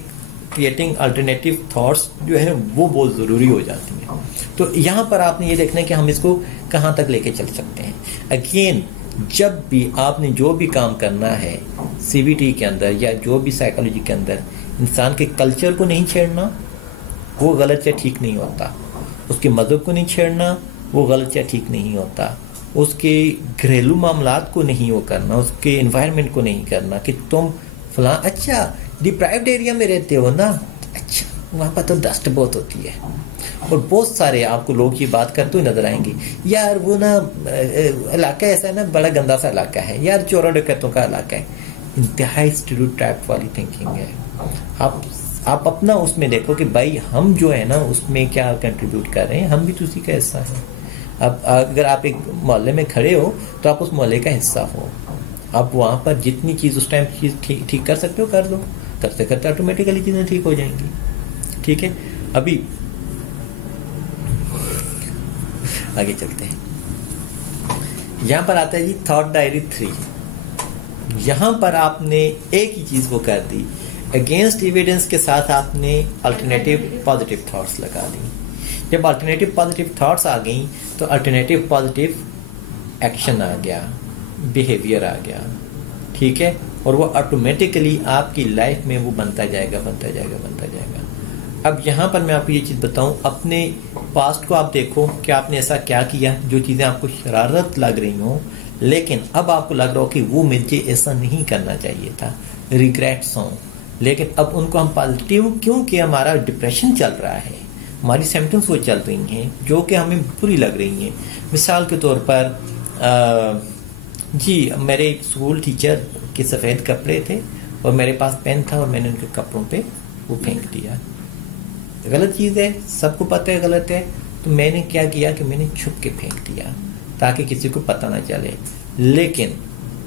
क्रिएटिंग अल्टरनेटिव थॉट्स जो है वो बहुत जरूरी हो जाती हैं। तो यहाँ पर आपने ये देखना है कि हम इसको कहाँ तक लेके चल सकते हैं। अगेन, जब भी आपने जो भी काम करना है सीबीटी के अंदर या जो भी साइकोलॉजी के अंदर, इंसान के कल्चर को नहीं छेड़ना, वो गलत या ठीक नहीं होता। उसके मजहब को नहीं छेड़ना, वो गलत या ठीक नहीं होता। उसके घरेलू मामलात को नहीं वो करना, उसके एनवायरनमेंट को नहीं करना कि तुम फलां, अच्छा डिप्राइव्ड एरिया में रहते हो ना, अच्छा वहाँ पर तो डस्ट बहुत होती है। और बहुत सारे आपको लोग ये बात करते हुए नजर आएंगे, यार वो ना इलाका ऐसा है ना, बड़ा गंदा सा इलाका है यार, चोरों डकैतों का इलाका है। इंतहाई स्टीरियोटाइप वाली थिंकिंग है। आप अपना उसमें देखो कि भाई हम जो है ना उसमें क्या कंट्रीब्यूट कर रहे हैं, हम भी तो उसी का हिस्सा है। अब अगर आप एक मोहल्ले में खड़े हो तो आप उस मोहल्ले का हिस्सा हो। आप वहां पर जितनी चीज उस टाइम चीज ठीक कर सकते हो कर लो, करते करते ऑटोमेटिकली चीजें ठीक हो जाएंगी। ठीक है, अभी आगे चलते हैं। यहां पर आता है जी थॉट डायरी 3। यहां पर आपने एक ही चीज को कर दी, अगेंस्ट एविडेंस के साथ आपने अल्टरनेटिव पॉजिटिव थॉट्स लगा दी। जब अल्टरनेटिव पॉजिटिव थॉट्स आ गई तो अल्टरनेटिव पॉजिटिव एक्शन आ गया, बिहेवियर आ गया। ठीक है, और वो ऑटोमेटिकली आपकी लाइफ में वो बनता जाएगा। अब यहाँ पर मैं आपको ये चीज बताऊं, अपने पास्ट को आप देखो कि आपने ऐसा क्या किया जो चीजें आपको शरारत लग रही हो, लेकिन अब आपको लग रहा हो कि वो मुझे ऐसा नहीं करना चाहिए था, रिग्रेट्स हों, लेकिन अब उनको हम पॉजिटिव, क्योंकि हमारा डिप्रेशन चल रहा है, हमारी सिम्टम्स वो चल रही हैं जो कि हमें बुरी लग रही हैं। मिसाल के तौर पर जी मेरे एक स्कूल टीचर के सफ़ेद कपड़े थे और मेरे पास पेन था और मैंने उनके कपड़ों पे वो फेंक दिया। गलत चीज़ है, सबको पता है गलत है, तो मैंने क्या किया कि मैंने छुप के फेंक दिया ताकि किसी को पता ना चले। लेकिन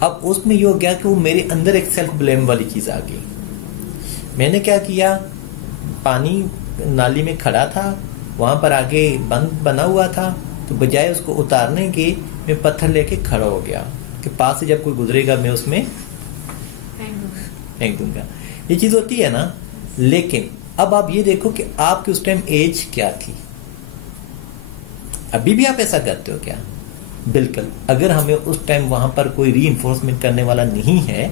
अब उसमें ये हो गया कि वो मेरे अंदर एक सेल्फ ब्लेम वाली चीज़ आ गई। मैंने क्या किया, पानी नाली में खड़ा था, वहाँ पर आगे बंद बना हुआ था, तो बजाय उसको उतारने के मैं पत्थर लेके खड़ा हो गया कि पास से जब कोई गुजरेगा मैं उसमें फेंक दूंगा। ये चीज़ होती है ना। लेकिन अब आप ये देखो कि आपकी उस टाइम एज क्या थी। अभी भी आप ऐसा करते हो क्या? बिल्कुल। अगर हमें उस टाइम वहां पर कोई रीइंफोर्समेंट करने वाला नहीं है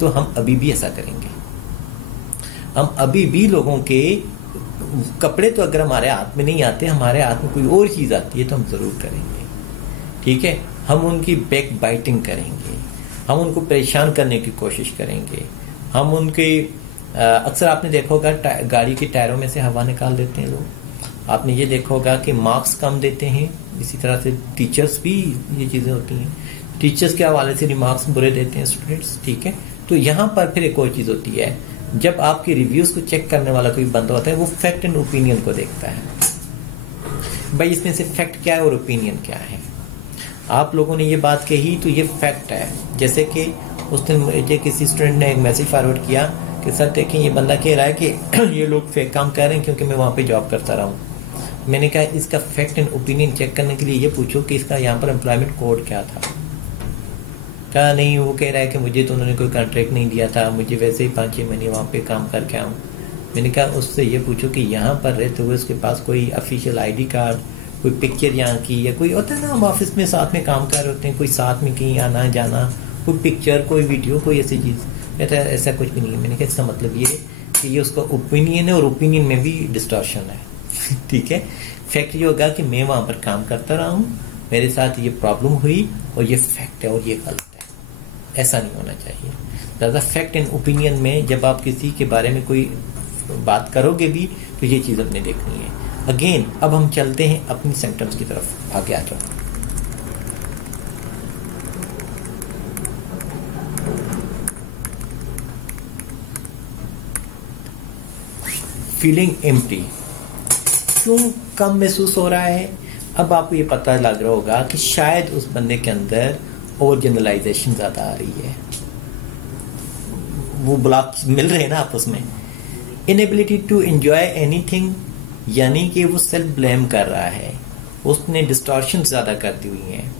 तो हम अभी भी ऐसा करेंगे। हम अभी भी लोगों के कपड़े, तो अगर हमारे हाथ में नहीं आते, हमारे हाथ में कोई और चीज आती है तो हम जरूर करेंगे। ठीक है, हम उनकी बैक बाइटिंग करेंगे, हम उनको परेशान करने की कोशिश करेंगे, हम उनके अक्सर आपने देखा होगा गाड़ी के टायरों में से हवा निकाल देते हैं लोग। आपने ये देखा होगा कि मार्क्स कम देते हैं। इसी तरह से टीचर्स भी ये चीजें होती हैं, टीचर्स के हवाले से रिमार्क्स बुरे देते हैं स्टूडेंट्स। ठीक है, तो यहाँ पर फिर एक और चीज होती है, जब आपके रिव्यूज को चेक करने वाला कोई बंदा होता है वो फैक्ट एंड ओपिनियन को देखता है, भाई इसमें से फैक्ट क्या है और ओपिनियन क्या है। आप लोगों ने ये बात कही तो ये फैक्ट है। जैसे कि उस दिन मुझे किसी स्टूडेंट ने एक मैसेज फॉरवर्ड किया कि सर देखें ये बंदा कह रहा है कि ये लोग फेक काम कर रहे हैं क्योंकि मैं वहाँ पे जॉब करता रहा हूँ। मैंने कहा इसका फैक्ट एंड ओपिनियन चेक करने के लिए ये पूछो कि इसका यहाँ पर एम्प्लॉयमेंट कोड क्या था। कहा नहीं, वो कह रहा है कि मुझे तो उन्होंने कोई कॉन्ट्रैक्ट नहीं दिया था, मुझे वैसे ही 5-6 महीने वहाँ पे काम करके आऊँ। मैंने कहा उससे ये पूछो कि यहाँ पर रहते हुए उसके पास कोई ऑफिशियल ID कार्ड, कोई पिक्चर यहाँ की, या कोई होता है ना हम ऑफिस में साथ में काम कर रहे होते हैं, कोई साथ में कहीं आना जाना, कोई पिक्चर, कोई वीडियो, कोई ऐसी चीज़। कहता है ऐसा कुछ भी नहीं है। मैंने कहा इसका मतलब ये कि ये उसका ओपिनियन है और ओपिनियन में भी डिस्टॉर्शन है। ठीक है, फैक्ट ये होगा कि मैं वहाँ पर काम करता रहा हूँ, मेरे साथ ये प्रॉब्लम हुई और ये फैक्ट है और ये गलत है। ऐसा नहीं होना चाहिए। ज़्यादा फैक्ट एंड ओपिनियन में जब आप किसी के बारे में कोई बात करोगे भी तो ये चीज़ अपने देखनी है। अगेन अब हम चलते हैं अपनी सिम्टम्स की तरफ, आगे आ जाओ। फीलिंग एम्प्टी, क्यों कम महसूस हो रहा है? अब आपको ये पता लग रहा होगा कि शायद उस बंदे के अंदर ओवर जनरलाइजेशन ज्यादा आ रही है, वो ब्लॉक्स मिल रहे हैं ना आपस में। इनएबिलिटी टू एंजॉय एनीथिंग, यानी कि वो सेल्फ ब्लेम कर रहा है, उसने डिस्टॉर्शन ज्यादा कर दी हुई हैं,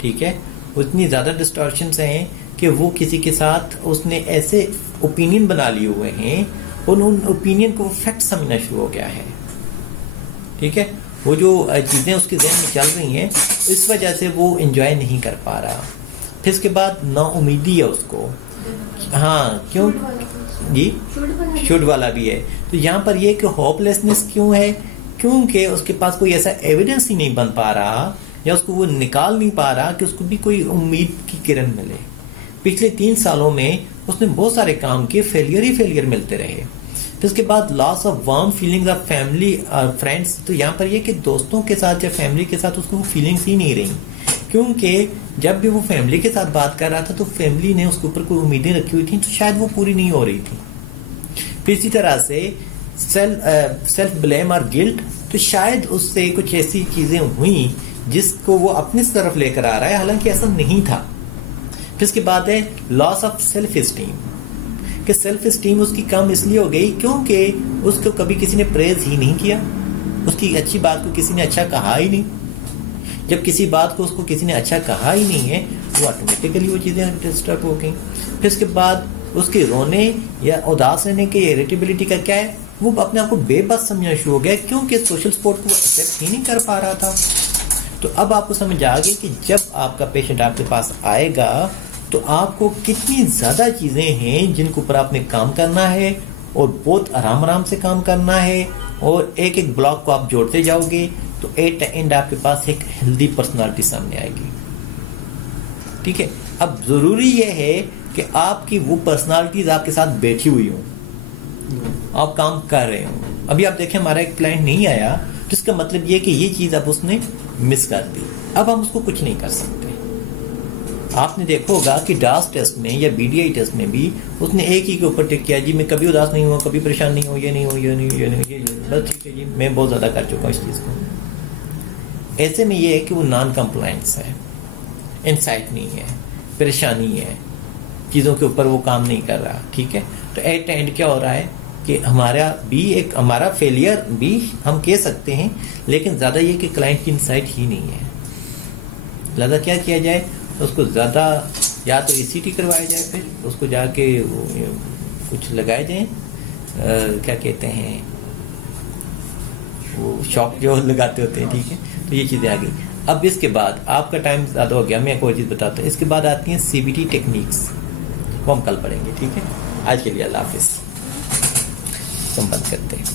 ठीक है। उतनी ज्यादा डिस्टॉर्शन हैं कि वो किसी के साथ उसने ऐसे ओपिनियन बना लिए हुए हैं और उन ओपिनियन को फैक्ट समझना शुरू हो गया है, ठीक है। वो जो चीजें उसके ज़हन में चल रही हैं इस वजह से वो एंजॉय नहीं कर पा रहा। फिर इसके बाद नाउमीदी है उसको, हाँ क्यों जी, शुड वाला भी है। तो यहाँ पर ये कि होपलेसनेस क्यों है? क्योंकि उसके पास कोई ऐसा एविडेंस ही नहीं बन पा रहा, या उसको वो निकाल नहीं पा रहा कि उसको भी कोई उम्मीद की किरण मिले। पिछले 3 सालों में उसने बहुत सारे काम किए, फेलियर ही फेलियर मिलते रहे। फिर उसके बाद loss of warm feelings of family और फ्रेंड्स, तो यहाँ पर ये कि दोस्तों के साथ या फैमिली के साथ उसको फीलिंग्स ही नहीं रही, क्योंकि जब भी वो फैमिली के साथ बात कर रहा था तो फैमिली ने उसके ऊपर कोई उम्मीदें रखी हुई थी, तो शायद वो पूरी नहीं हो रही थी। फिर इसी तरह से सेल्फ ब्लेम और गिल्ट, तो शायद उससे कुछ ऐसी चीजें हुई जिसको वो अपनी तरफ लेकर आ रहा है, हालांकि ऐसा नहीं था। फिर इसके बाद है लॉस ऑफ सेल्फ एस्टीम, कि सेल्फ एस्टीम उसकी कम इसलिए हो गई क्योंकि उसको कभी किसी ने प्रेज ही नहीं किया, उसकी अच्छी बात को किसी ने अच्छा कहा ही नहीं। जब किसी बात को उसको किसी ने अच्छा कहा ही नहीं है, वो ऑटोमेटिकली वो चीजें डिस्टर्ब हो गई। फिर उसके बाद उसके रोने या उदास रहने के इरिटेबिलिटी का क्या है, वो अपने आप को बेबस समझना शुरू हो गया, क्योंकि सोशल सपोर्ट को वो एक्सेप्ट ही नहीं कर पा रहा था। तो अब आपको समझ आ गई कि जब आपका पेशेंट आपके पास आएगा तो आपको कितनी ज्यादा चीजें हैं जिनके ऊपर आपने काम करना है, और बहुत आराम आराम से काम करना है, और एक एक ब्लॉक को आप जोड़ते जाओगे तो एट एंड आपके पास एक हेल्दी पर्सनालिटी सामने आएगी, ठीक है। अब जरूरी यह है कि आपकी वो पर्सनालिटीज आपके साथ बैठी हुई हो, आप काम कर रहे हो। अभी आप देखें हमारा एक क्लाइंट नहीं आया, जिसका मतलब ये कि ये चीज अब उसने मिस कर दी, अब हम उसको कुछ नहीं कर सकते। आपने देखा होगा कि डास टेस्ट में या बीडीआई टेस्ट में भी उसने एक ही के ऊपर टिक किया, जी मैं कभी उदास नहीं हुआ, कभी परेशान नहीं हूँ, ये नहीं हो, ये नहीं, ये नहीं, ये बस ठीक है जी, मैं बहुत ज्यादा कर चुका हूँ इस चीज को। ऐसे में ये है कि वो नॉन कंप्लायंस है, इंसाइट नहीं है, परेशानी है, चीजों के ऊपर वो काम नहीं कर रहा, ठीक है। तो एट एंड क्या हो रहा है कि हमारा फेलियर भी हम कह सकते हैं, लेकिन ज्यादा ये कि क्लाइंट की इंसाइट ही नहीं है। लिहाजा क्या किया जाए, उसको ज्यादा या तो ECT करवाया जाए, फिर उसको जाके कुछ लगाए जाए, क्या कहते हैं वो शॉक जो लगाते होते हैं, ठीक है। तो ये चीजें आ गई। अब इसके बाद आपका टाइम ज्यादा हो गया, मैं एक और चीज बताता हूँ। इसके बाद आती हैं CBT टेक्निक्स, वो हम कल पढ़ेंगे, ठीक है। आज के लिए अल्लाह हाफिज, संबंध करते हैं।